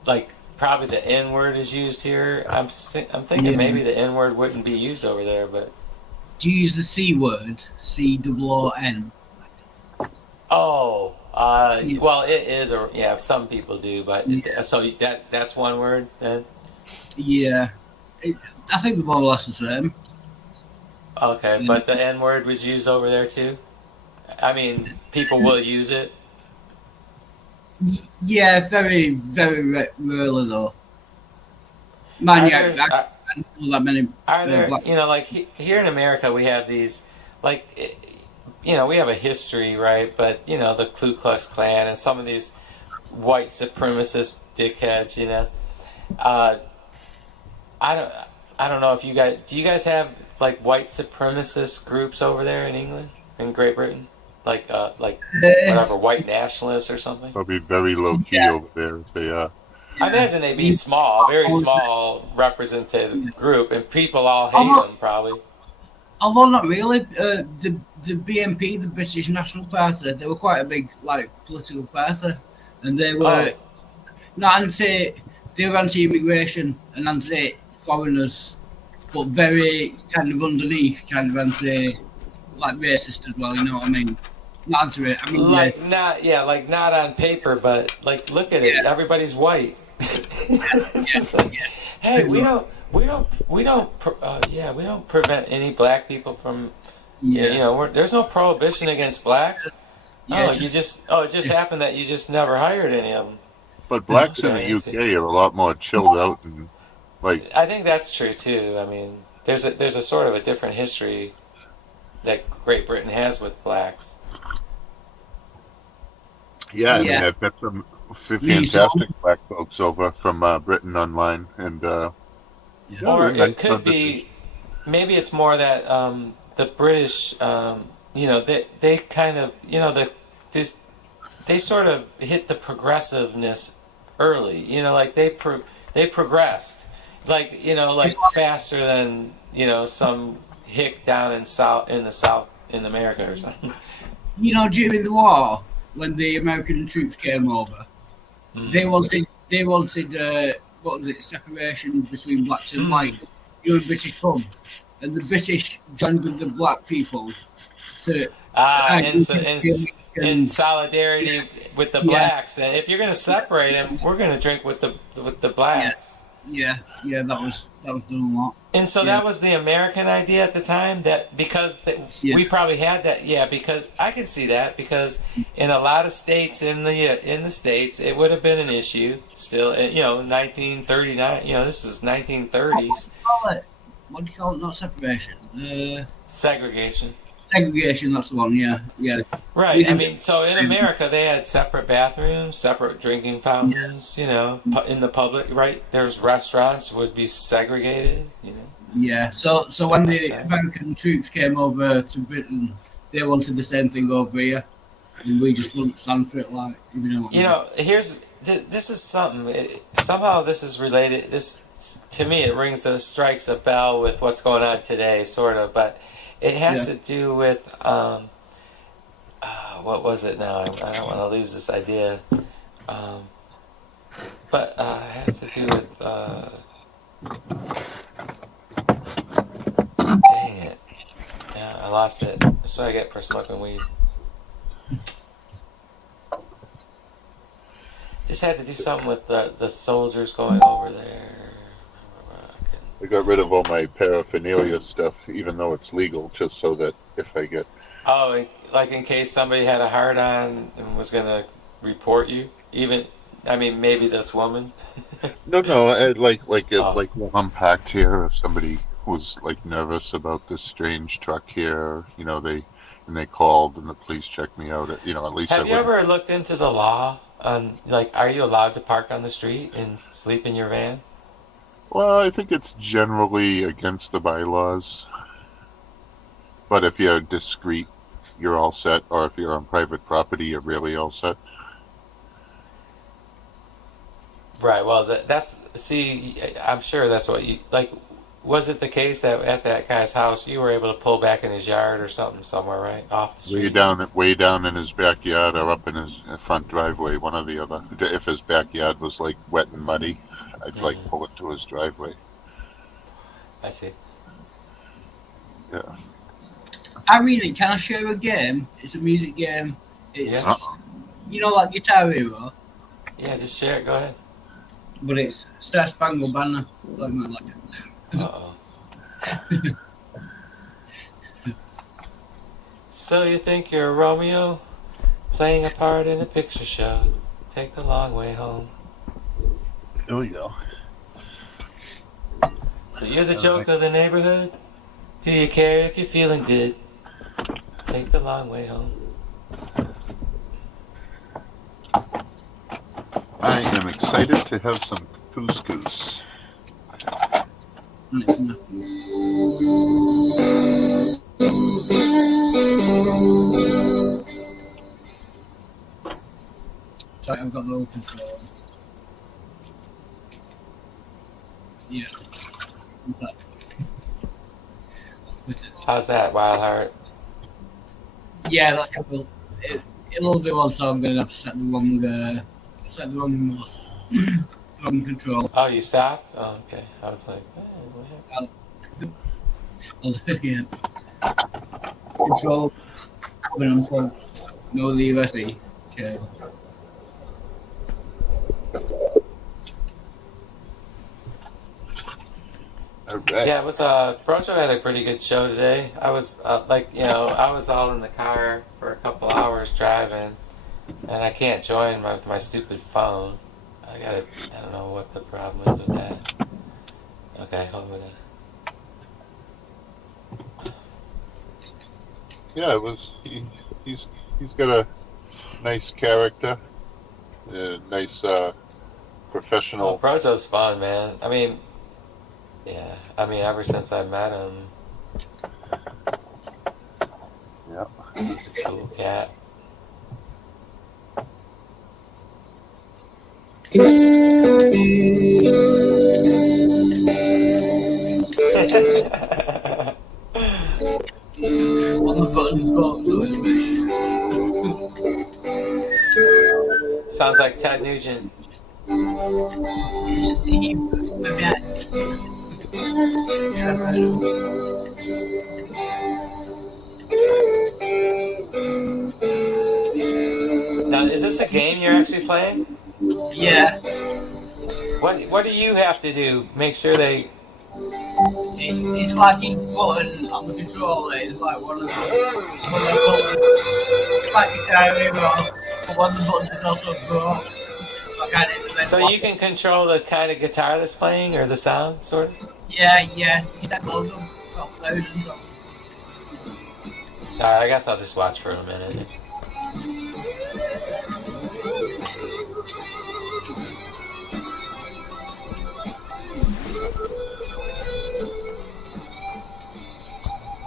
Like probably the N word is used here. I'm thinking Yeah. maybe the N word wouldn't be used over there, but Do you use the C word? C-O-O-N. oh, well, it is, or yeah, some people do, but so that's one word then. Yeah. I think they're more or less the same. Okay, Yeah. but the N word was used over there too. I mean, people will use it. Yeah, very, very rarely though. Man, Are yeah, there, I don't know that many. are there black- like here in America we have these, like, we have a history, right? But the Ku Klux Klan and some of these white supremacist dickheads, uh, I don't know if do you guys have like white supremacist groups over there in England, in Great Britain, like whatever, white nationalists or something? Probably very low key over there if they are. I imagine they'd be small, very small representative group, and people all hate them probably. Although not really. The BNP, the British National Party, they were quite a big political party, and they were not anti. They were anti-immigration and anti-foreigners, but very kind of underneath, kind of racist as well. You know what I mean? Not anti. I mean, Like not on paper, but like look at it. Yeah. Everybody's white. It's like, hey, we don't prevent any black people from. There's no prohibition against blacks. Yeah, It just happened that you just never hired any of them. But blacks in Okay, I the see. UK are a lot more chilled out and like. I think that's true too. I mean, there's a sort of a different history that Great Britain has with blacks. Yeah, I mean, Yeah. I've met some fantastic black folks over from Britain online, and Or they're nice it could be, maybe it's more that the British, they kind of, they sort of hit the progressive-ness early. Like they progressed, like faster than some hick down in the South in America or something. during the war, when the American troops came over, Mm. they wanted what was it, separation between blacks and whites, in British pubs, and the British joined with the black people to In, argue so- against in, the in Americans. solidarity with the Yeah. blacks, that if you're going to separate them, we're going to drink with the blacks. Yeah, that was done a lot. And so Yeah. that was the American idea at the time. That because Yeah. we probably had that. Yeah, because I can see that because in a lot of states in the states, it would have been an issue. Still, 1939. This is 1930s. What do you call it? Not separation. Segregation. Segregation. That's the one. Yeah. Right. I mean, so in America, they had separate bathrooms, separate drinking fountains. In the public, right? There's restaurants would be segregated. Yeah. So when the American troops came over to Britain, they wanted the same thing over here, and we just wouldn't stand for it. Like, This is something. Somehow this is related. This to me, it strikes a bell with what's going on today, sort of. But it has to do with what was it now? I don't want to lose this idea. But it had to do with. Dang it! Yeah, I lost it. That's what I get for smoking weed. Just had to do something with the soldiers going over there. I got rid of all my paraphernalia stuff, even though it's legal, just so that if I get... Oh, like in case somebody had a hard on and was going to report you? Maybe this woman? No, like while I'm packed here, if somebody was like nervous about this strange truck here, they called and the police checked me out. At least Have you ever looked into the law on, are you allowed to park on the street and sleep in your van? Well, I think it's generally against the bylaws. But if you're discreet, you're all set. Or if you're on private property, you're really all set. Right, well, I'm sure that's what you, was it the case that at that guy's house you were able to pull back in his yard or something somewhere, right? Off the street? Way down in his backyard or up in his front driveway, one or the other. If his backyard was wet and muddy, I'd pull it to his driveway. I see. Yeah. Can I show you a game? It's a music game. It's Yeah. Like Guitar Hero, Yeah, just share it, go ahead. but it's Star Spangled Banner. Like it. Uh-oh. So you think you're Romeo, playing a part in a picture show. Take the long way home. Here we go. So you're the joke of the neighborhood? Do you care if you're feeling good? Take the long way home. I am excited to have some couscous. And it's nothing. Sorry, I've got no control. Yeah. How's that, Wild Heart? Yeah, that's cool. It'll do one, so I'm going to have to set the wrong wrong control. Oh, you stopped? Oh, okay. I was like, what happened? I'll do it again. Control. When I'm close. No, the USB. Okay. Alright. Yeah, it was Brojo had a pretty good show today. I was I was all in the car for a couple hours driving, and I can't join with my stupid phone. I don't know what the problem is with that. Okay, hold on. Yeah, it was. He's got a nice character, nice professional. Well, Brojo's fun, man. Ever since I met him, Yeah. he's a cool cat. On the buttons box, so it's fish. Sounds like Ted Nugent. Steve Burnett. Now, is this a game you're actually playing? Yeah, What do you have to do? Make sure they. it's like each button on the controller is like one of the buttons. Like Guitar Hero, but one of the buttons is also broke. I can't even So you can control the kind of guitar that's playing or the sound, sort of. Yeah, you can download them. Got thousands of them. All right, I guess I'll just watch for a minute.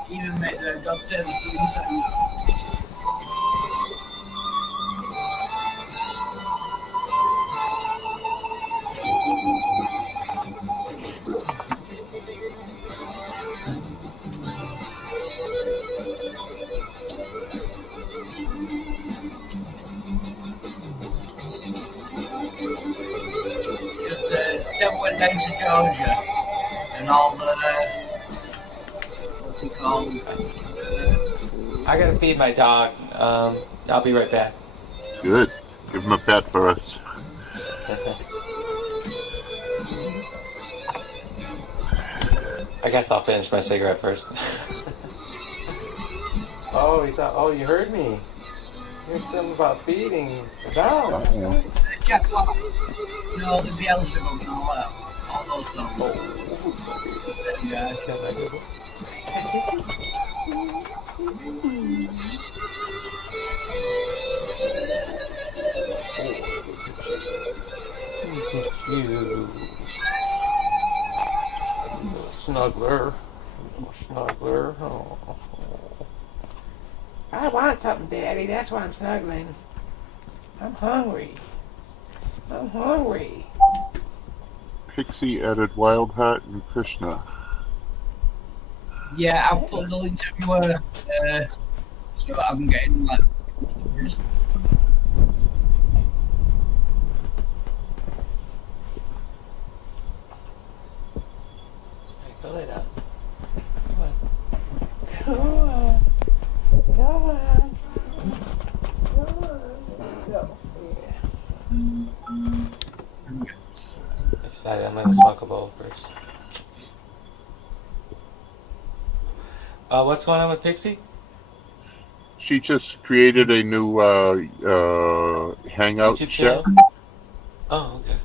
Even make the God Save the Queen sound. Just Devil went down to Georgia and all the what's it called? I gotta feed my dog. I'll be right back. Good. Give him a pet for us. I guess I'll finish my cigarette first. Oh, he thought. Oh, you heard me. Here's something about feeding the dog. Jackpot. No, the Beelzebub and all that. All those songs. Same guy. You. Snuggler. Snuggler. Oh. I want something, Daddy. That's why I'm snuggling. I'm hungry. I'm hungry. Pixie added Wild Heart and Krishna. Yeah, I'll put the links everywhere. So I'm getting like. Go lay down. Come on. Come on. Come on. Come on. Go. Yeah. I decided I'm gonna smoke a bowl first. What's going on with Pixie? She just created a new Hangout YouTube chat. channel? Oh, okay.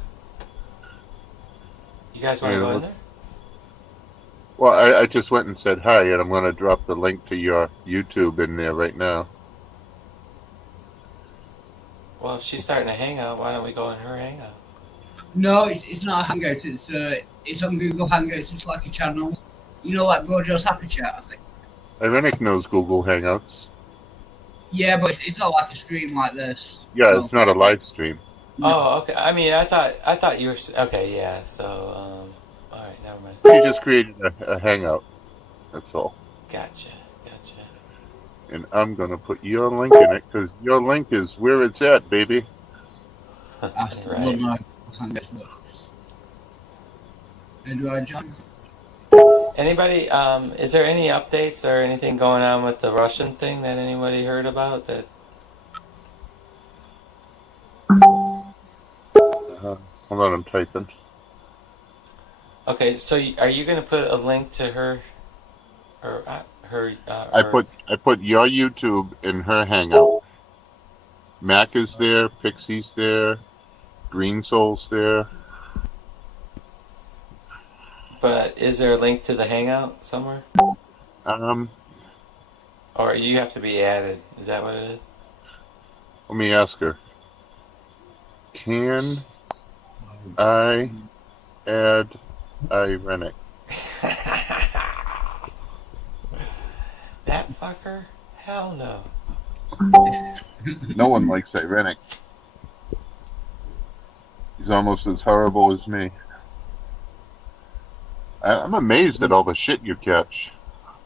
You guys want to Yeah, go in there? Well, I just went and said hi, and I'm going to drop the link to your YouTube in there right now. Well, if she's starting a hangout, why don't we go in her hangout? No, it's not a Hangouts. It's on Google Hangouts. It's like a channel. You know, like Gojo's Happy Chat, I think. Irenic knows Google Hangouts. Yeah, but it's not like a stream like this. Yeah, No. it's not a live stream. Oh, okay. I mean, I thought you were okay. Yeah. So, all right, never mind. She just created a Hangout. That's all. Gotcha. And I'm going to put your link in it, because your link is where it's at, baby. I still Right. don't know how Hangouts works. How do I join? Anybody? Is there any updates or anything going on with the Russian thing that anybody heard about? That Hold on, I'm typing. okay. So, are you going to put a link to her? I put your YouTube in her Hangout. Mac is there, Pixie's there, Green Soul's there. But is there a link to the hangout somewhere? Or you have to be added? Is that what it is? Let me ask her. Can I add Irenic? That fucker? Hell no. No one likes Irenic. He's almost as horrible as me. I'm amazed at all the shit you catch.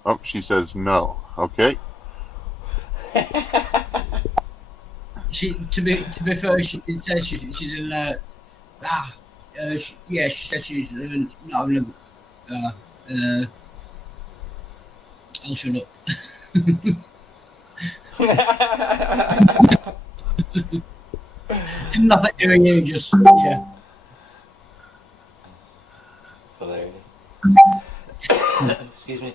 Oh, she says no. Okay. To be fair, she did say she's in she said she's not having a I'll shut up. Nothing doing you, just yeah. It's hilarious. Excuse me.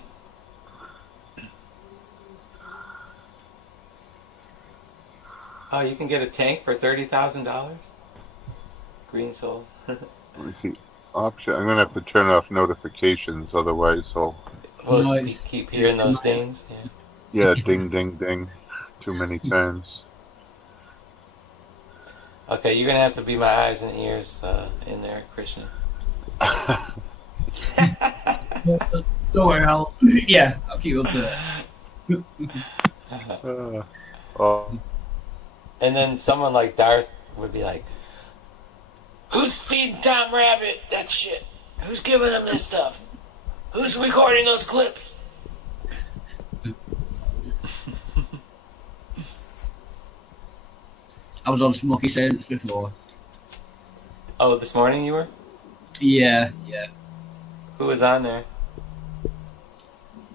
Oh, you can get a tank for $30,000? Green Soul. Let me see. Option. I'm gonna have to turn off notifications, otherwise I'll. Well, No, you it's- keep hearing those dings. Yeah. Yeah, ding, ding, ding. Too many times. Okay, you're gonna have to be my eyes and ears in there, Krishna. Don't worry, I'll I'll keep up to it. Oh, And then someone like Darth would be like, "Who's feeding Tom Rabbit that shit? Who's giving him this stuff? Who's recording those clips?" I was on Smoky Saints before. Oh, this morning you were? Yeah. Who was on there?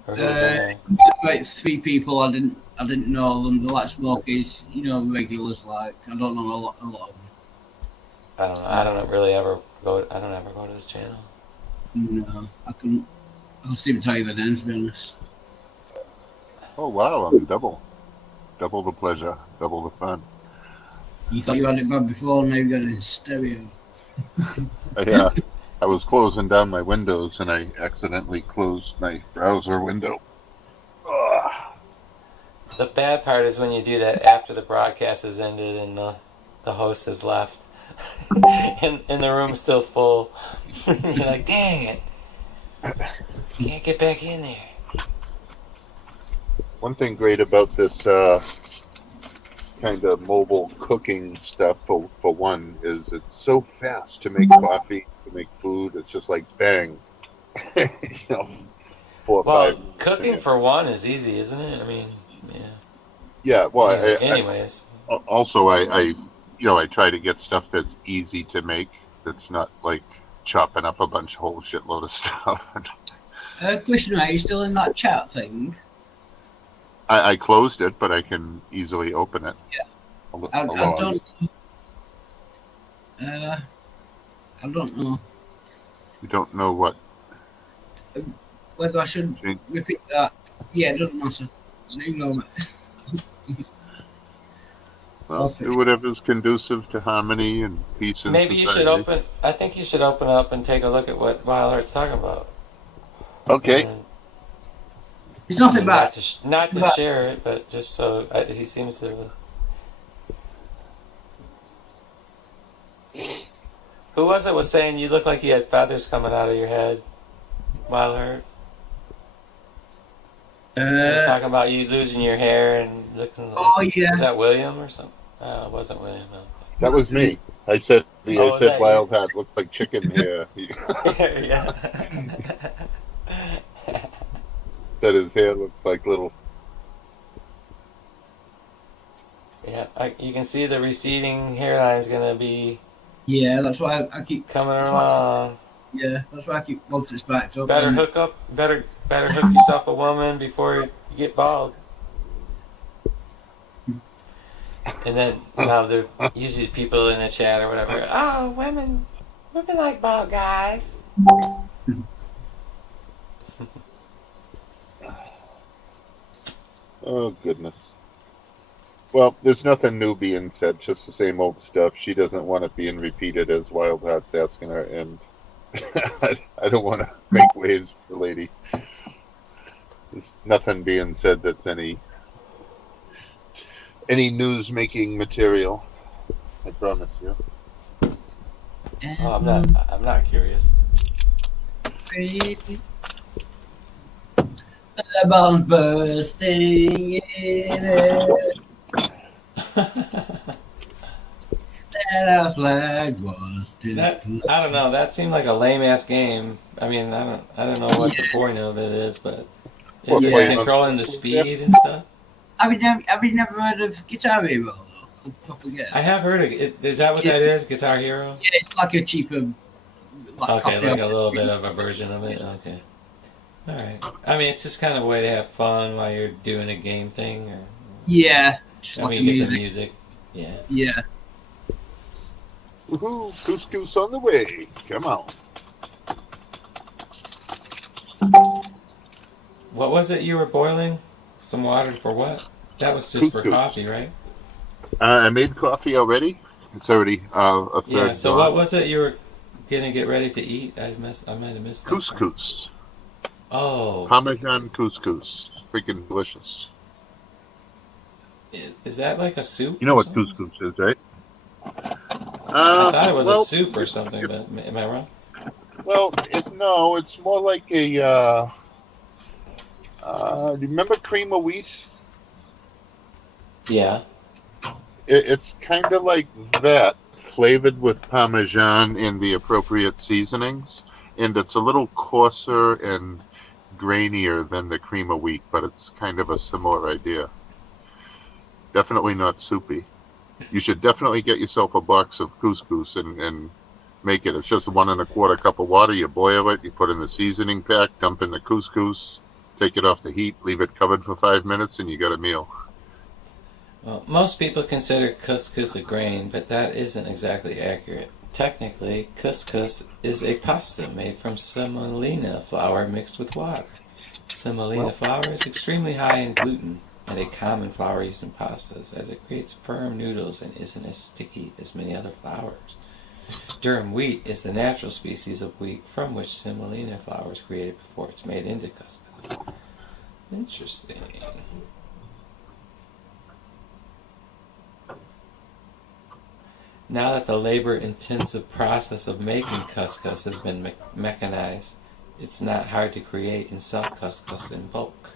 Or who was in there? Like 3 people I didn't know them. The like Smokies, regulars like I don't know a lot of them. I don't know. I don't really ever go. I don't ever go to his channel. No, I couldn't. I can't even tell you the names, to be honest. oh wow! I'm double the pleasure, double the fun. You thought you had it bad before, now you got it in stereo. I was closing down my windows and I accidentally closed my browser window. Ugh. The bad part is when you do that after the broadcast has ended and the host has left, and the room's still full. You're like, dang it, can't get back in there. One thing great about this kind of mobile cooking stuff, for one, is it's so fast to make coffee, to make food. It's just like bang, 4 or Well, 5. cooking for one is easy, isn't it? I mean, yeah. Yeah. Well, Anyways, also I try to get stuff that's easy to make. That's not like chopping up a whole shitload of stuff. Question, are you still in that chat thing? I closed it, but I can easily open it. Yeah. I don't know You don't know what? whether I should Jane? repeat that. Yeah, it doesn't matter. Ignore it. Well, Okay. do whatever's conducive to harmony and peace in maybe you society. should open. I think you should open up and take a look at what Wild Heart's talking about. Okay. And It's nothing bad. not to But- share it, but just so he seems to. Who was it was saying you look like you had feathers coming out of your head, Wild Heart? They were talking about you losing your hair and looking. Oh yeah. Was that William or something? It wasn't William. No. That was me. I said Oh, was that Wild Hat looked like chicken hair. Yeah. Said his hair looked like little. Yeah, you can see the receding hairline is gonna be Yeah, that's why I keep. coming along. Yeah, that's why I keep once it's backed up. Better and- hook up. Better hook yourself a woman before you get bald. And then now there usually people in the chat or whatever. Oh, women like bald guys. Oh goodness. Well, there's nothing new being said. Just the same old stuff. She doesn't want it being repeated as Wild Hat's asking her, and I don't want to make waves for the lady. There's nothing being said that's any news-making material. I promise you. Oh, I'm not curious. The bomb bursting in it. That our flag was still. That I don't know. That seemed like a lame ass game. I mean, I don't know what the point of it is, but is What it point? controlling the speed and stuff? Have you never heard of Guitar Hero though? proper game. I have heard of it. Is that what that is? Guitar Hero? Yeah, it's like a cheaper, like Okay, copy like of a it. little bit of a version of it. Okay. All right. I mean, it's just kind of a way to have fun while you're doing a game thing, or Yeah, just I like mean, a you get the music. music. Yeah. Yeah. Woohoo! Couscous on the way. Come on. What was it you were boiling? Some water for what? That was just for Couscous. coffee, right? I made coffee already. It's already a Yeah. third So what gone. was it you were gonna get ready to eat? I might have missed that. Couscous. Oh, Parmesan couscous. Freaking delicious. is that like a soup? You know or what something? couscous is, right? I thought it was a Well, soup or something, but am I wrong? well, no, it's more like a. Do you remember cream of wheat? Yeah. It's kind of like that, flavored with Parmesan and the appropriate seasonings, and it's a little coarser and grainier than the cream of wheat, but it's kind of a similar idea. Definitely not soupy. You should definitely get yourself a box of couscous and make it. It's just 1 1/4 cup of water. You boil it, you put in the seasoning pack, dump in the couscous, take it off the heat, leave it covered for 5 minutes, and you got a meal. Well, most people consider couscous a grain, but that isn't exactly accurate. Technically, couscous is a pasta made from semolina flour mixed with water. Semolina flour is extremely high in gluten and a common flour used in pastas, as it creates firm noodles and isn't as sticky as many other flours. Durum wheat is the natural species of wheat from which semolina flour is created before it's made into couscous. Interesting. Now that the labor-intensive process of making couscous has been mechanized, it's not hard to create and sell couscous in bulk.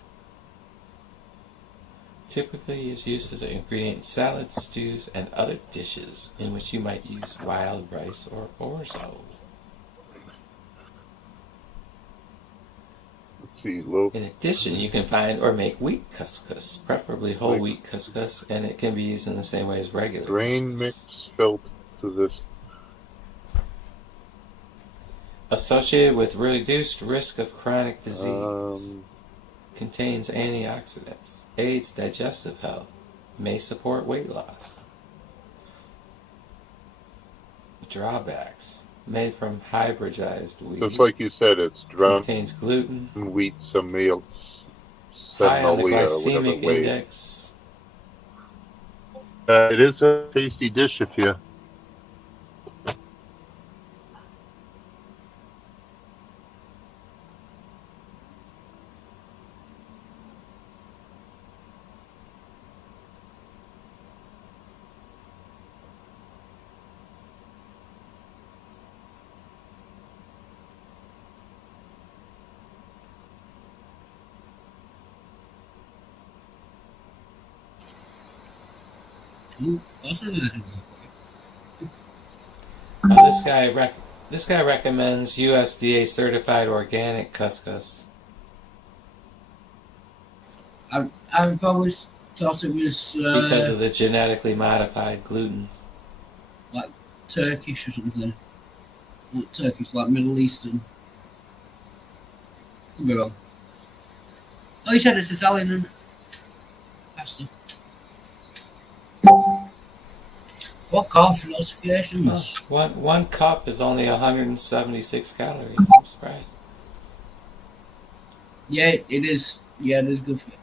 Typically, it's used as an ingredient in salads, stews, and other dishes in which you might use wild rice or orzo. Let's see, loaf. In addition, you can find or make wheat couscous, preferably whole wheat couscous, and it can be used in the same way as regular Grain couscous. mix filled to this. Associated with reduced risk of chronic disease. Um, Contains antioxidants, aids digestive health, may support weight loss. Drawbacks: made from hybridized wheat, just like you said, it's drunk contains gluten, wheat, some meal, high on the semolina, or whatever glycemic way. index. It is a tasty dish if you. What's it? This guy recommends USDA certified organic couscous. I've always thought it was Because of the genetically modified glutens. like Turkish or something. Not Turkish, like Middle Eastern. Could be wrong. Oh, you said it's Italian and pasta. Fuck off, notifications. One cup is only 176 calories. I'm surprised. Yeah, it is. Yeah, it is good for you.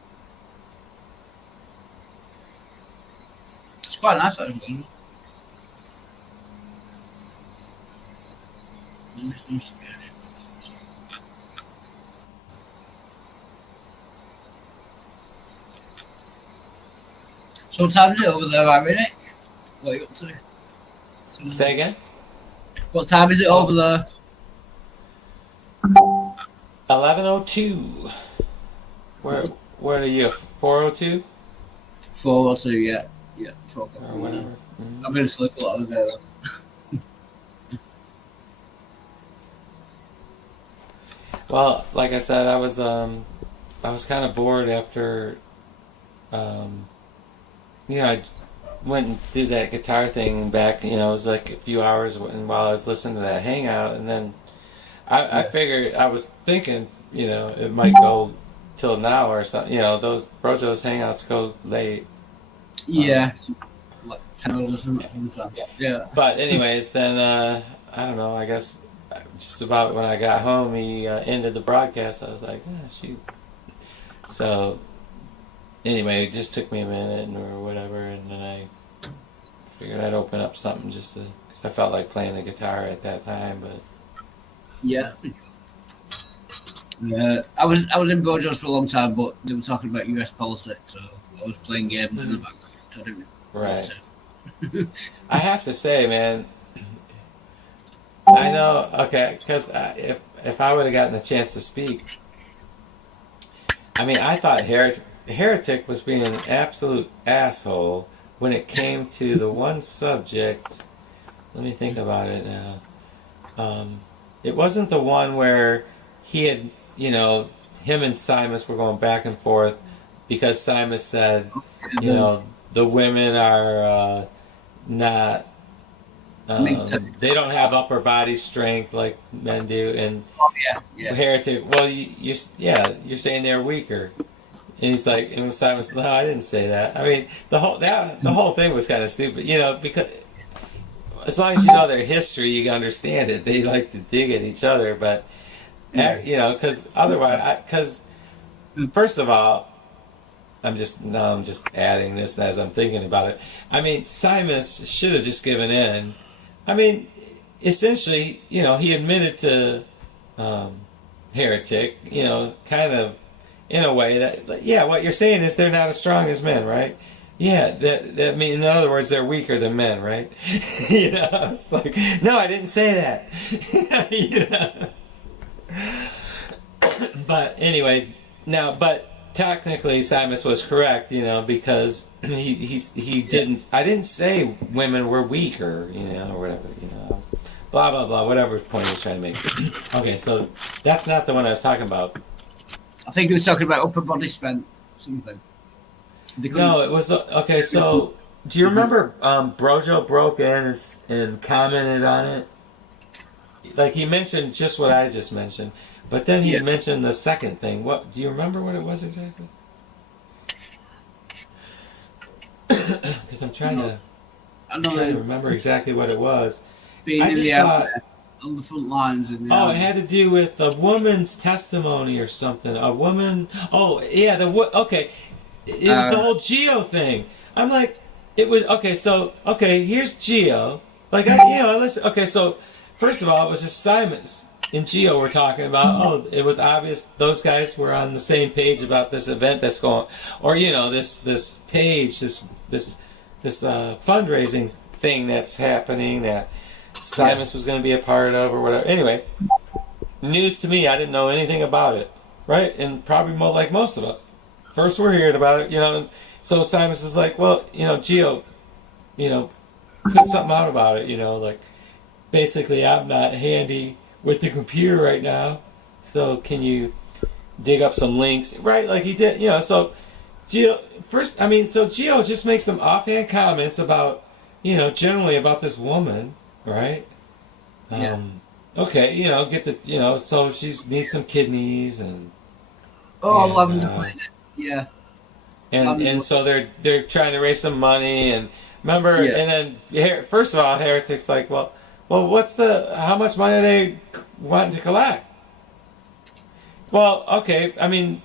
It's quite nice actually. So what time is it over there, Irene? What are you up to? Say again? What time is it over there? 11:02. Where are you? 4:02 4 or 2, yeah. Yeah, 4 or whatever. I've been asleep a lot of the day though. Well, like I said, I was kind of bored after, went and did that guitar thing back. It was like a few hours while I was listening to that hangout, and then I figured I was thinking, it might go till now or something. Those Brojo's hangouts go late. Yeah. Like 10 hours or something. Yeah. But anyways, then I don't know. I guess just about when I got home, he ended the broadcast. I was like, shoot. So anyway, it just took me a minute or whatever, and then I figured I'd open up something just to, because I felt like playing the guitar at that time. But Yeah. I was in Brojo's for a long time, but they were talking about US politics, so I was playing games in the background. So I didn't right. I have to say, man, I know, okay, because if I would have gotten a chance to speak, I mean, I thought Heretic was being an absolute asshole when it came to the one subject. Let me think about it now. It wasn't the one where he had, him and Simus were going back and forth because Simus said, the women are not, they don't have upper body strength like men do, and Heretic, well, you're saying they're weaker, and he's like, and Simon's, no, I didn't say that. I mean, the whole thing was kind of stupid, because as long as you know their history, you understand it. They like to dig at each other, but because otherwise, because first of all, I'm just adding this as I'm thinking about it. I mean, Simus should have just given in. I mean, essentially, he admitted to Heretic, kind of in a way that, yeah, what you're saying is they're not as strong as men, right? Yeah, that mean, in other words, they're weaker than men, right? It's like, no, I didn't say that. But anyways, but technically Simus was correct, because he didn't. I didn't say women were weaker, or whatever, blah blah blah, whatever point he was trying to make. Okay, so that's not the one I was talking about. I think he was talking about upper body strength, something. No, it was okay. So do you remember Brojo broke in and commented on it? Like he mentioned just what I just mentioned. But then he mentioned the second thing. What do you remember what it was exactly? Because I'm trying to remember exactly what it was. I just thought on the front lines. It had to do with a woman's testimony or something. A woman. Oh yeah, okay. It was the whole Geo thing. I'm like, it was okay. So here's Geo. Like I listen. Okay, so first of all, it was just Simon's. And Gio were talking about, it was obvious those guys were on the same page about this event that's going, or this page, this fundraising thing that's happening that Simus was going to be a part of or whatever. Anyway, news to me, I didn't know anything about it, right? And probably more like most of us. First we're hearing about it, and so Simus is like, well, Gio, put something out about it, like basically I'm not handy with the computer right now, so can you dig up some links, right? Like he did, so Gio Gio just makes some offhand comments about, generally about this woman, right? Okay, get the, so she needs some kidneys and and so they're trying to raise some money, and remember, and then first of all, Heretic's like, well, how much money are they wanting to collect? Well, okay, I mean,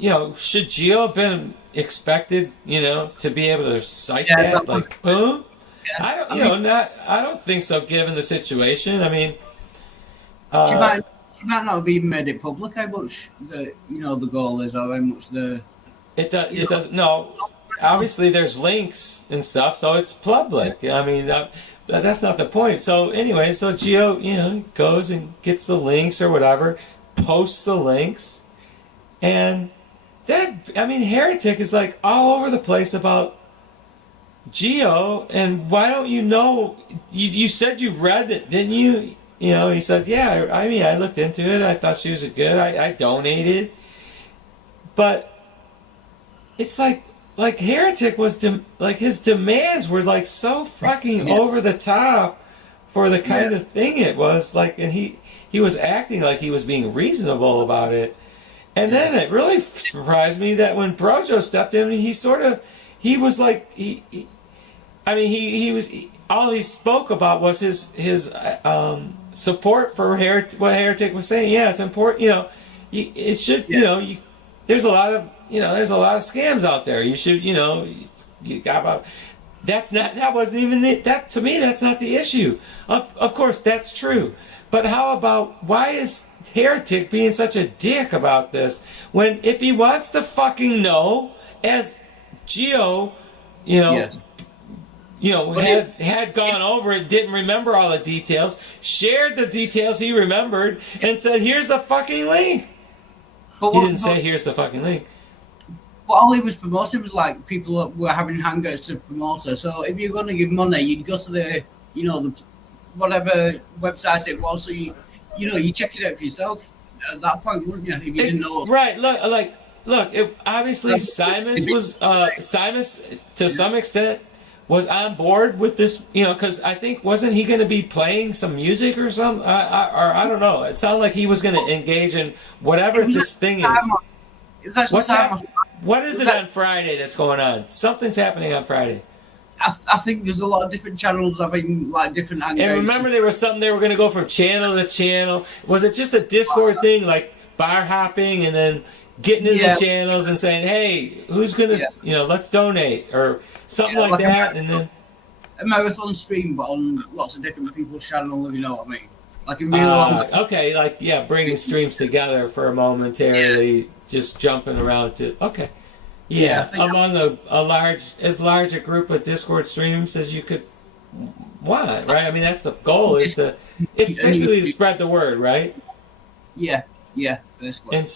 should Gio have been expected, to be able to cite that? Like, boom? Yeah. I don't think so, given the situation. I mean, she might not have even made it public how much the goal is, or how much the... It doesn't, no. Obviously, there's links and stuff, so it's public. I mean, that's not the point. So anyway, so Gio, goes and gets the links or whatever, posts the links, and Heretic is like all over the place about Gio, and why don't you know? You said you read it, didn't you? He said, yeah. I looked into it. I thought she was good. I donated, but it's like like Heretic was like his demands were like so fucking over the top for the kind of thing it was like, and he was acting like he was being reasonable about it. And then it really surprised me that when Brojo stepped in, he was like, all he spoke about was his support for what Heretic was saying. Yeah, it's important, it should, there's a lot of scams out there. You should, you got about, that wasn't even it. That, to me, that's not the issue. Of course, that's true. But how about, why is Heretic being such a dick about this when, if he wants to fucking know, as Gio, had gone over it, didn't remember all the details, shared the details he remembered, and said, here's the fucking link. He didn't say, here's the fucking link. But all he was promoting was like people were having hangouts to promote her. So if you're going to give money, you'd go to the whatever website it was. So you check it out for yourself at that point, wouldn't you? If you didn't know. Right. Look. Obviously, Simus was Simus to some extent was on board with this, because I think, wasn't he going to be playing some music or something? Or I don't know. It sounded like he was going to engage in whatever this thing is. What is it on Friday that's going on? Something's happening on Friday. I think there's a lot of different channels having like different hangouts. And remember, there was something they were going to go from channel to channel. Was it just a Discord thing, like bar hopping and then getting in the channels and saying, "Hey, who's going to, let's donate," or something like that? And then a marathon stream, but on lots of different people's channels. If you know what I mean? Like in real life. Okay, bringing streams together for a momentarily, just jumping around to among as large a group of Discord streams as you could want, right? I mean, that's the goal. It's basically to spread the word, right? Yeah, basically. And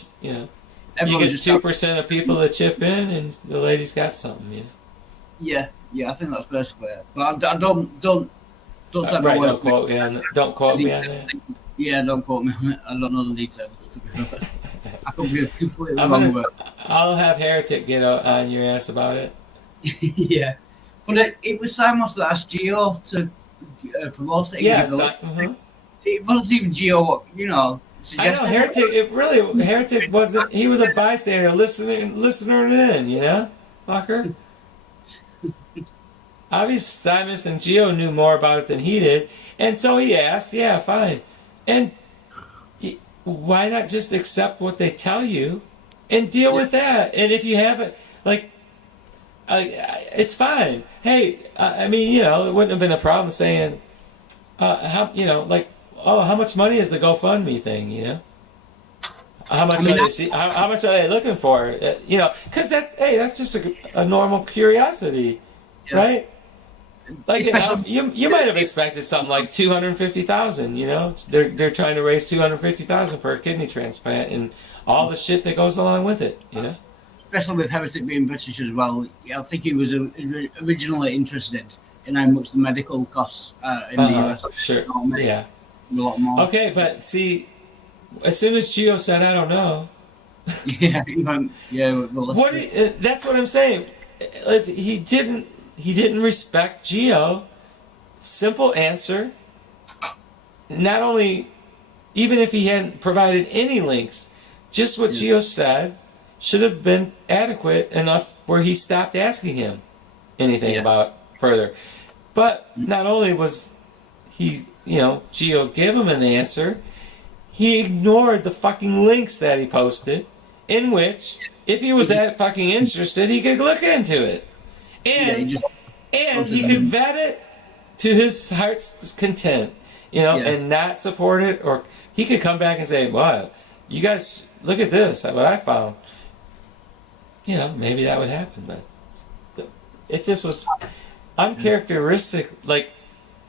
you get 2% of people that chip in, and the lady's got something. Yeah, I think that's basically it. But I don't take my word. Don't quote me on that. Yeah, don't quote me on it. I don't know the details. I could be completely wrong with it. I'll have Heretic get on your ass about it. Yeah. But it was Simos that asked Gio to promote it. Yeah, it wasn't even Gio, suggested. I know, Heretic wasn't, he was a bystander, listening in, fucker. Obviously, Simus and Gio knew more about it than he did, and so he asked, fine. And why not just accept what they tell you and deal with that? And if you haven't, it's fine. Hey, it wouldn't have been a problem saying, how much money is the GoFundMe thing, How much how much are they looking for? Because that's just a normal curiosity, right? Like, you might have expected something like $250,000. They're trying to raise $250,000 for a kidney transplant and all the shit that goes along with it. Especially with Heretic being British as well. I think he was originally interested in how much the medical costs in the US. Sure. A lot more. Okay, but see, as soon as Gio said, "I don't know," that's what I'm saying. He didn't respect Gio. Simple answer. Not only, even if he hadn't provided any links, just what Gio said should have been adequate enough where he stopped asking him anything about further. But not only was he, Gio gave him an answer, he ignored the fucking links that he posted, in which, if he was that fucking interested, he could look into it. And he could vet it to his heart's content, and not support it, or he could come back and say, "What? You guys, look at this, what I found." Maybe that would happen, but it just was uncharacteristic. Like,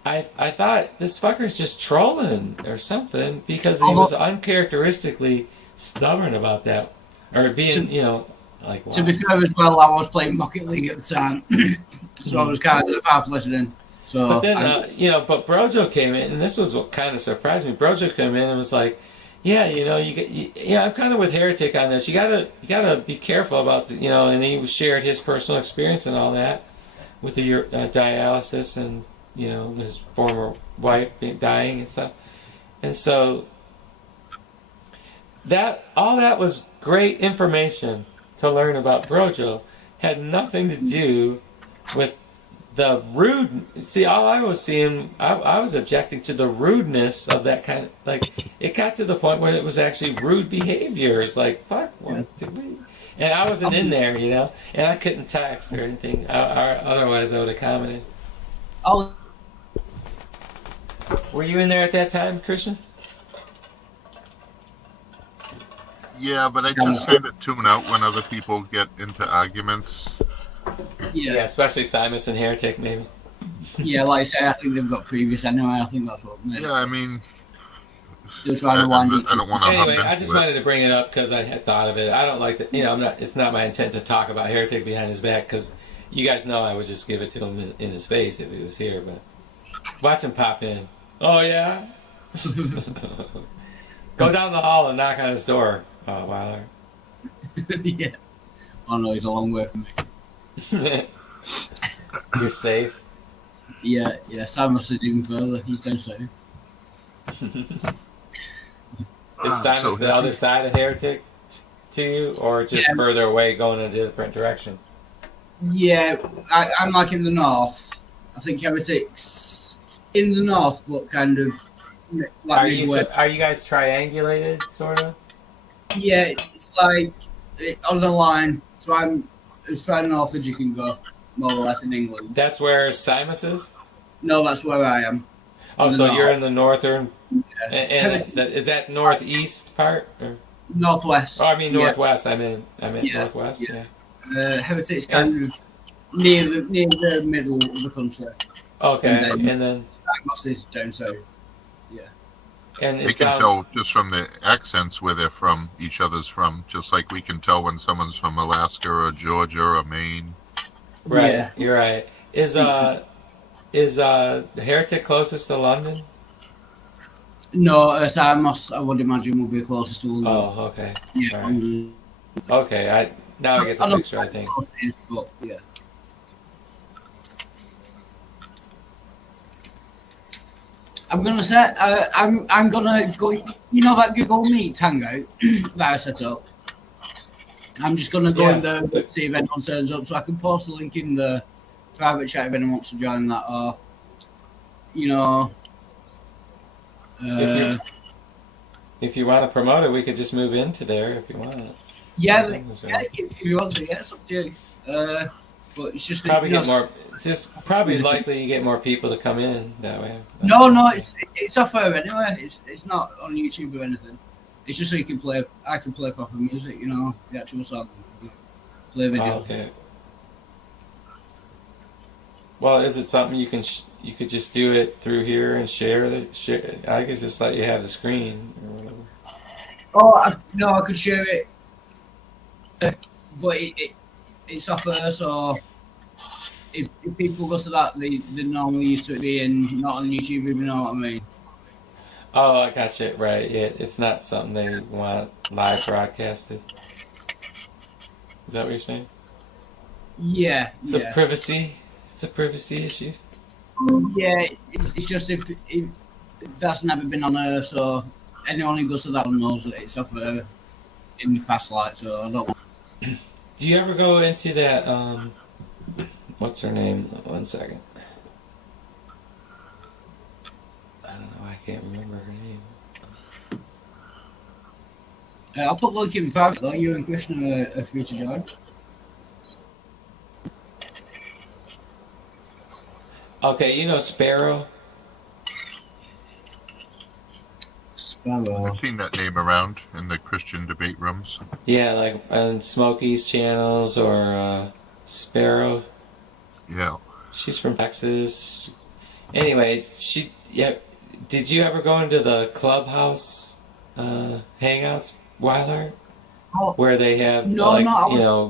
I thought this fucker's just trolling or something, because he was uncharacteristically stubborn about that, or being, like. Wow. To be fair as well, I was playing Rocket League at the time, so I was kind of half listening. So, but then, but Brojo came in, and this was what kind of surprised me. Brojo came in and was like, Yeah, yeah, I'm kind of with Heretic on this. You gotta be careful about and he shared his personal experience and all that with the dialysis and his former wife dying and stuff, and so all that was great information to learn about Brojo. Had nothing to do with the rude. See, all I was seeing, I was objecting to the rudeness of that kind of, like, it got to the point where it was actually rude behavior. It's like, fuck, what did we? And I wasn't in there, and I couldn't text or anything. Otherwise, I would have commented. Oh, Were you in there at that time, Christian? Yeah, but I just kind of tune out when other people get into arguments. yeah. Especially Simus and Heretic, maybe. Yeah, like I say, I think they've got previous anyway. I think that's what. Yeah, I mean, They're trying to wind I don't want to. Anyway, I just wanted to bring it up because I had thought of it. I don't like to, I'm not. It's not my intent to talk about Heretic behind his back because you guys know I would just give it to him in his face if he was here. But watch him pop in. Oh yeah. Go down the hall and knock on his door. Oh, Weiler. Yeah. Oh no, he's a long way from me. You're safe. Yeah. Samus is even further. He's down south. Is Simus the other side of Heretic to you, or just further away, going in a different direction? Yeah, I'm like in the north. I think Heretic's in the north, but kind of like midway. Are you guys triangulated, sort of? Yeah, it's like on the line. So I'm as far north as you can go, more or less in England. That's where Simus is? No, that's where I am. Oh, so north. you're in the northern. Yeah. And is that northeast part? Or? Northwest. Oh, I mean northwest. Yeah. I meant northwest. Yeah. Heretic's kind of near the middle of the country. Okay, and then Simus is down south. Yeah. And we it's can down. tell just from the accents where they're from, each other's from, just like we can tell when someone's from Alaska or Georgia or Maine. Right, Yeah. you're right. Is Heretic closest to London? No, Simus, I would imagine, will be closest to London. Oh, okay. Yeah. All right. Okay, now I get the picture, I think. But, yeah. I'm gonna say I'm gonna go. You know that Google Meet Hangout that I set up. I'm just gonna go in there and see if anyone turns up, so I can post a link in the private chat if anyone wants to join that, or If you want to promote it, we could just move into there if you want. Yeah, if you want to, yeah, it's up to you. But it's just probably get more. It's just probably likely you get more people to come in that way. No, it's off air anyway. It's not on YouTube or anything. It's just so you can play. I can play proper music, the actual song, play video. Oh, okay. Well, is it something you can? You could just do it through here and share. I could just let you have the screen or whatever. Oh no, I could share it, but it's off air. So if people go to that, they normally used to it being not on YouTube. If you know what I mean. Oh, I got you. Right. Yeah, it's not something they want live broadcasted. Is that what you're saying? Yeah. It's a privacy. It's a privacy issue. Yeah, it's just if that's never been on air, so anyone who goes to that one knows that it's off air in the past light. So I don't. Do you ever go into that? What's her name? 1 second. I don't know. I can't remember her name. I'll put the link in private though. You and Krishna are free to join. Okay, Sparrow? Sparrow. I've seen that name around in the Christian debate rooms. Yeah, like on Smokey's channels or Sparrow. Yeah. She's from Texas. Anyway, did you ever go into the Clubhouse hangouts, Weiler? Oh, Where they have,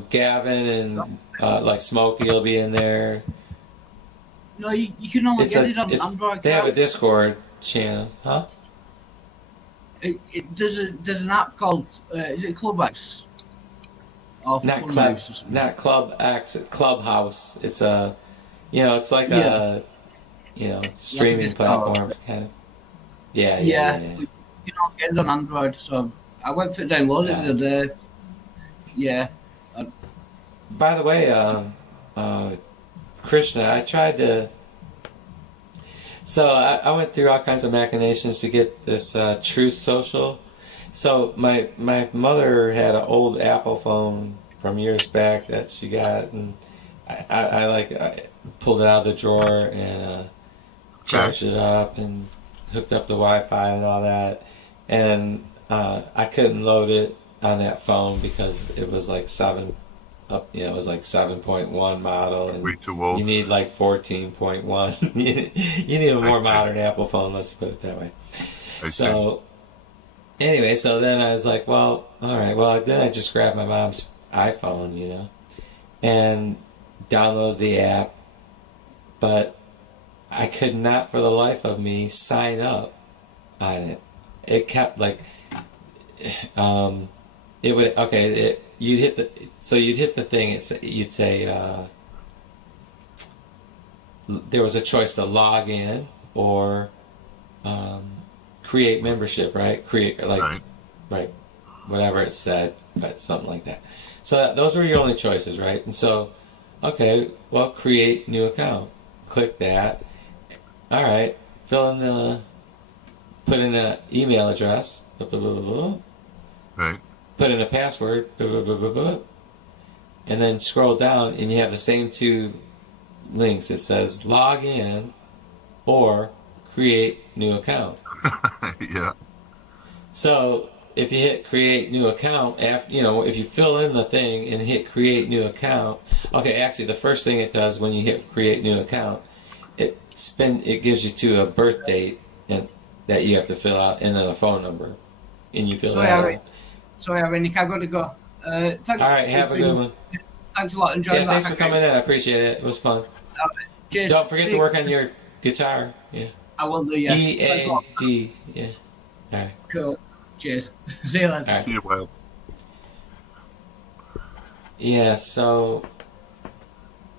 Gavin and like Smokey will be in there. No, you can only get it on Android. They have a Discord channel, huh? There's an app called is it Clubhouse or Not club, Funhouse or something? not Club X, Clubhouse. It's a, it's like Yeah, a, like a streaming Discord. platform kind of. Yeah, yeah, yeah, Yeah, yeah. you know, get it on Android. So I went for download it the Yeah. other day. Yeah, uh, By the way, Krishna, I tried to. So I went through all kinds of machinations to get this Truth Social. So my mother had an old Apple phone from years back that she got, and I pulled it out of the drawer and charged it up and hooked up the Wi-Fi and all that, and I couldn't load it on that phone because it was like it was like 7.1 model, and Way too old. you need like 14.1. You need a more modern Apple phone. Let's put it that way. I see. So anyway, so then I was like, well, all right. Well, then I just grabbed my mom's iPhone, and downloaded the app, but I could not for the life of me sign up on it. It kept like, it would, okay, you'd hit the thing, you'd say, there was a choice to log in or create membership, right? Right, whatever it said, but something like that. So those were your only choices, right? And so, okay, well, create new account. Click that. All right, put in an email address, blah, blah, blah, blah, blah. Right. Put in a password, blah, blah, blah, blah, blah. And then scroll down, and you have the same two links. It says log in or create new account. Yeah. So if you hit create new account, if you fill in the thing and hit create new account, okay, actually the first thing it does when you hit create new account, it gives you to a birth date and that you have to fill out, and then a phone number, and you fill sorry, that Harry. out. Sorry, Harry. Nick, I've got to go. Thanks. All right, have a good one. Thanks a lot. Enjoy Yeah, that. thanks for coming in. I appreciate it. It was fun. Cheers. Don't forget See to you. work on your guitar. Yeah. I will do. Yeah. Thanks a lot. EAD. Yeah. All right. Cool. Cheers. See you later. All right. See you, Wild. Yeah. So.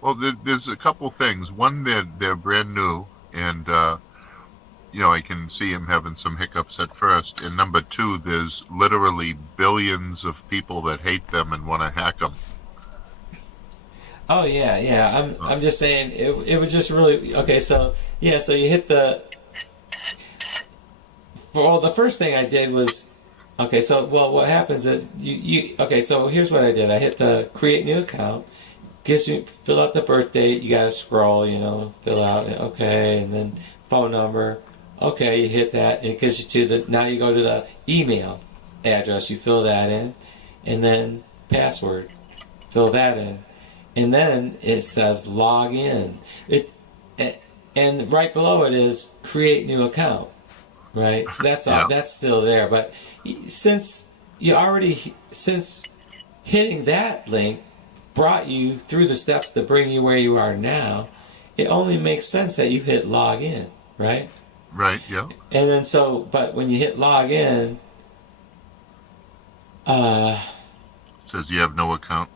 Well, there's a couple things. One, they're brand new, and I can see him having some hiccups at first. And number two, there's literally billions of people that hate them and want to hack them. Oh yeah, yeah. I'm just saying it was just really okay. So yeah, so you hit the. Well, the first thing I did was, okay. So what happens is you okay. So here's what I did. I hit the create new account. Gives you fill out the birth date. You gotta scroll. Fill out okay, and then phone number. Okay, you hit that, and it gives you now you go to the email address. You fill that in, and then password. Fill that in. And then it says log in. And right below it is create new account, right? So that's all. Yeah. That's still there. But since hitting that link brought you through the steps to bring you where you are now, it only makes sense that you hit log in, right? Right. Yeah. And then but when you hit log in, Says you have no account.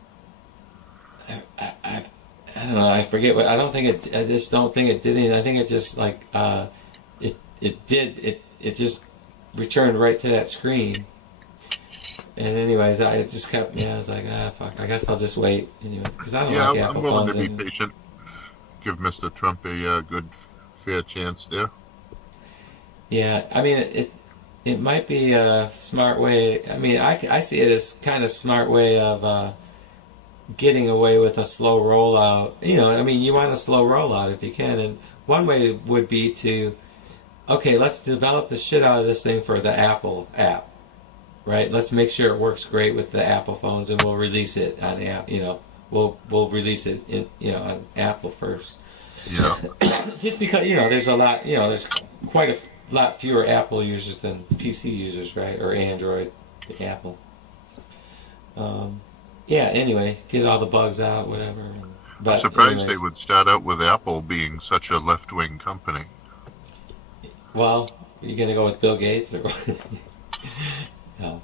I don't know. I forget what. I don't think it. I just don't think it did anything. I think it just like it just returned right to that screen. And anyways, I just kept. Yeah, I was like, fuck. I guess I'll just wait. Anyways, because I don't Yeah, like I'm Apple willing phones. to be patient. Give Mr. Trump a good, fair chance there. Yeah, I mean it might be a smart way. I mean, I see it as kind of smart way of getting away with a slow rollout. I mean, you want a slow rollout if you can, and one way would be to, okay, let's develop the shit out of this thing for the Apple app, right? Let's make sure it works great with the Apple phones, and we'll release it on app. We'll release it on Apple first. Yeah. Just because there's a lot. There's quite a lot fewer Apple users than PC users, right? Or Android, to Apple. Yeah. Anyway, get all the bugs out, whatever. But I'm surprised anyways, they would start out with Apple being such a left-wing company. Well, you gonna go with Bill Gates or? No.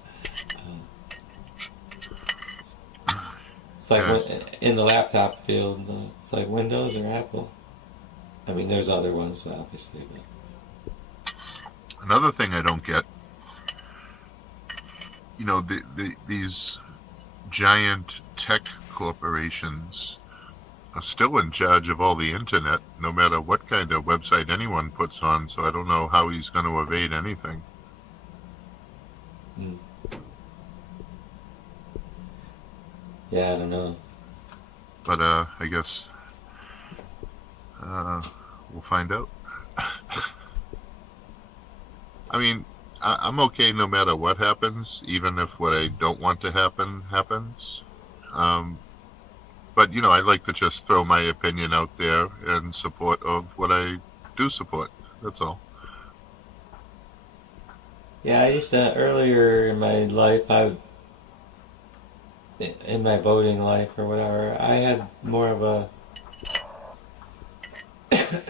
It's like in the laptop field, it's like Windows or Apple. I mean, there's other ones, obviously. But. Another thing I don't get, these giant tech corporations are still in charge of all the internet, no matter what kind of website anyone puts on, so I don't know how he's going to evade anything. Hmm. Yeah, I don't know. But I guess we'll find out. I mean, I'm okay no matter what happens, even if what I don't want to happen happens. But, I like to just throw my opinion out there in support of what I do support. That's all. Yeah, I used to, earlier in my life, in my voting life or whatever, I had more of a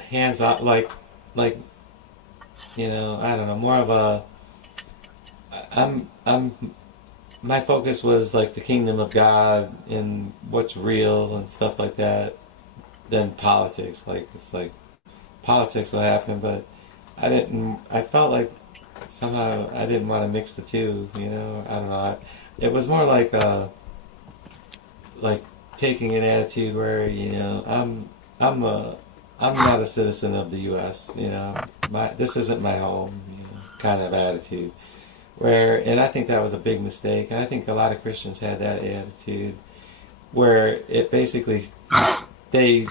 hands-on, like, I don't know, more of a, my focus was like the kingdom of God and what's real and stuff like that, than politics. Like, it's like, politics will happen, but I felt like somehow I didn't want to mix the two, I don't know. It was more like taking an attitude where, I'm not a citizen of the U.S., this isn't my home, kind of attitude. And I think that was a big mistake, and I think a lot of Christians had that attitude, where it basically, they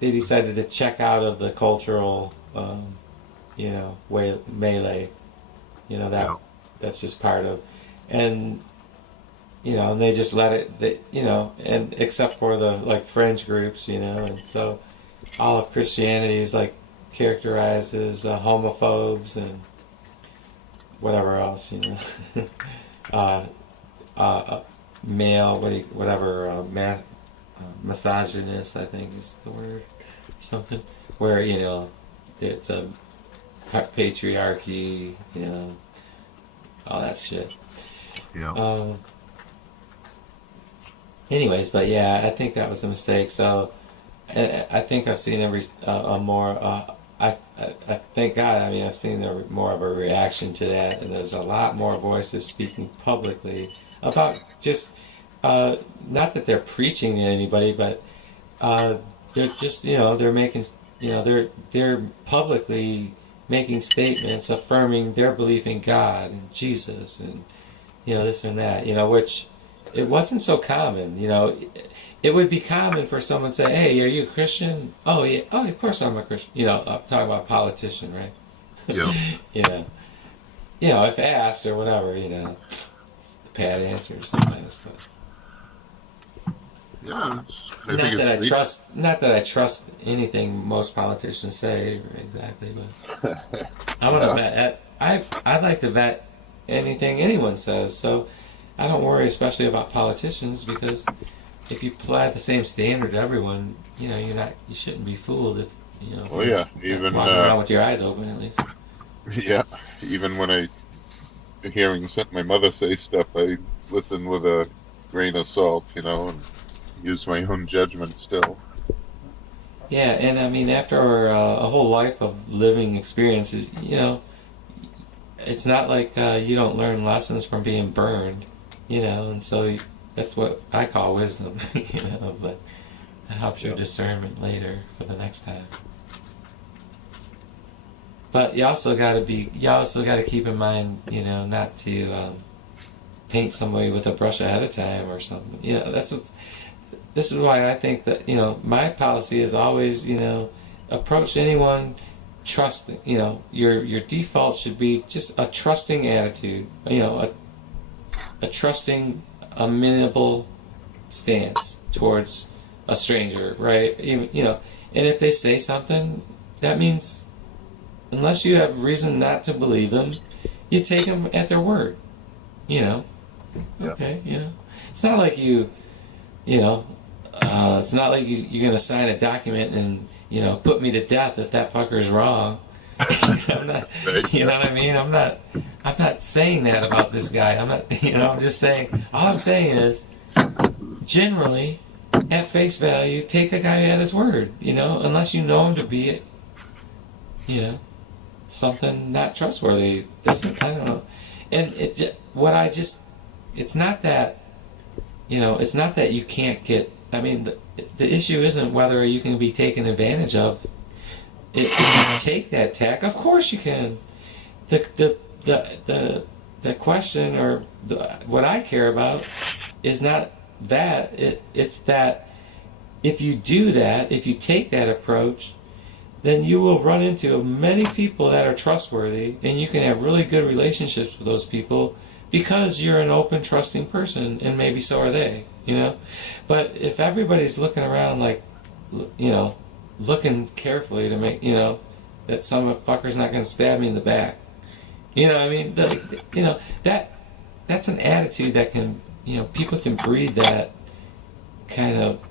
decided to check out of the cultural, melee, that's just part of, and and they just let it, and except for the like fringe groups, and so all of Christianity is like characterized as homophobes and whatever else, male, misogynist, I think is the word, or something, where, it's a patriarchy, all that shit. Yeah. Anyways, but yeah, I think that was a mistake. So, I think I've seen a more. I thank God. I mean, I've seen more of a reaction to that, and there's a lot more voices speaking publicly about just not that they're preaching to anybody, but they're just they're making they're publicly making statements affirming their belief in God and Jesus and this and that, which it wasn't so common. It would be common for someone to say, "Hey, are you a Christian?" "Oh, yeah. Oh, of course I'm a Christian." I'm talking about a politician, right? Yeah. If asked or whatever, the pat answer sometimes, but Yeah. not that I trust anything most politicians say exactly, but I want to vet. I'd like to vet anything anyone says, so I don't worry, especially about politicians, because if you apply the same standard to everyone, you shouldn't be fooled if Oh yeah, even walking around with your eyes open, at least. Yeah, even when hearing my mother say stuff, I listen with a grain of salt, and use my own judgment still. Yeah, and I mean, after a whole life of living experiences, it's not like you don't learn lessons from being burned, and so that's what I call wisdom. It's like, it helps your discernment later for the next time. But you also got to keep in mind, not to paint somebody with a brush ahead of time or something. This is why I think that, my policy is always, approach anyone trusting. Your default should be just a trusting attitude. A trusting, amenable stance towards a stranger, right? And if they say something, that means, unless you have reason not to believe them, you take them at their word. Okay, it's not like it's not like you're going to sign a document and put me to death if that fucker's wrong. I'm not, you know what I mean? I'm not saying that about this guy. I'm not, I'm just saying, all I'm saying is, generally, at face value, take a guy at his word, unless you know him to be, something not trustworthy. Doesn't, I don't know. And it's not that, it's not that you can't get, I mean, the issue isn't whether you can be taken advantage of. If you take that tack, of course you can. The question, or what I care about, is not that. It's that if you do that, if you take that approach, then you will run into many people that are trustworthy, and you can have really good relationships with those people because you're an open, trusting person, and maybe so are they, But if everybody's looking around like, looking carefully to make, that some fucker's not going to stab me in the back. I mean? That's an attitude that can, people can breed that kind of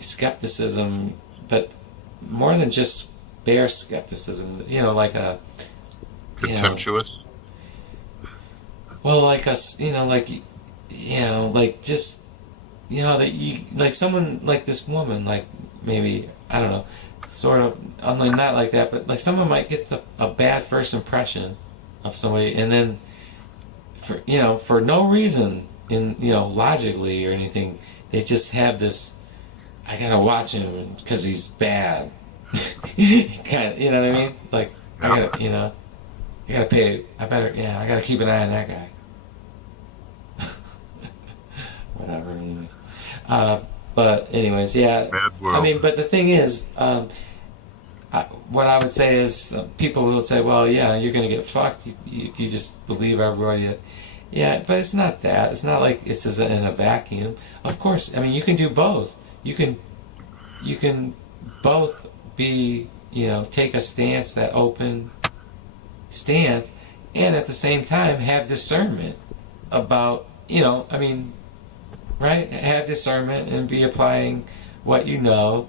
skepticism, but more than just bare skepticism, like a... Contemptuous? Well, like us, like just, that you, like someone, like this woman, like maybe, I don't know, sort of, not like that, but like someone might get a bad first impression of somebody, and then, for no reason, logically or anything, they just have this, I gotta watch him because he's bad. Kind of, you know what I mean? Like, I gotta, I gotta pay, I gotta keep an eye on that guy. Whatever, anyways. But anyways, yeah. Bad world. I mean, but the thing is, what I would say is, people will say, well, yeah, you're gonna get fucked. You just believe everybody. Yeah, but it's not that. It's not like it's in a vacuum. Of course, I mean, you can do both. You can both be, take a stance, that open stance, and at the same time have discernment about, I mean, right? Have discernment and be applying what you know.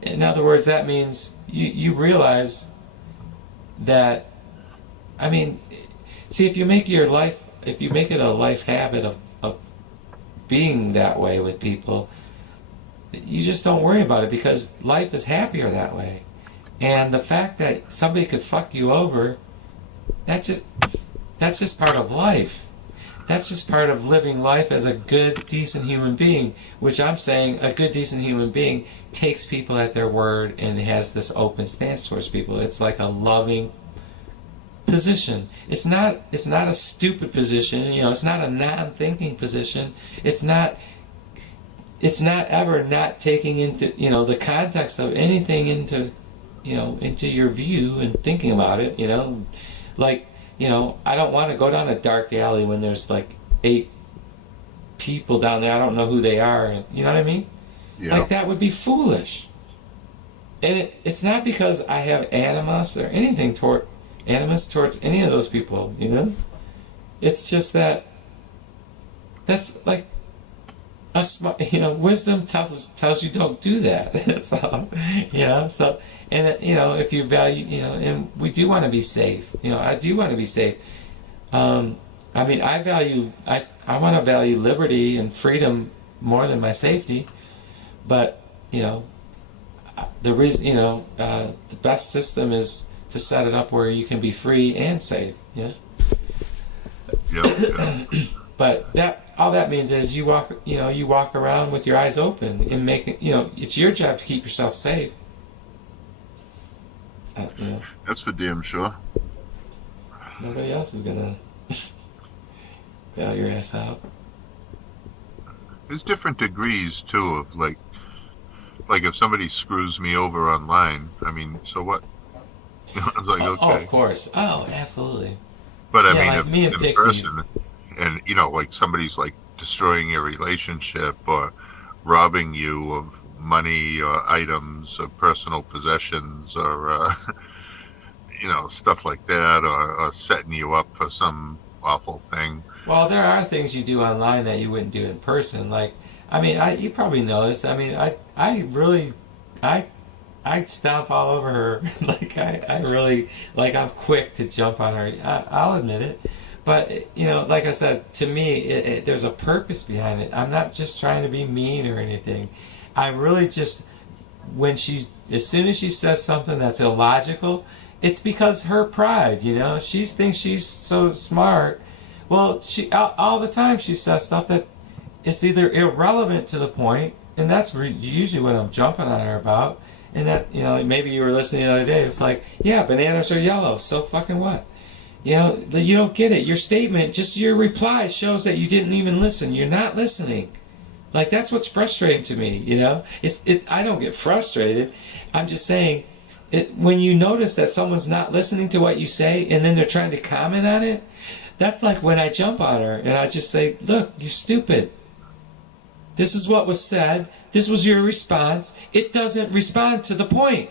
In other words, that means you realize that, I mean, see, if you make it a life habit of being that way with people, you just don't worry about it because life is happier that way. And the fact that somebody could fuck you over, that's just part of life. That's just part of living life as a good, decent human being, which I'm saying a good, decent human being takes people at their word and has this open stance towards people. It's like a loving position. It's not a stupid position, it's not a non-thinking position. It's not ever not taking into, the context of anything into your view and thinking about it, like, I don't want to go down a dark alley when there's like 8 people down there. I don't know who they are. You know what I mean? Yeah. Like, that would be foolish. And it's not because I have animus or anything towards any of those people, It's just that's like wisdom tells you don't do that. So, so, and if you value, and we do want to be safe. I do want to be safe. I mean, I want to value liberty and freedom more than my safety. But the reason, the best system is to set it up where you can be free and safe. Yeah. Yeah. But all that means is you walk around with your eyes open and it's your job to keep yourself safe. That's for damn sure. Nobody else is gonna bail your ass out. There's different degrees too of like if somebody screws me over online, I mean, so what? It's like, okay. Oh, of course. Oh, absolutely. But I Yeah, mean, like if me and in Pixie. person, and like somebody's like destroying your relationship or robbing you of money or items or personal possessions or stuff like that, or setting you up for some awful thing. Well, there are things you do online that you wouldn't do in person. Like, I mean, you probably know this. I mean, I I stomp all over her. Like I really, like I'm quick to jump on her. I'll admit it. But, you know, like I said, to me, there's a purpose behind it. I'm not just trying to be mean or anything. I really just, as soon as she says something that's illogical, it's because her pride, you know. She thinks she's so smart. Well, she all the time she says stuff that it's either irrelevant to the point, and that's usually what I'm jumping on her about. And that, you know, maybe you were listening the other day. It's like, yeah, bananas are yellow. So fucking what? You know, you don't get it. Your statement, just your reply shows that you didn't even listen. You're not listening. Like, that's what's frustrating to me, you know? I don't get frustrated. I'm just saying, when you notice that someone's not listening to what you say and then they're trying to comment on it, that's like when I jump on her and I just say, look, you're stupid. This is what was said. This was your response. It doesn't respond to the point.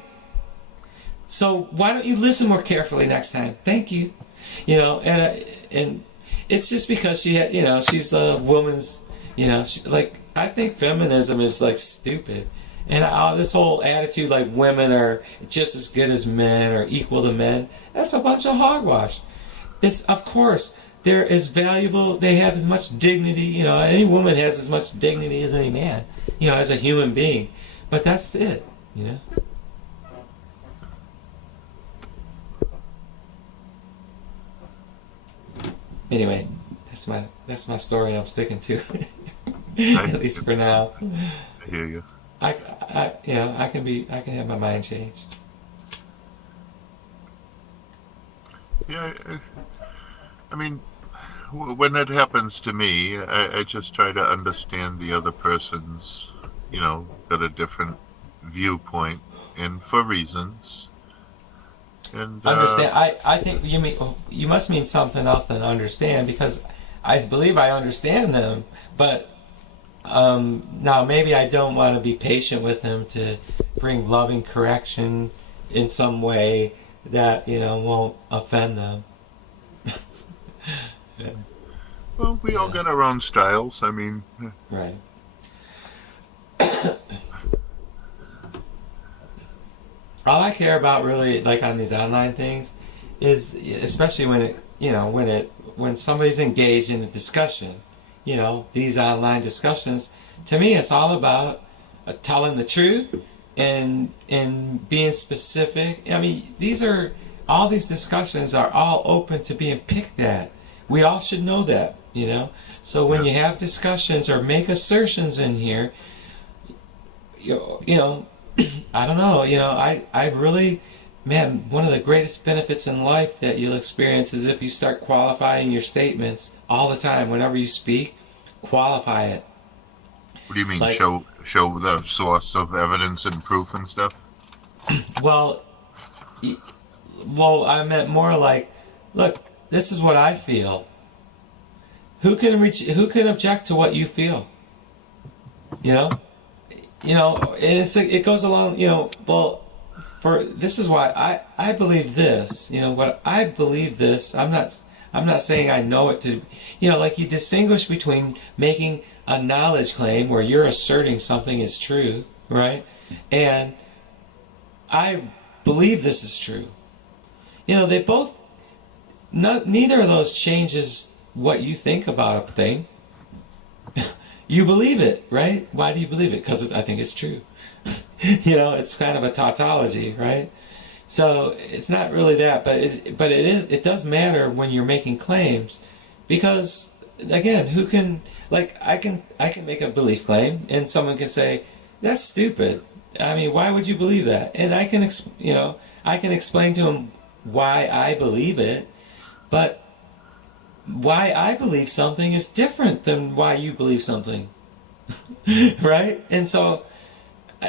So why don't you listen more carefully next time? Thank you. You know, and it's just because she's a woman's, you know, I think feminism is like stupid. And this whole attitude like women are just as good as men or equal to men, that's a bunch of hogwash. It's, of course, they're as valuable, they have as much dignity, you know, any woman has as much dignity as any man, you know, as a human being. But that's it, you know. Anyway, that's my story, and I'm sticking to it. At least for now. I hear you. I can have my mind changed. Yeah, I mean, when it happens to me, I just try to understand the other person's, you know, got a different viewpoint, and for reasons. And Understand? I think you must mean something else than understand, because I believe I understand them, but now maybe I don't want to be patient with them to bring loving correction in some way that, you know, won't offend them. Yeah. Well, we all got our own styles. I mean, Right. All I care about really, like on these online things, is especially when somebody's engaged in a discussion, you know, these online discussions. To me, it's all about telling the truth and being specific. I mean, all these discussions are all open to being picked at. We all should know that, you know. So when you have discussions or make assertions in here, you know, I don't know, you know, I really, man, one of the greatest benefits in life that you'll experience is if you start qualifying your statements all the time. Whenever you speak, qualify it. what do you mean, Like- show the source of evidence and proof and stuff? Well, I meant more like, look, this is what I feel. Who can object to what you feel? You know, and it goes along. You know, well, this is why I believe this. You know, what I believe this. I'm not saying I know it to. You know, like you distinguish between making a knowledge claim where you're asserting something is true, right? And I believe this is true. You know, neither of those changes what you think about a thing. You believe it, right? Why do you believe it? Because I think it's true. You know, it's kind of a tautology, right? So it's not really that, but it does matter when you're making claims, because again, who can, like, I can make a belief claim and someone can say that's stupid. I mean, why would you believe that? And I can explain to them why I believe it, but why I believe something is different than why you believe something. Right? And so,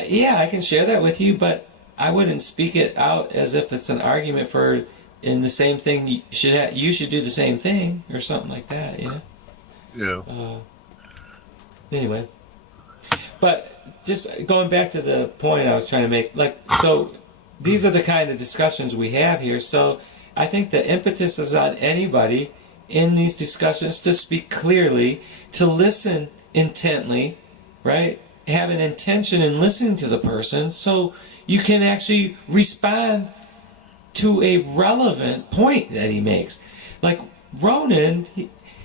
yeah, I can share that with you, but I wouldn't speak it out as if it's an argument for in the same thing you should do the same thing or something like that, you know? Yeah. Anyway. But just going back to the point I was trying to make, like, so these are the kind of discussions we have here. So I think the impetus is on anybody in these discussions to speak clearly, to listen intently, right? Have an intention in listening to the person, so you can actually respond to a relevant point that he makes. Like Ronan,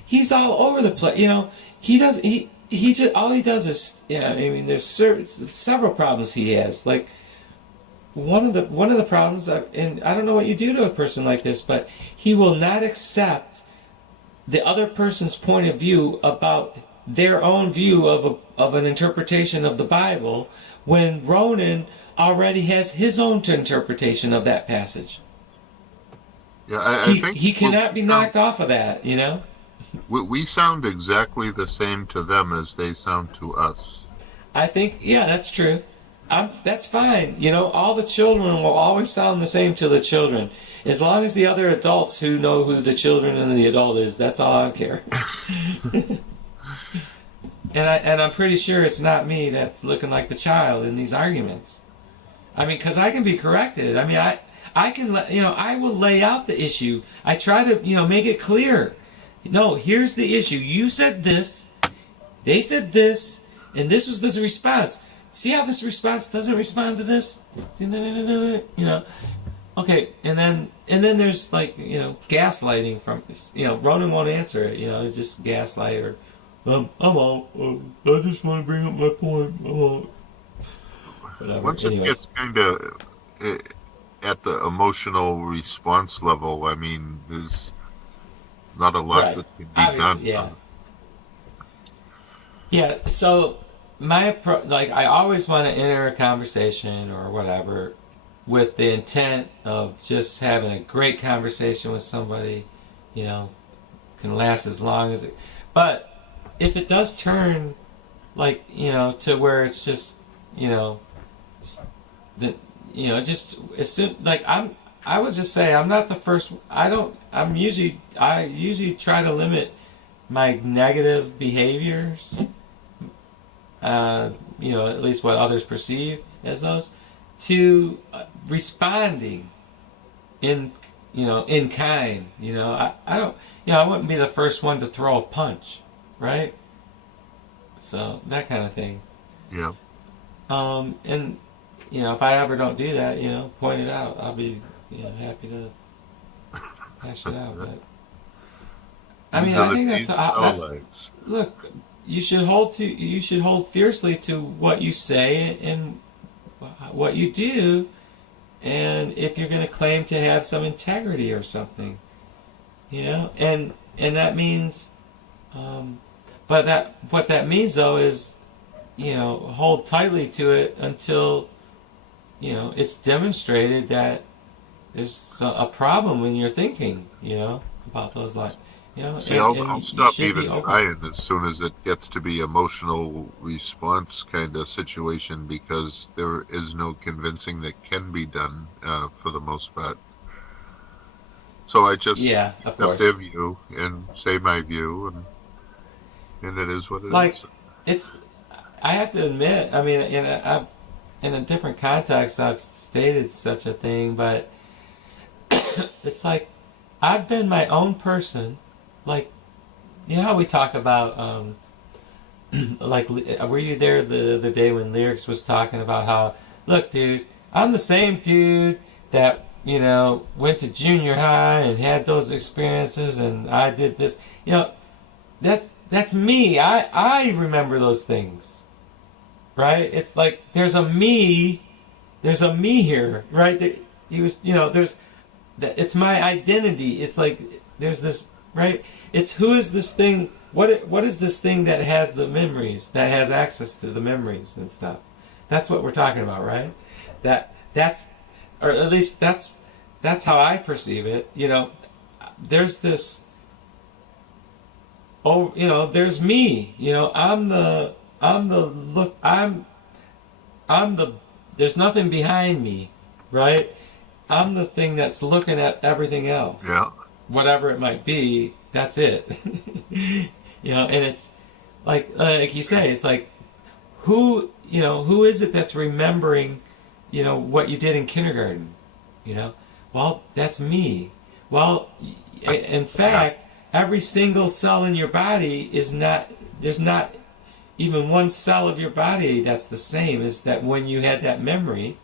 he's all over the place. He just all he does is, I mean, there's several problems he has. Like one of the problems, and I don't know what you do to a person like this, but he will not accept the other person's point of view about their own view of an interpretation of the Bible, when Ronan already has his own interpretation of that passage. Yeah, I think he cannot be knocked off of that, We sound exactly the same to them as they sound to us. I think, yeah, that's true. That's fine. All the children will always sound the same to the children. As long as the other adults who know who the children and the adult is, that's all I care. And I'm pretty sure it's not me that's looking like the child in these arguments. I mean, because I can be corrected. I mean, I can, I will lay out the issue. I try to, make it clear. No, here's the issue. You said this, they said this, and this was this response. See how this response doesn't respond to this? Okay, and then there's like, gaslighting from, Ronan won't answer it, it's just gaslight or, I'm out, I just want to bring up my point, I'm out. Whatever. Once Anyways. it gets kind of at the emotional response level, I mean, there's not a lot Right. that can be Obviously, done. Yeah, so I always want to enter a conversation or whatever with the intent of just having a great conversation with somebody, can last as long as it. But if it does turn, to where it's just, just as soon, I would just say I'm not the first. I usually try to limit my negative behaviors. At least what others perceive as those, to responding in kind. I don't. I wouldn't be the first one to throw a punch, right? So that kind of thing. Yeah. And if I ever don't do that, point it out. I'll be happy to hash it out. But I mean, I think that's look. You should hold fiercely to what you say and what you do, and if you're going to claim to have some integrity or something, and that means, but what that means though is, hold tightly to it until, it's demonstrated that there's a problem in your thinking, about those lines. See, I'll stop even trying as soon as it gets to be emotional response kind of situation, because there is no convincing that can be done for the most part. So I just accept their view and say my view, and it is what it is. I have to admit, I mean, in a different context, I've stated such a thing, but it's like I've been my own person. Like, how we talk about, were you there the day when Lyrics was talking about how, look, dude, I'm the same dude that, went to junior high and had those experiences, and I did this. That's me. I remember those things, right? It's like there's a me here, right? He was, it's my identity. It's like there's this. Right? It's who is this thing? What is this thing that has the memories, that has access to the memories and stuff? That's what we're talking about, right? That's, or at least that's how I perceive it. There's this. Oh, there's me. I'm the look. I'm the. There's nothing behind me, right? I'm the thing that's looking at everything else. Yeah. Whatever it might be, that's it. And it's like you say, it's like who is it that's remembering, what you did in kindergarten? Well, that's me. Well, in fact, every single cell in your body there's not even one cell of your body that's the same as that when you had that memory.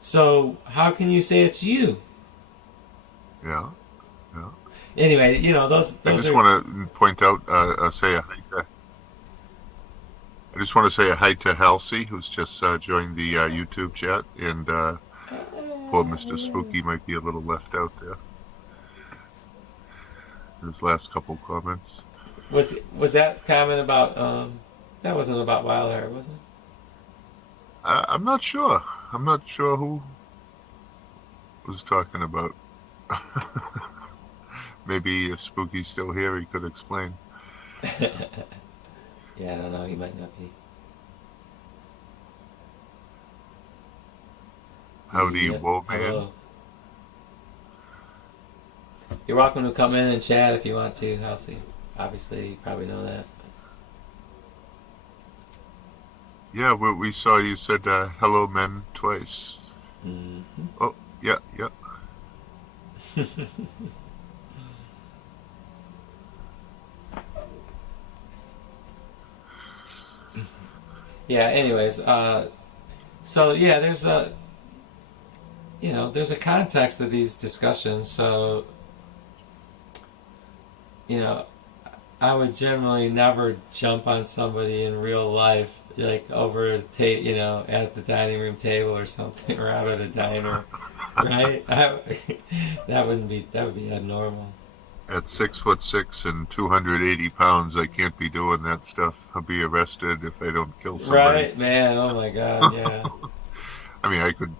So how can you say it's you? Yeah. Anyway, you know, those I just are. want to point out, say a hi to. I just want to say a hi to Halsey, who's just joined the YouTube chat, and poor Mr. Spooky might be a little left out there. His last couple comments. Was that comment about that wasn't about wild hair, was it? I'm not sure. I'm not sure who was talking about. Maybe if Spooky's still here, he could explain. Yeah, I don't know. He might not be. Howdy, Yep. Woe Man. Hello. You're welcome to come in and chat if you want to, Halsey. Obviously, you probably know that. Yeah, we saw you said hello, men, twice. Mm-hmm. Oh, yeah. Yeah. Anyways, so yeah, there's a context to these discussions. So, I would generally never jump on somebody in real life, like over at the dining room table or something, or out at a diner, right? That would be abnormal. At 6'6" and 280 pounds, I can't be doing that stuff. I'll be arrested if I don't kill somebody. Right, man. Oh my God, yeah. I mean, I could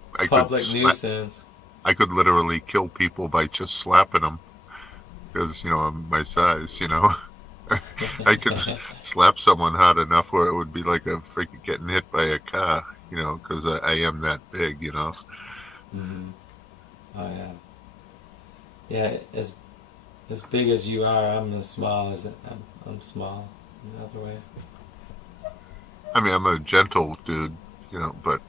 Nuisance. I could literally kill people by just slapping them because I'm my size. I could slap someone hard enough where it would be like a freaking getting hit by a car. Because I am that big. Mm-hmm. Oh yeah. Yeah, as big as you are, I'm as small as I'm small in the other way. I mean, I'm a gentle dude, but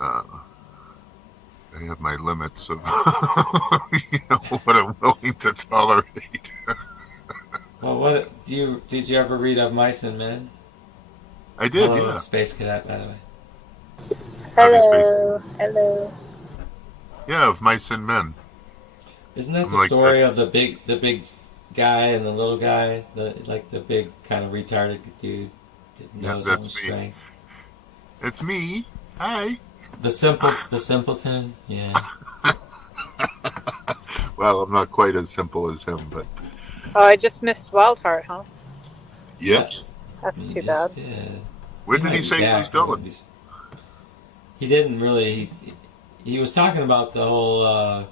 I have my limits of what I'm willing to tolerate. Well, did you ever read of Mice and Men? I did, Hello, yeah. Space Cadet, by the way. Hello. Yeah, of Mice and Men. Isn't that I'm the like story that. of the big guy and the little guy, the big kind of retarded dude that knows that's all his me. strength? It's me. Hi. The simpleton. Yeah. Well, I'm not quite as simple as him, but Oh, I just missed Wildheart, huh? yeah. That's He too just bad. did. Where He did he might be say he was back, but going? He didn't really. He was talking about the whole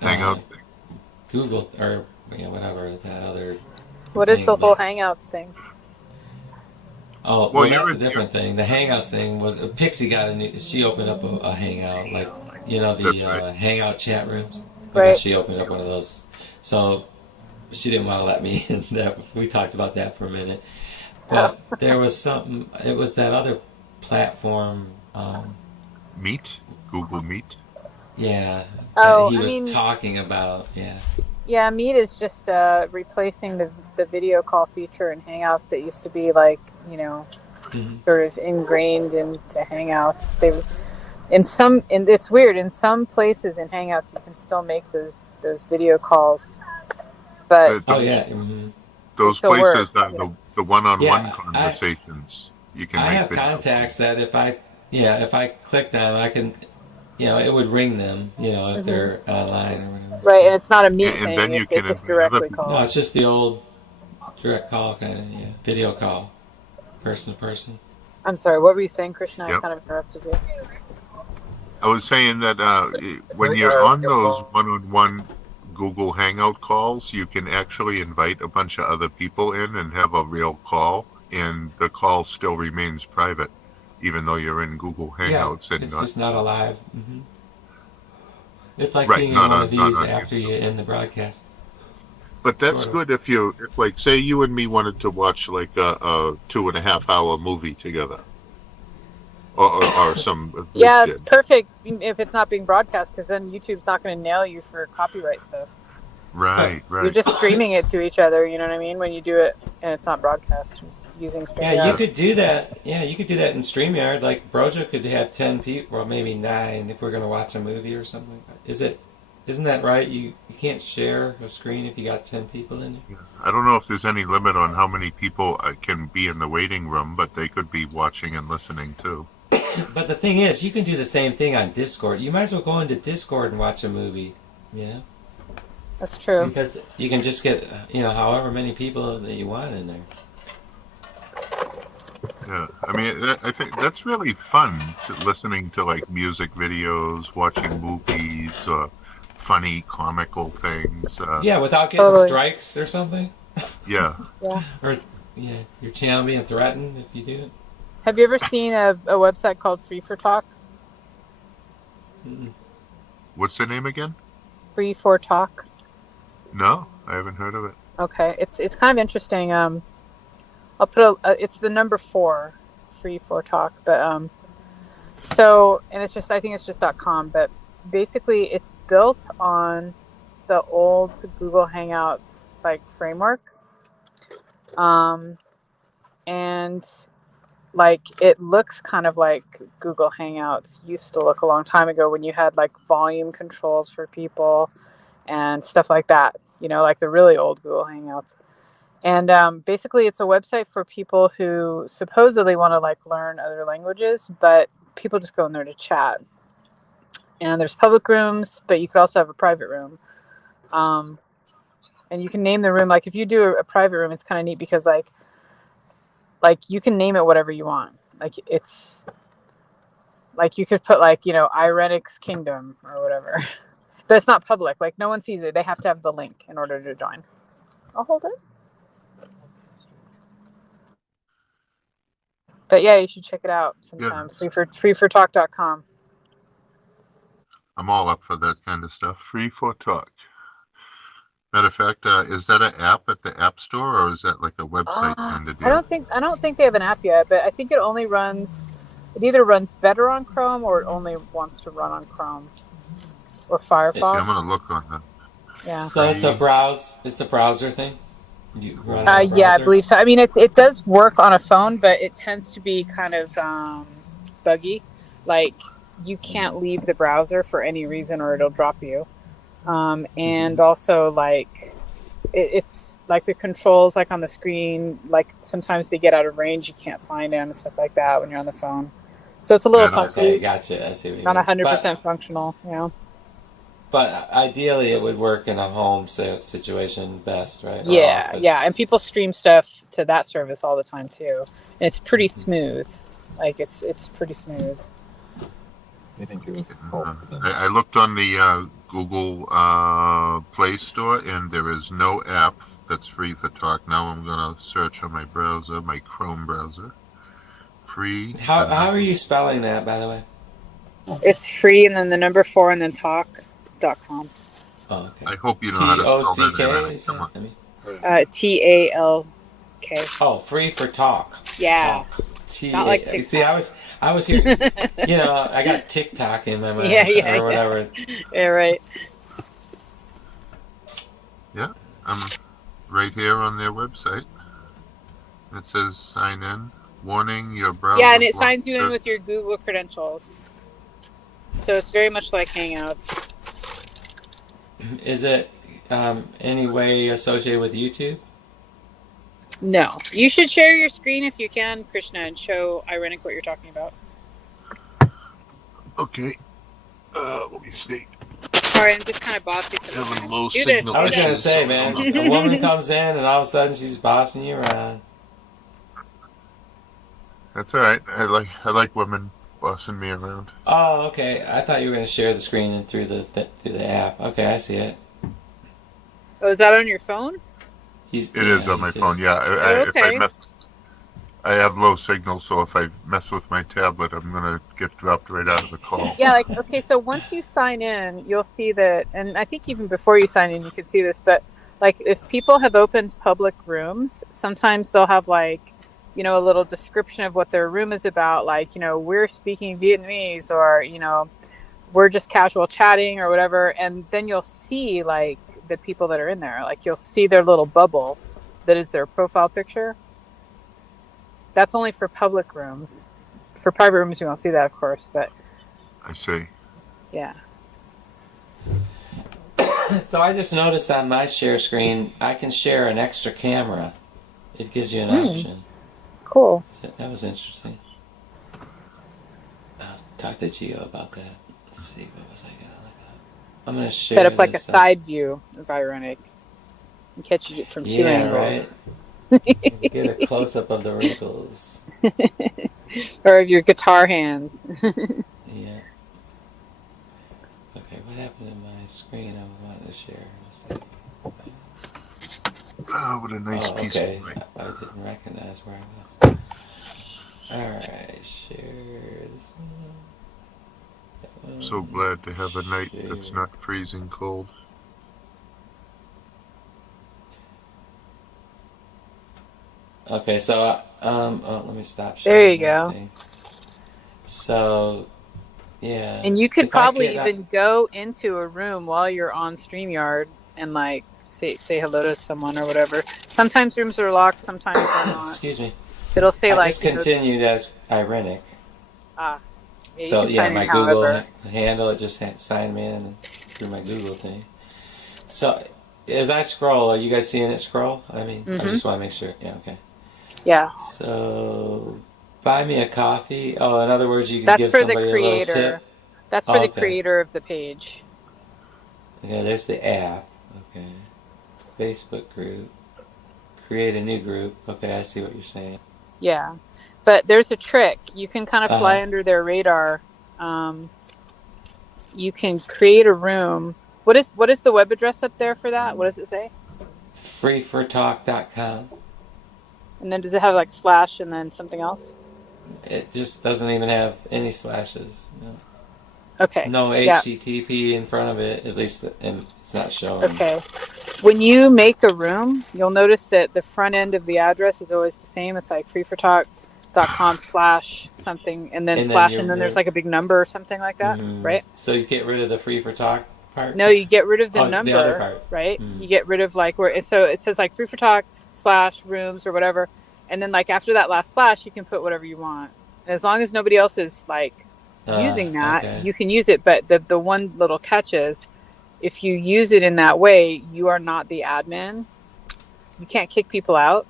Hangout thing. Google or whatever that other. What is the thing, whole but- Hangouts thing? Oh, Well, well, you're that's a in- different thing. The Hangouts thing was Pixie got a new. She opened up a Hangout, like the That's right. Hangout chat rooms. I Right. guess she opened up one of those. So she didn't want to let me in. That we talked about that for a minute, but there was something. It was that other platform. Meet? Google Meet? Yeah. Oh, that he I was mean- talking about. Yeah. Yeah, Meet is just replacing the video call feature in Hangouts that used to be like, Mhm. sort of ingrained into Hangouts. And it's weird, in some places in Hangouts you can still make those video calls. But Oh yeah. Mm-hmm. Those still places works, are yeah. the one-on-one Yeah, conversations. You can I make have video contacts that if I clicked on, I can, it would ring them, if they're online or whatever. right, and it's not a Meet And thing, then you it's can just invite other directly people. No, call. it's just the old direct call kind of, video call, person to person. I'm sorry, what were you saying, Krishna? I Yep. kind of interrupted you. I was saying that when you're on those one-on-one Google Hangout calls, you can actually invite a bunch of other people in and have a real call, and the call still remains private, even though you're in Google Hangouts. Yeah, And it's not, just not alive. Mm-hmm. It's like Right, being in not one on- of not these on after you end the broadcast. but that's sort of. good if like, say you and me wanted to watch like a 2.5 hour movie together, or some. Yeah, it's perfect if it's not being broadcast, because then YouTube's not going to nail you for copyright stuff. Right, You're right. just streaming it to each other. You know what I mean? When you do it and it's not broadcast, just using StreamYard. Yeah, you could do that. Yeah, you could do that in StreamYard. Like Brojo could have 10 people, or maybe 9 if we're going to watch a movie or something. Isn't that right? You can't share a screen if you got 10 people in there. I don't know if there's any limit on how many people can be in the waiting room, but they could be watching and listening too. But the thing is, you can do the same thing on Discord. You might as well go into Discord and watch a movie. You know, That's true. because you can just get however many people that you want in there. Yeah, I mean, I think that's really fun, listening to like music videos, watching movies, funny comical things. Yeah, without getting Totally. strikes or something, Yeah. Yeah. or your channel being threatened if you do it. Have you ever seen a website called Free for Talk? What's the name again? Free for Talk. No, I haven't heard of it. Okay, it's kind of interesting. I'll put it's the number 4, Free for Talk, but so, and it's just, I think it's just .com, but basically it's built on the old Google Hangouts like framework, and like it looks kind of like Google Hangouts used to look a long time ago, when you had like volume controls for people and stuff like that, like the really old Google Hangouts. And basically it's a website for people who supposedly want to like learn other languages, but people just go in there to chat. And there's public rooms, but you could also have a private room. And you can name the room. Like if you do a private room, it's kind of neat because like you can name it whatever you want. Like it's like you could put like, Irenic's Kingdom or whatever. But it's not public. Like no one sees it. They have to have the link in order to join. I'll hold it. But yeah, you should check it out sometime. Yeah. Freefortalk.com. I'm all up for that kind of stuff. Free for Talk. Matter of fact, is that an app at the App Store, or is that like a website kind of deal? I don't think they have an app yet, but I think it either runs better on Chrome or it only wants to run on Chrome or Firefox. Yeah, I'm gonna look on that. Yeah. So it's a browser thing. You run Yeah, I browser? believe so. I mean, it does work on a phone, but it tends to be kind of buggy. Like you can't leave the browser for any reason, or it'll drop you. And also like it's like the controls like on the screen, like sometimes they get out of range, you can't find them and stuff like that when you're on the phone. So it's a little funky. Okay, gotcha. I see what you Not mean. 100% functional, But ideally, it would work in a home situation best, right? Or Yeah, office. yeah, and people stream stuff to that service all the time too, and it's pretty smooth. Like it's pretty smooth. I think it was sold for them. I looked on the Google Play Store, and there is no app that's free for Talk. Now I'm gonna search on my browser, my Chrome browser. Free. How are you spelling that, by the way? It's free, and then the number 4, and then talk.com. I Oh, okay. hope you know how to spell that. TOCK? Irene. Is Come that? on. I mean, TALK. oh, free for talk. Yeah. Not like TikTok. See, I was here. I got TikTok in my mind, Yeah, or whatever. Yeah, right. Yeah, I'm right here on their website. It says sign in. Warning, your browser. Yeah, and it blocked signs you in the- with your Google credentials. So it's very much like Hangouts. Is it any way associated with YouTube? No. You should share your screen if you can, Krishna, and show Irenic what you're talking about. Okay. Let me see. Sorry, I'm just kind of bossy sometimes. Having low Do this. signal. I was do gonna this. say, man, a woman comes in and all of a sudden she's bossing you around. That's all right. I like women bossing me around. Oh, okay. I thought you were gonna share the screen through the app. Okay, I see it. Oh, is that on your phone? It is on my phone. Yeah. If Okay. I have low signal, so if I mess with my tablet, I'm gonna get dropped right out of the call. Yeah, like, okay, so once you sign in, you'll see that, and I think even before you sign in, you can see this, but like if people have opened public rooms, sometimes they'll have like, a little description of what their room is about, like, we're speaking Vietnamese, or, we're just casual chatting or whatever, and then you'll see like the people that are in there. Like you'll see their little bubble that is their profile picture. That's only for public rooms. For private rooms, you won't see that, of course. But I see. yeah. So I just noticed on my share screen, I can share an extra camera. It gives you an option. Cool. So that was interesting. I'll talk to Gio about that. Let's see, what was I gonna look up? I'm gonna share Set up like a this, side view of Ironic and catch it from two Yeah, angles. Get a close up of the wrinkles. Or of your guitar hands. Yeah. Okay, what happened to my screen? I wanted to share. Let's see. Oh, what a nice Oh, piece okay. of light. I didn't recognize where I was. Alright, share this one. That I'm so one. glad to have a night that's Share. not freezing cold. Okay, so let me stop There sharing you that go. thing. So, yeah. And you could If I probably get even go into a room while you're on StreamYard and like say hello to someone or whatever. Sometimes rooms are locked, sometimes they're not. excuse me. It'll say I like just continued as Irenic. yeah, So you can yeah, sign in my Google however. handle, it just signed me in through my Google thing. So as I scroll, are you guys seeing it scroll? I mean, I just want to make sure. Yeah, okay. Yeah. So buy me a coffee. Oh, in other words, you can That's give for the somebody a little creator. tip. That's for the Okay. creator of the page. Okay, there's the app. Okay. Facebook group. Create a new group. Okay, I see what you're saying. Yeah. But there's a trick. You can kind of fly Uh-huh. under their radar. You can create a room. What is the web address up there for that? What does it say? Freefortalk.com. And then does it have like slash and then something else? It just doesn't even have any slashes. No. Okay. No Yeah. HTTP in front of it, at least it's not showing. Okay. When you make a room, you'll notice that the front end of the address is always the same. It's like freefortalk.com / something and then slash and then there's like a big number or something like that, right? So you get rid of the free for talk part? No, you get rid of the number, the other part. right? You get rid of like where so it says like free for talk / rooms or whatever, and then like after that last slash, you can put whatever you want, and as long as nobody else is like using that, okay. you can use it. But the one little catch is, if you use it in that way, you are not the admin. You can't kick people out.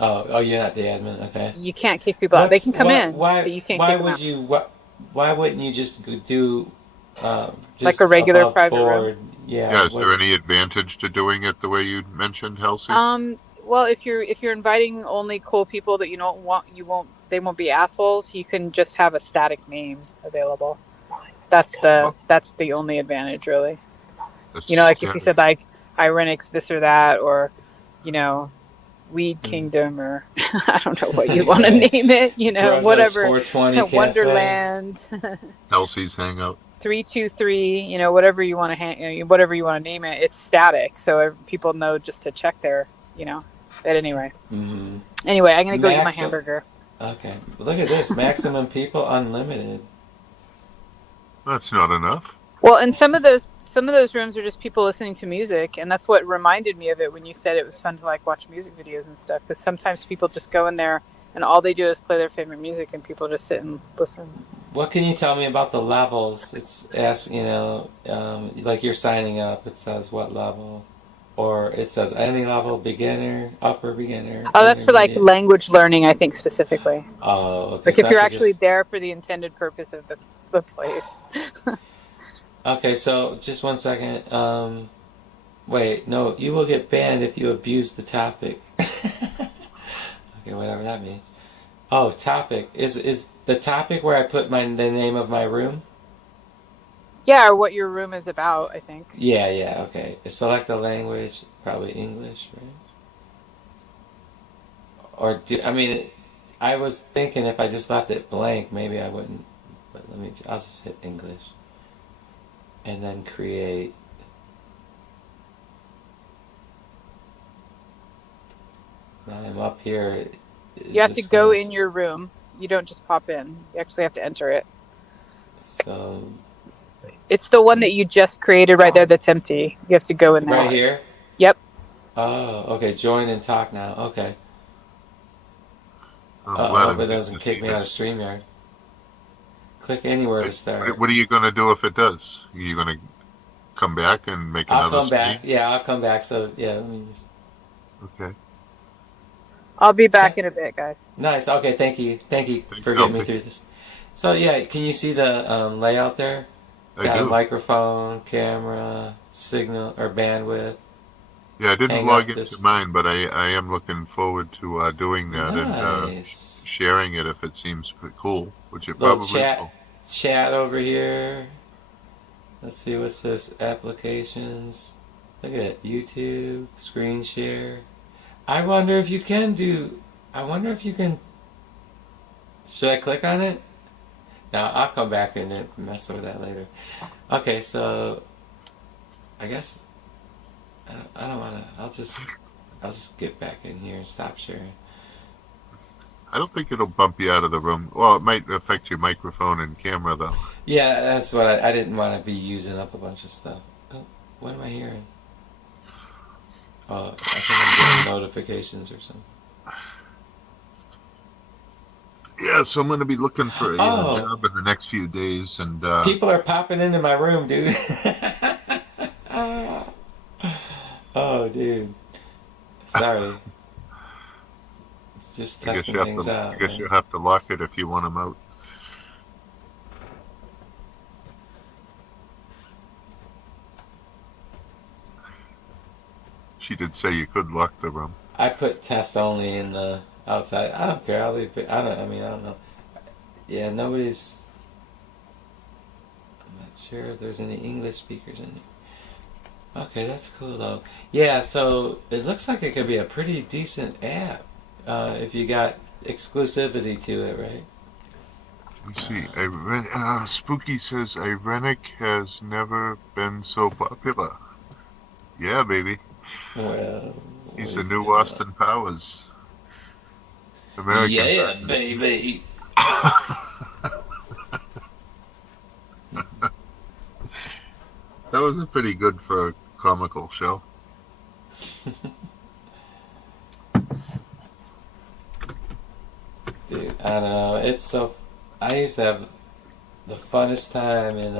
Oh, you're not the admin. Okay. You can't kick people out. They can come in, but you can't kick them out. Why wouldn't you just do just like a regular above private board? room? Yeah, is there any advantage to doing it the way you mentioned, Halsey? Well, if you're inviting only cool people that you don't want, they won't be assholes. You can just have a static name available. That's the only advantage, really. You know, like if you said like Irenix this or that, or you know, Weed Kingdom, or I don't know what you want to name it. You know, Rosa's whatever. 420 Wonderland. Halsey's Hangout. 323. You know, whatever you want to whatever you want to name it. It's static, so people know just to check there. You know. But anyway. Anyway, I'm gonna go eat my hamburger. Okay. Look at this. Maximum people unlimited. That's not enough. Well, and some of those rooms are just people listening to music, and that's what reminded me of it when you said it was fun to like watch music videos and stuff. Because sometimes people just go in there and all they do is play their favorite music, and people just sit and listen. What can you tell me about the levels? It's like you're signing up. It says what level, or it says any level, beginner, upper beginner. Oh, that's for like language learning, I think specifically. Oh, okay. Like if you're actually there for the intended purpose of the place. Okay, so just 1 second. Wait, no, you will get banned if you abuse the topic. Okay, whatever that means. Oh, topic. Is the topic where I put the name of my room? Yeah, or what your room is about, I think. Yeah, okay. Select a language, probably English, right? I was thinking if I just left it blank, maybe I wouldn't. But I'll just hit English. And then create. Now I'm up here. You have to go in your room. You don't just pop in. You actually have to enter it. So say? It's the one that you just created right there that's empty. You have to go in there. Right here? Yep. Oh, okay. Join and talk now. Okay. I'm I glad hope I'm it getting doesn't to kick see me out of this. StreamYard. Click anywhere to start. What are you going to do if it does? Are you going to come back and make I'll another come back. stream? Yeah, I'll come back. So, yeah, let me just. Okay. I'll be back in a bit, guys. Nice. Okay, thank you. Thank you Thanks, for getting me Alfie. through this. So, yeah, can you see the layout there? I Got a do. microphone, camera, signal, or bandwidth. Yeah, I didn't Hang log up into this. mine, but I am looking forward to doing that and Nice. sharing it if it seems pretty cool, which it Little probably will. chat over here. Let's see, what's this? Applications. Look at it. YouTube, screen share. I wonder if you can do. I wonder if you can. Should I click on it? No, I'll come back and then mess with that later. Okay, so I guess I don't want to. I'll just get back in here and stop sharing. I don't think it'll bump you out of the room. Well, it might affect your microphone and camera, though. Yeah, that's what I didn't want to be using up a bunch of stuff. Oh, what am I hearing? Oh, I think I'm getting notifications or something. Yeah, so I'm going to be looking for a Oh. job in the next few days, and People are popping into my room, dude. Oh, dude. Sorry. Just I guess testing you have things to. out. I guess man. you have to lock it if you want them out. She did say you could lock the room. I put test only in the outside. I don't care. I'll leave it. I don't know. Yeah, nobody's. I'm not sure if there's any English speakers in there. Okay, that's cool though. Yeah, so it looks like it could be a pretty decent app if you got exclusivity to it, right? Let me see. Spooky says Irenic has never been so popular. Yeah, baby. Well, He's what the is new it? Austin Powers. American. Yeah, baby. That was pretty good for a comical show. Dude, I don't know. It's so. I used to have the funnest time in.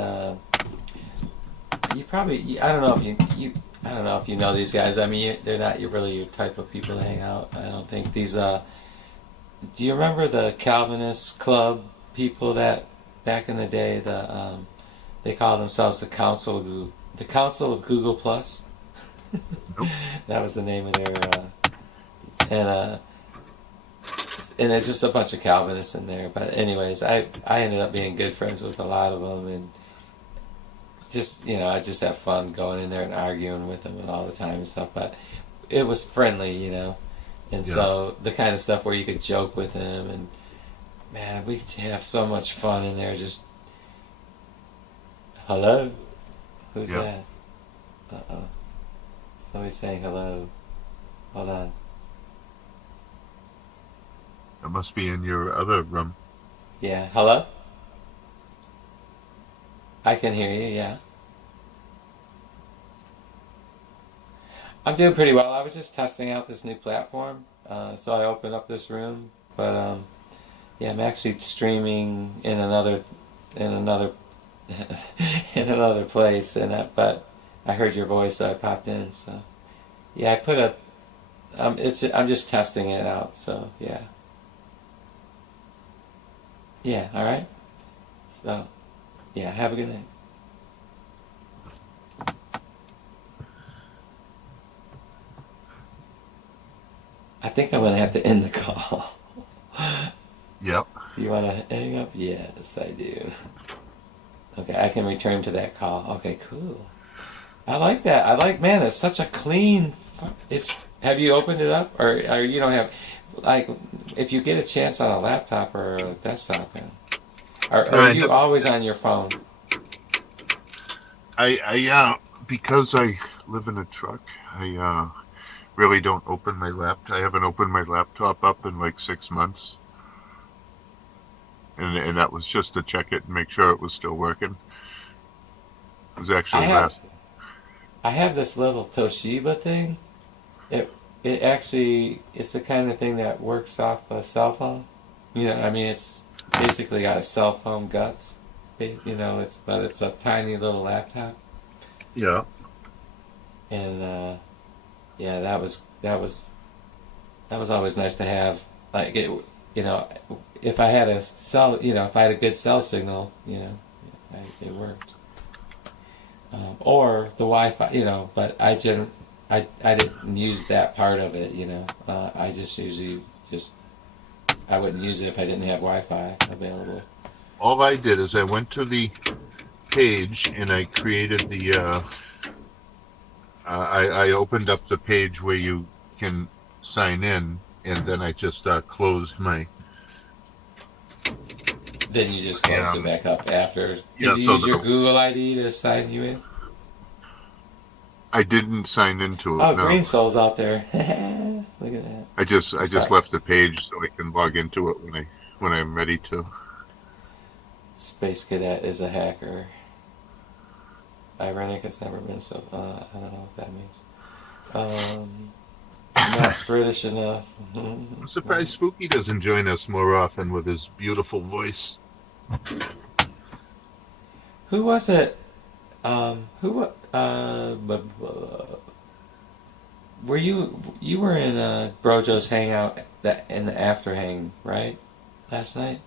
You probably. I don't know if you. I don't know if you know these guys. I mean, they're not really your type of people to hang out. I don't think these. Do you remember the Calvinist club people that back in the day? They called themselves the Council of Google Plus. Nope. That was the name of their. And it's just a bunch of Calvinists in there. But anyways, I ended up being good friends with a lot of them, and just I just have fun going in there and arguing with them and all the time and stuff. But it was friendly, and Yeah. so the kind of stuff where you could joke with them, and man, we could have so much fun in there. Just hello, who's Yeah. that? Uh-oh, somebody's saying hello. Hold on. That must be in your other room. Yeah, hello? I can hear you, yeah. I'm doing pretty well. I was just testing out this new platform, so I opened up this room. But yeah, I'm actually streaming in another in another place, but I heard your voice, so I popped in. So yeah, I put a. I'm just testing it out. So yeah. Yeah. All right. So yeah. Have a good night. I think I'm gonna have to end the call. Yep. Do you want to hang up? Yes, I do. Okay, I can return to that call. Okay, cool. I like that. Man, it's such a clean. Have you opened it up, or you don't have? Like, if you get a chance on a laptop or a desktop, are you always on your phone? I because I live in a truck, I really don't open my laptop. I haven't opened my laptop up in like 6 months. And that was just to check it and make sure it was still working. was actually I have last. I have this little Toshiba thing. It it actually it's the kind of thing that works off a cell phone. You know, I mean, it's basically got a cell phone guts. You know, it's a tiny little laptop, Yeah. and yeah, that was always nice to have. Like it, you know, if I had a cell, you know, if I had a good cell signal, you know, it worked. Or the Wi-Fi, you know, but I didn't use that part of it, you know. I just usually just I wouldn't use it if I didn't have Wi-Fi available. All I did is I went to the page and I created the. I opened up the page where you can sign in, and then I just closed my. Then you just closed it Um, back up after. yeah. Did you So use your the Google ID to sign you in? I didn't sign into it. Oh, No. Green Soul's out there. Look at that. I It's just fine. left the page so I can log into it when I'm ready to. Space Cadet is a hacker. Ironic has never been so. I don't know what that means. Not British enough. I'm surprised Spooky doesn't join us more often with his beautiful voice. Who was it? Who? Were you? You were in Brojo's hangout that in the after hang, right? Last night,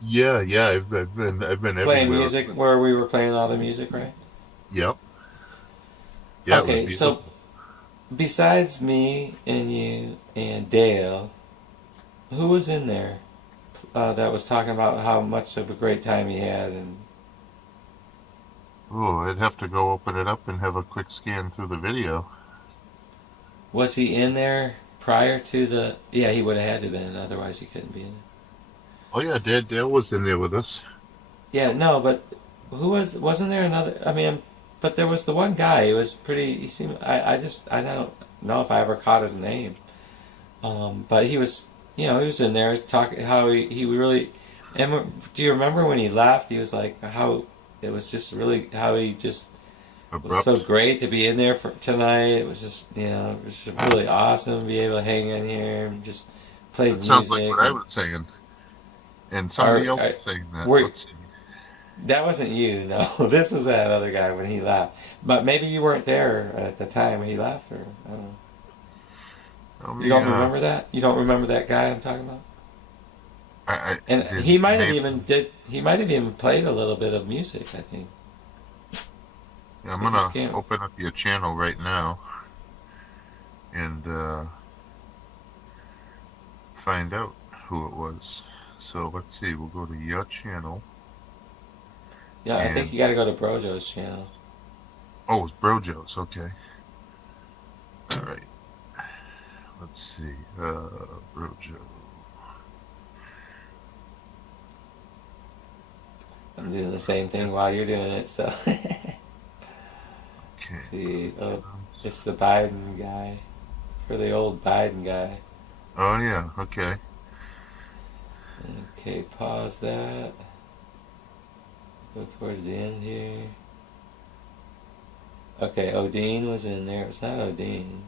Yeah, yeah. I've been playing everywhere. music where we were playing all the music, right? Yep. Yeah, it was Okay, so beautiful. besides me and you and Dale, who was in there that was talking about how much of a great time he had? And Oh, I'd have to go open it up and have a quick scan through the video. was he in there prior to the? Yeah, he would have had to been, otherwise he couldn't be in there. Oh yeah, Dale was in there with us. Yeah, no, but who wasn't there another? I mean, but there was the one guy. He was pretty. He seemed. I don't know if I ever caught his name. But he was. You know, he was in there talking how he really. And do you remember when he left? He was like how it was just really how he just was so Abrupt. great to be in there for tonight. It was just it was just really awesome to be able to hang in here and just play That sounds like music what I and. was saying. And somebody Are, else are, was saying that. were, Let's see. That wasn't you, no. This was that other guy when he left. But maybe you weren't there at the time when he left, or I don't know. Let You me, don't remember that? You don't remember that guy I'm talking about? And did he might have name. even did. He might have even played a little bit of music. I think. Yeah, I'm I just gonna can't. open up your channel right now and find out who it was. So let's see. We'll go to your channel Yeah, I think and you got to go to Brojo's channel. oh, it's Brojo's. Okay. All right. Let's see. Brojo. I'm doing the same thing while you're doing it. So, Okay. see, oh, it's the Biden guy, for the old Biden guy. Oh yeah. Okay. Okay, pause that. Go towards the end here. Okay, Odin was in there. It's not Odin.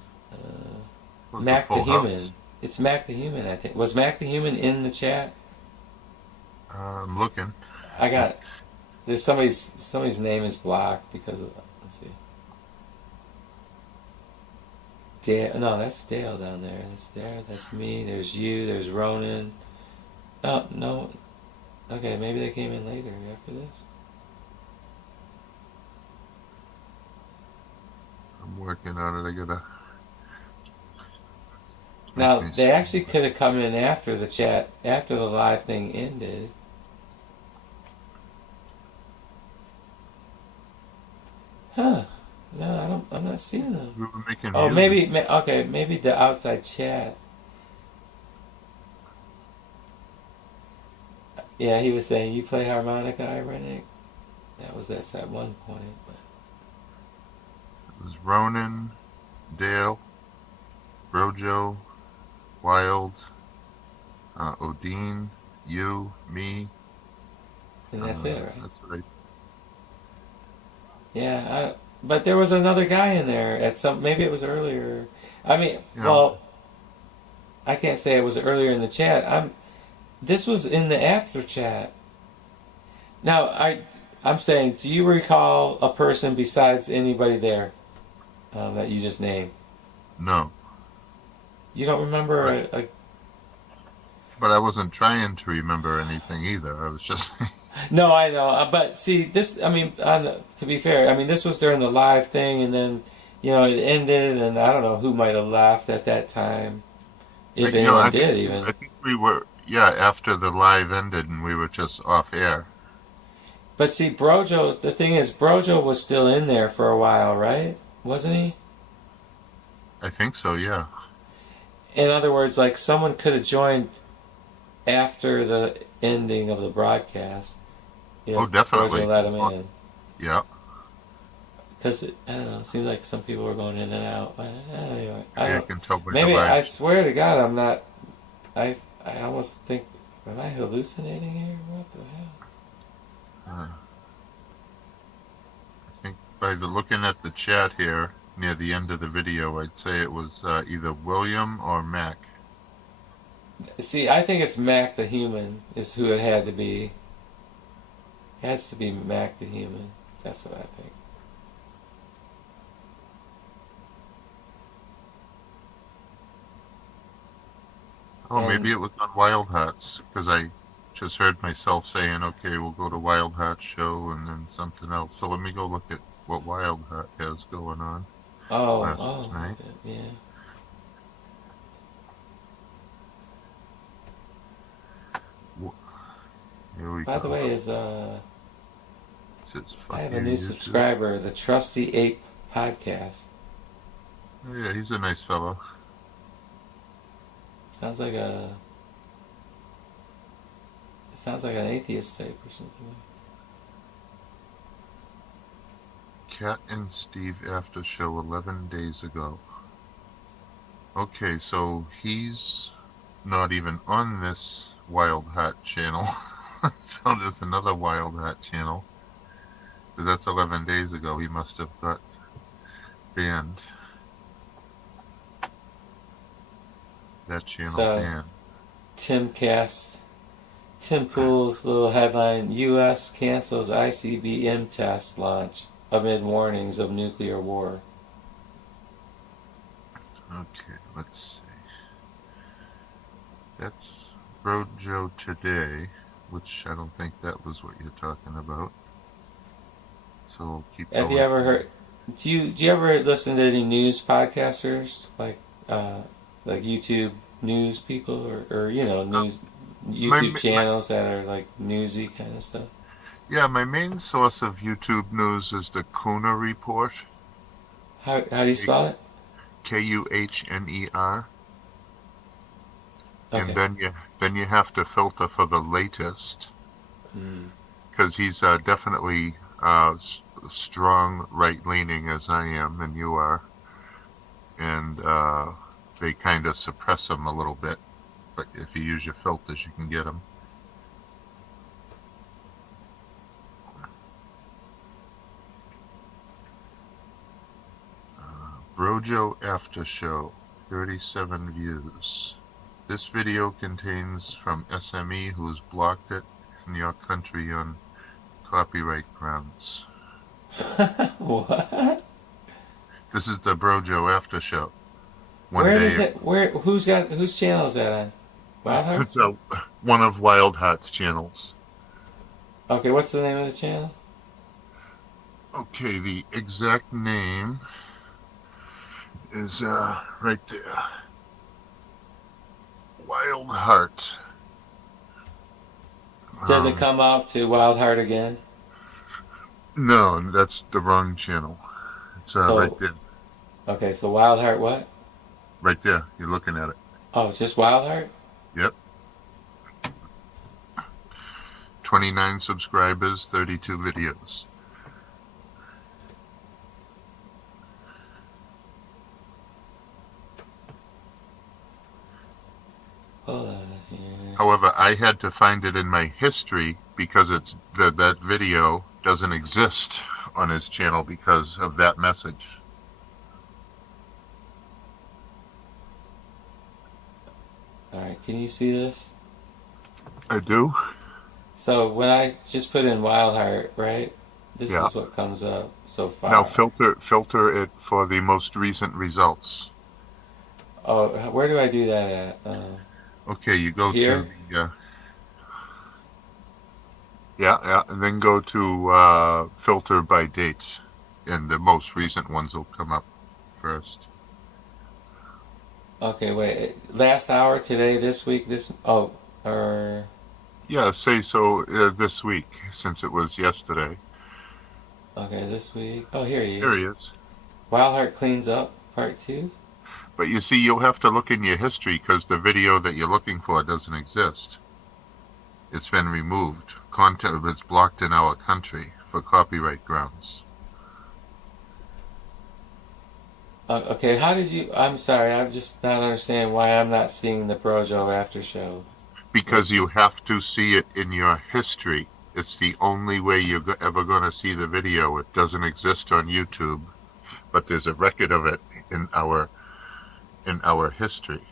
Was the Mac the Full Human. House? It's Mac the Human, I think. Was Mac the Human in the chat? I'm looking. I got. There's somebody's name is blocked because of. Let's see. Dale. No, that's Dale down there. That's there. That's me. There's you. There's Ronan. Oh no. Okay, maybe they came in later after this. I'm working on it. I gotta. Now Make me they actually could have come in after the chat, after the live thing ended. Huh? No, I don't. I'm not seeing them. We were making Oh, music. okay, maybe the outside chat. Yeah, he was saying you play harmonica, ironic. That was at one point. But It was Ronan, Dale, Brojo, Wild, Odin, you, me. and that's it, right? That's right. But there was another guy in there at some. Maybe it was earlier. I mean, Yeah. well, I can't say it was earlier in the chat. This was in the after chat. Now, I'm saying, do you recall a person besides anybody there that you just named? No. You don't remember Right. But I wasn't trying to remember anything either. I was just. No, I know. But see, this, I mean, to be fair, I mean, this was during the live thing, and then, it ended, and I don't know who might have laughed at that time. If anyone I did, think, even. I think we were, after the live ended and we were just off air. But see, Brojo, the thing is, Brojo was still in there for a while, right? Wasn't he? I think so, yeah. In other words, like, someone could have joined after the ending of the broadcast. If Definitely. Brojo let him in. Yeah. Because, I don't know, it seems like some people were going in and out. But anyway, I can tell by maybe, the live. I swear to God, I'm not, I almost think, am I hallucinating here? What the hell? I think by looking at the chat here near the end of the video, I'd say it was either William or Mac. See, I think it's Mac the Human is who it had to be. It has to be Mac the Human. That's what I think. Oh, And- maybe it was on Wild Hearts, because I just heard myself saying, okay, we'll go to Wild Heart show and then something else. So let me go look at what Wild Heart has going on. Last night. Yeah. Here we By go. the way, It says, I have "Fuck a you, new YouTube." subscriber, the Trusty Ape Podcast. Oh, yeah, he's a nice fellow. Sounds like an atheist type or something. Cat and Steve after show 11 days ago. Okay, so he's not even on this Wild Hat channel. So there's another Wild Hat channel. 'Cause that's 11 days ago. He must have got banned. That channel So- banned. Tim Pool's little headline: U.S. cancels ICBM test launch amid warnings of nuclear war. Okay, let's see. That's Brojo Today, which I don't think that was what you're talking about. So we'll keep Have going. you ever heard? Do you ever listen to any news podcasters like YouTube news people or news YouTube channels that are like newsy kind of stuff? Yeah, my main source of YouTube news is the Kuna Report. How do you spell it? Kuhner. Okay. And then you have to filter for the latest, because he's definitely strong right-leaning as I am and you are, and they kind of suppress him a little bit, but if you use your filters you can get him. Brojo After Show, 37 views. This video contains from SME who's blocked it in your country on copyright grounds. What? This is the Brojo After Show. Where is it? Whose channel is that on? Wild Hearts? It's one of Wild Heart's channels. Okay, what's the name of the channel? Okay, the exact name is right there. Wild Heart. Does it come out to Wild Heart again? No, that's the wrong channel. It's right there. Okay, so Wild Heart what? Right there. You're looking at it. Oh, just Wild Heart? Yep. 29 subscribers, 32 videos. Hold on here. However, I had to find it in my history because it's that video doesn't exist on his channel because of that message. All right, can you see this? I do. So when I just put in Wild Heart, right? This Yeah. is what comes up so Now far. filter it for the most recent results. Oh, where do I do that at? Okay, you go Here? to the yeah, and then go to filter by date, and the most recent ones will come up first. Okay, wait. Last hour, today, this week, this. Oh, or. Yeah, say so this week since it was yesterday. Okay, this week. Oh, here he Here he is. is. Wild Heart Cleans Up, Part 2. But you see, you'll have to look in your history because the video that you're looking for doesn't exist. It's been removed. Content is blocked in our country for copyright grounds. Okay, how did you. I'm sorry, I'm just not understanding why I'm not seeing the Brojo after show. Because you have to see it in your history. It's the only way you're ever going to see the video. It doesn't exist on YouTube, but there's a record of it in our history,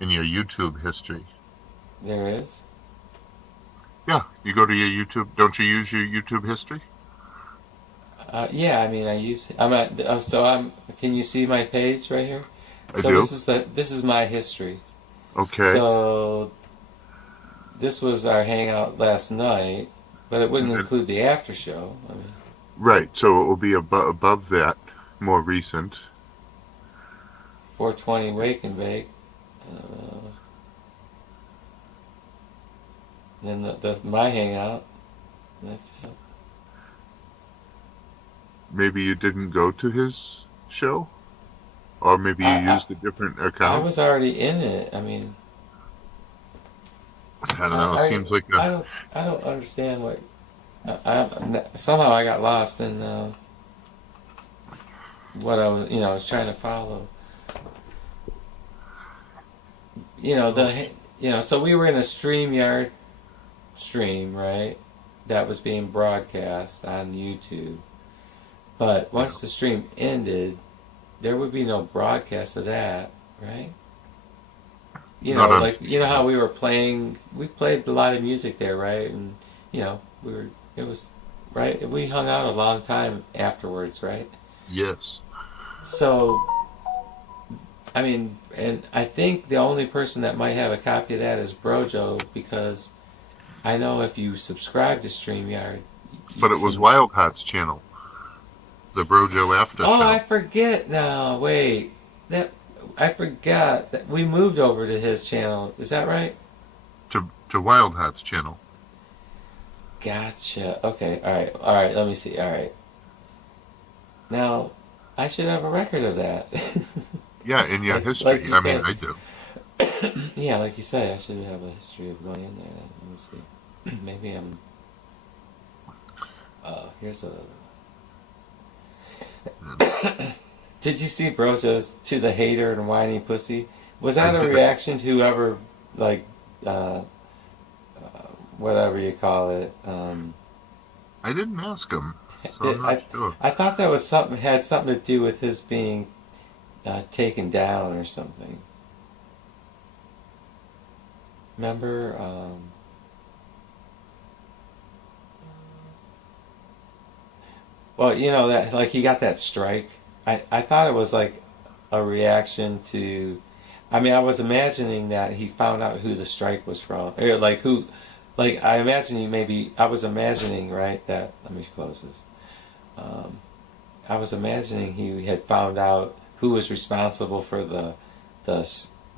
in your YouTube history. There is? Yeah, you go to your YouTube. Don't you use your YouTube history? Yeah, I mean, I'm at. So I'm. Can you see my page right here? I So do. this is my history. Okay. So this was our hangout last night, but it wouldn't include the after show. I mean, Right, so it will be above that, more recent. 420 Wake and Bake. Then my hangout. That's it. Maybe you didn't go to his show? Or maybe you used a different account? I was already in it. I mean, I don't know, it seems like I don't understand what. Somehow I got lost in what I was trying to follow. So we were in a StreamYard stream, right? That was being broadcast on YouTube. But once the stream ended, there would be no broadcast of that, right? You know how we played a lot of music there, right? And it was right. We hung out a long time afterwards, right? Yes. So, I mean, and I think the only person that might have a copy of that is Brojo, because I know if you subscribe to StreamYard. But it was Wild Heart's channel. The Brojo After show. Oh, I forget now. Wait. I forgot that we moved over to his channel. Is that right? To Wild Heart's channel. Gotcha. Okay. All right. Let me see. All right. Now, I should have a record of that. Yeah, in your history. Like you said. I do. Yeah, like you say, I should have a history of going in there. Let me see. Maybe I'm. Here's a. Did you see Brojo's "To the Hater and Whiny Pussy"? Was that a reaction to whoever, like, whatever you call it? I didn't ask him, so I'm not sure. I thought that was had something to do with his being taken down or something. Remember? Well, that like he got that strike. I thought it was like a reaction to. I mean, I was imagining that he found out who the strike was from, or like who. Like I imagine I was imagining, right, that let me close this. I was imagining he had found out who was responsible for the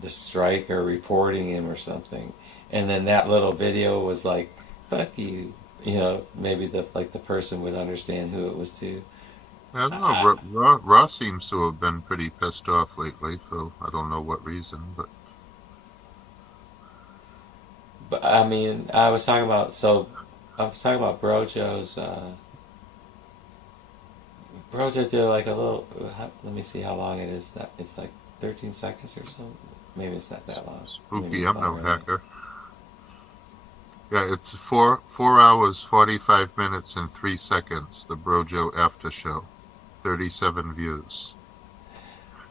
strike or reporting him or something, and then that little video was like, "Fuck you," maybe the person would understand who it was to. I don't know. Ross seems to have been pretty pissed off lately, so I don't know what reason, but. But I mean, I was talking about Brojo's. Brojo did like a little. Let me see how long it is. That it's like 13 seconds or so. Maybe it's not that long. Spooky, I'm no hacker. Yeah, it's 4 hours, 45 minutes, and 3 seconds. The Brojo After Show, 37 views,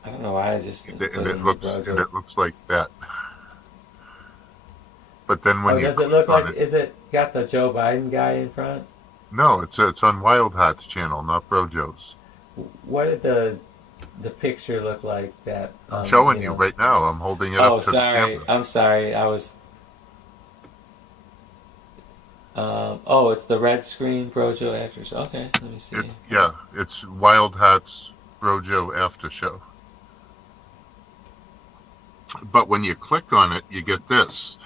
I don't know why I just and put it in the looks Brojo. like that. But then when Oh, you does it click look on like? it, Is it got the Joe Biden guy in front? no, it's on Wild Heart's channel, not Brojo's. What did the picture look like? That I'm showing you you know. right now. I'm holding it Oh, up to the sorry. camera. I'm sorry. I was. Oh, it's the red screen Brojo after show. Okay, let me see. It's Wild Heart's Brojo After Show. But when you click on it, you get this.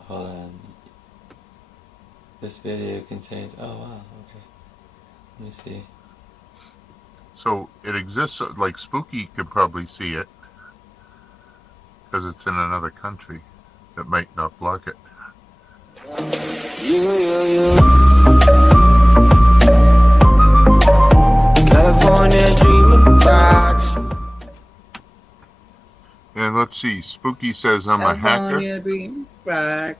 Hold on. This video contains. Oh wow. Okay. Let me see. So it exists. Like Spooky could probably see it because it's in another country that might not block it. California dreaming box. And let's see. Spooky says I'm a hacker, California dream back.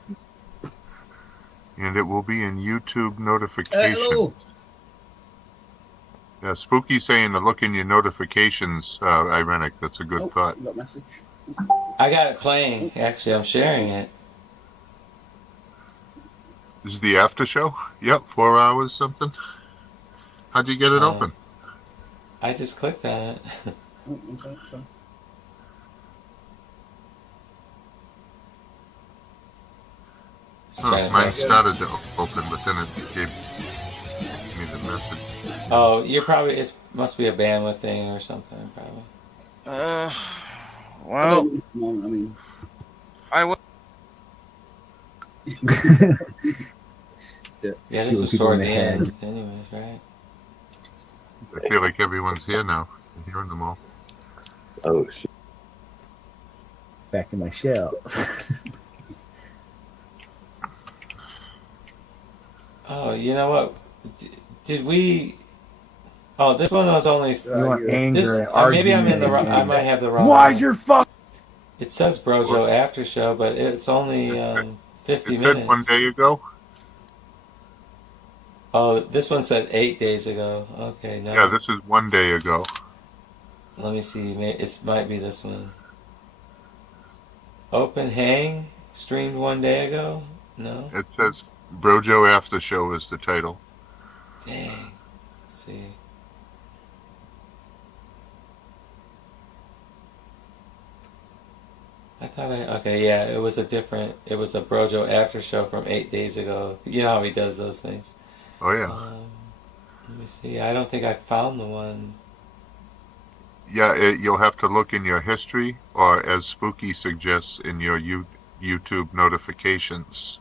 and it will be in YouTube notifications. Hello. Yeah, Spooky saying to look in your notifications. Ironic. That's a good thought. Got a message. I got it playing. Actually, I'm sharing it. This is the after show. Yep, 4 hours something. How'd you get it open? I just clicked on it. Oh, okay, sorry. Just trying to Mine find- started to open, but then it gave me the message. Oh, you're probably. It must be a bandwidth thing or something. Probably. I Well, don't know, I mean, I will. Yeah, this was toward the end, anyways, right? I feel like everyone's here now. I'm hearing them all. Oh shit. Back in my shell. Oh, you know what? Did we? Oh, this one was only. You want anger This, and maybe I'm in the wrong. argument. I might have the wrong. Why's your fuck? It says Brojo after show, but it's only 50 It minutes. said 1 day ago. Oh, this one said 8 days ago. Okay, no. Yeah, this is 1 day ago. Let me see. It might be this one. Open hang streamed 1 day ago. No. It says Brojo After Show is the title. Dang. Let's see. I thought okay, yeah, it was a Brojo after show from 8 days ago. You know how he does those things. Oh yeah. Let me see. I don't think I found the one. Yeah, you'll have to look in your history, or as Spooky suggests, in your YouTube notifications.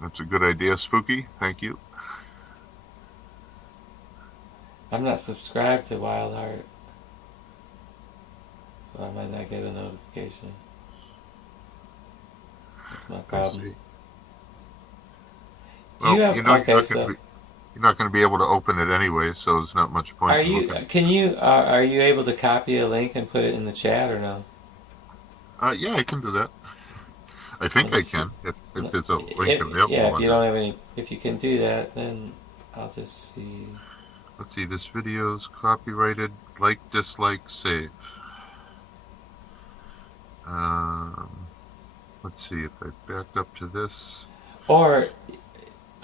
That's a good idea, Spooky. Thank you. I'm not subscribed to Wild Heart, so I might not get a notification. That's my problem. see. Do you have? You're not Okay, so going to be able to open it anyway, so there's not much point. are in you? looking. Can you? Are you able to copy a link and put it in the chat or no? Yeah, I can do that. I think I can if there's a link available. Yeah, if on you it. don't have any, if you can do that, then I'll just see. Let's see, this video's copyrighted, like, dislike, save. Let's see if I backed up to this. Or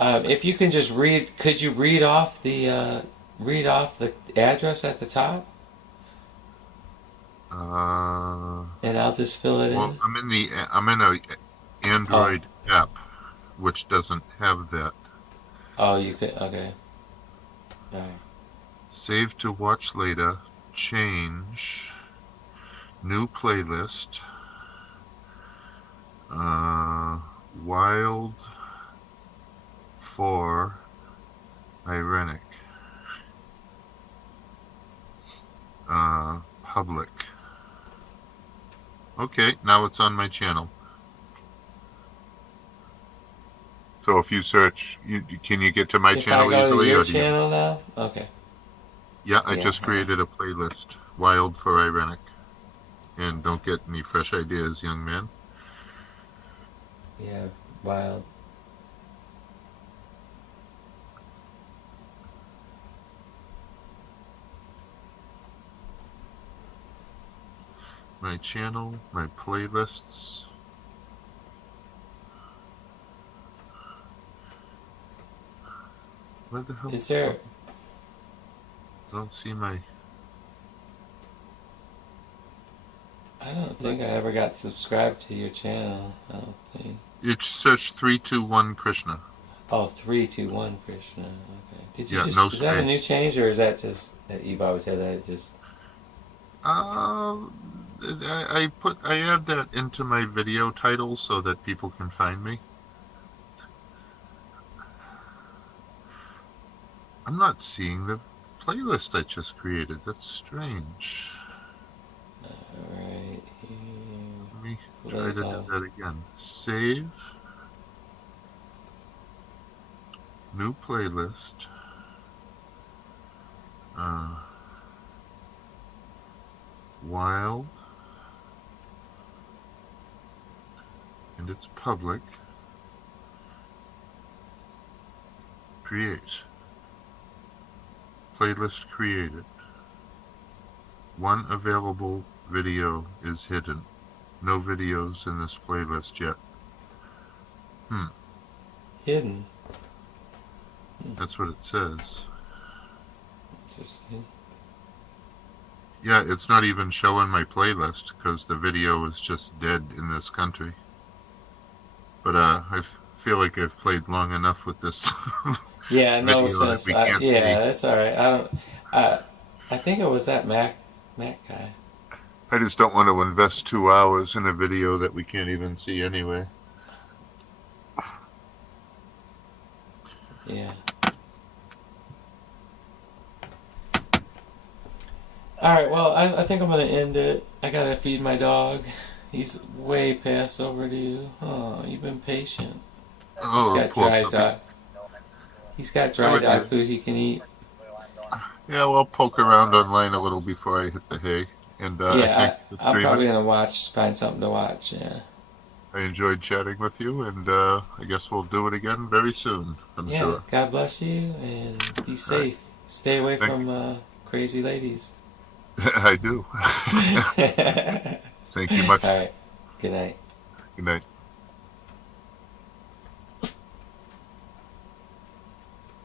if you can just read, could you read off the address at the top, and I'll just fill it Well, in. I'm in a Android app, which doesn't have that. Oh, you could. Okay. All right. Save to watch later. Change. New playlist. Wild for Ironic. Public. Okay, now it's on my channel. So if you search, can you get to my If channel I go easily? to your or do you? channel now, okay. Yeah, I Yeah, just created a playlist, Wild for Irenic. And don't get any fresh ideas, young man. yeah, wild. My channel, my playlists. Where the hell? Is there? I don't see my. I don't think I ever got subscribed to your channel. I don't think. You search 321 Krishna. Oh, 321 Krishna. Okay. Did you Yeah, just? no Is that a new space. change, or is that just that you've always had that? Just. Uh, I add that into my video titles so that people can find me. I'm not seeing the playlist I just created. That's strange. All right. Let me try to do that again. Save. New playlist. Wild. And it's public. Create. Playlist created. One available video is hidden. No videos in this playlist yet. Hidden. That's what it says. Interesting. Yeah, it's not even showing my playlist because the video is just dead in this country. But I feel like I've played long enough with this Yeah, no video that sense. we can't see. That's all right. I don't. I think it was that Mac guy. I just don't want to invest 2 hours in a video that we can't even see anyway. Yeah. All right. Well, I think I'm gonna end it. I gotta feed my dog. He's way past overdue. Oh, you've been patient. He's Oh, got poor dry puppy. dog. He's got dry would dog do. food he can eat. Yeah, well, I'll poke around online a little before I hit the hay. And I Yeah, thank you for I'm probably streaming. gonna find something to watch. Yeah. I enjoyed chatting with you, and I guess we'll do it again very soon, I'm Yeah. sure. God bless you and be All right. safe. Stay away Thank from crazy ladies. I do. All Thank you much. right. Good night. Good night.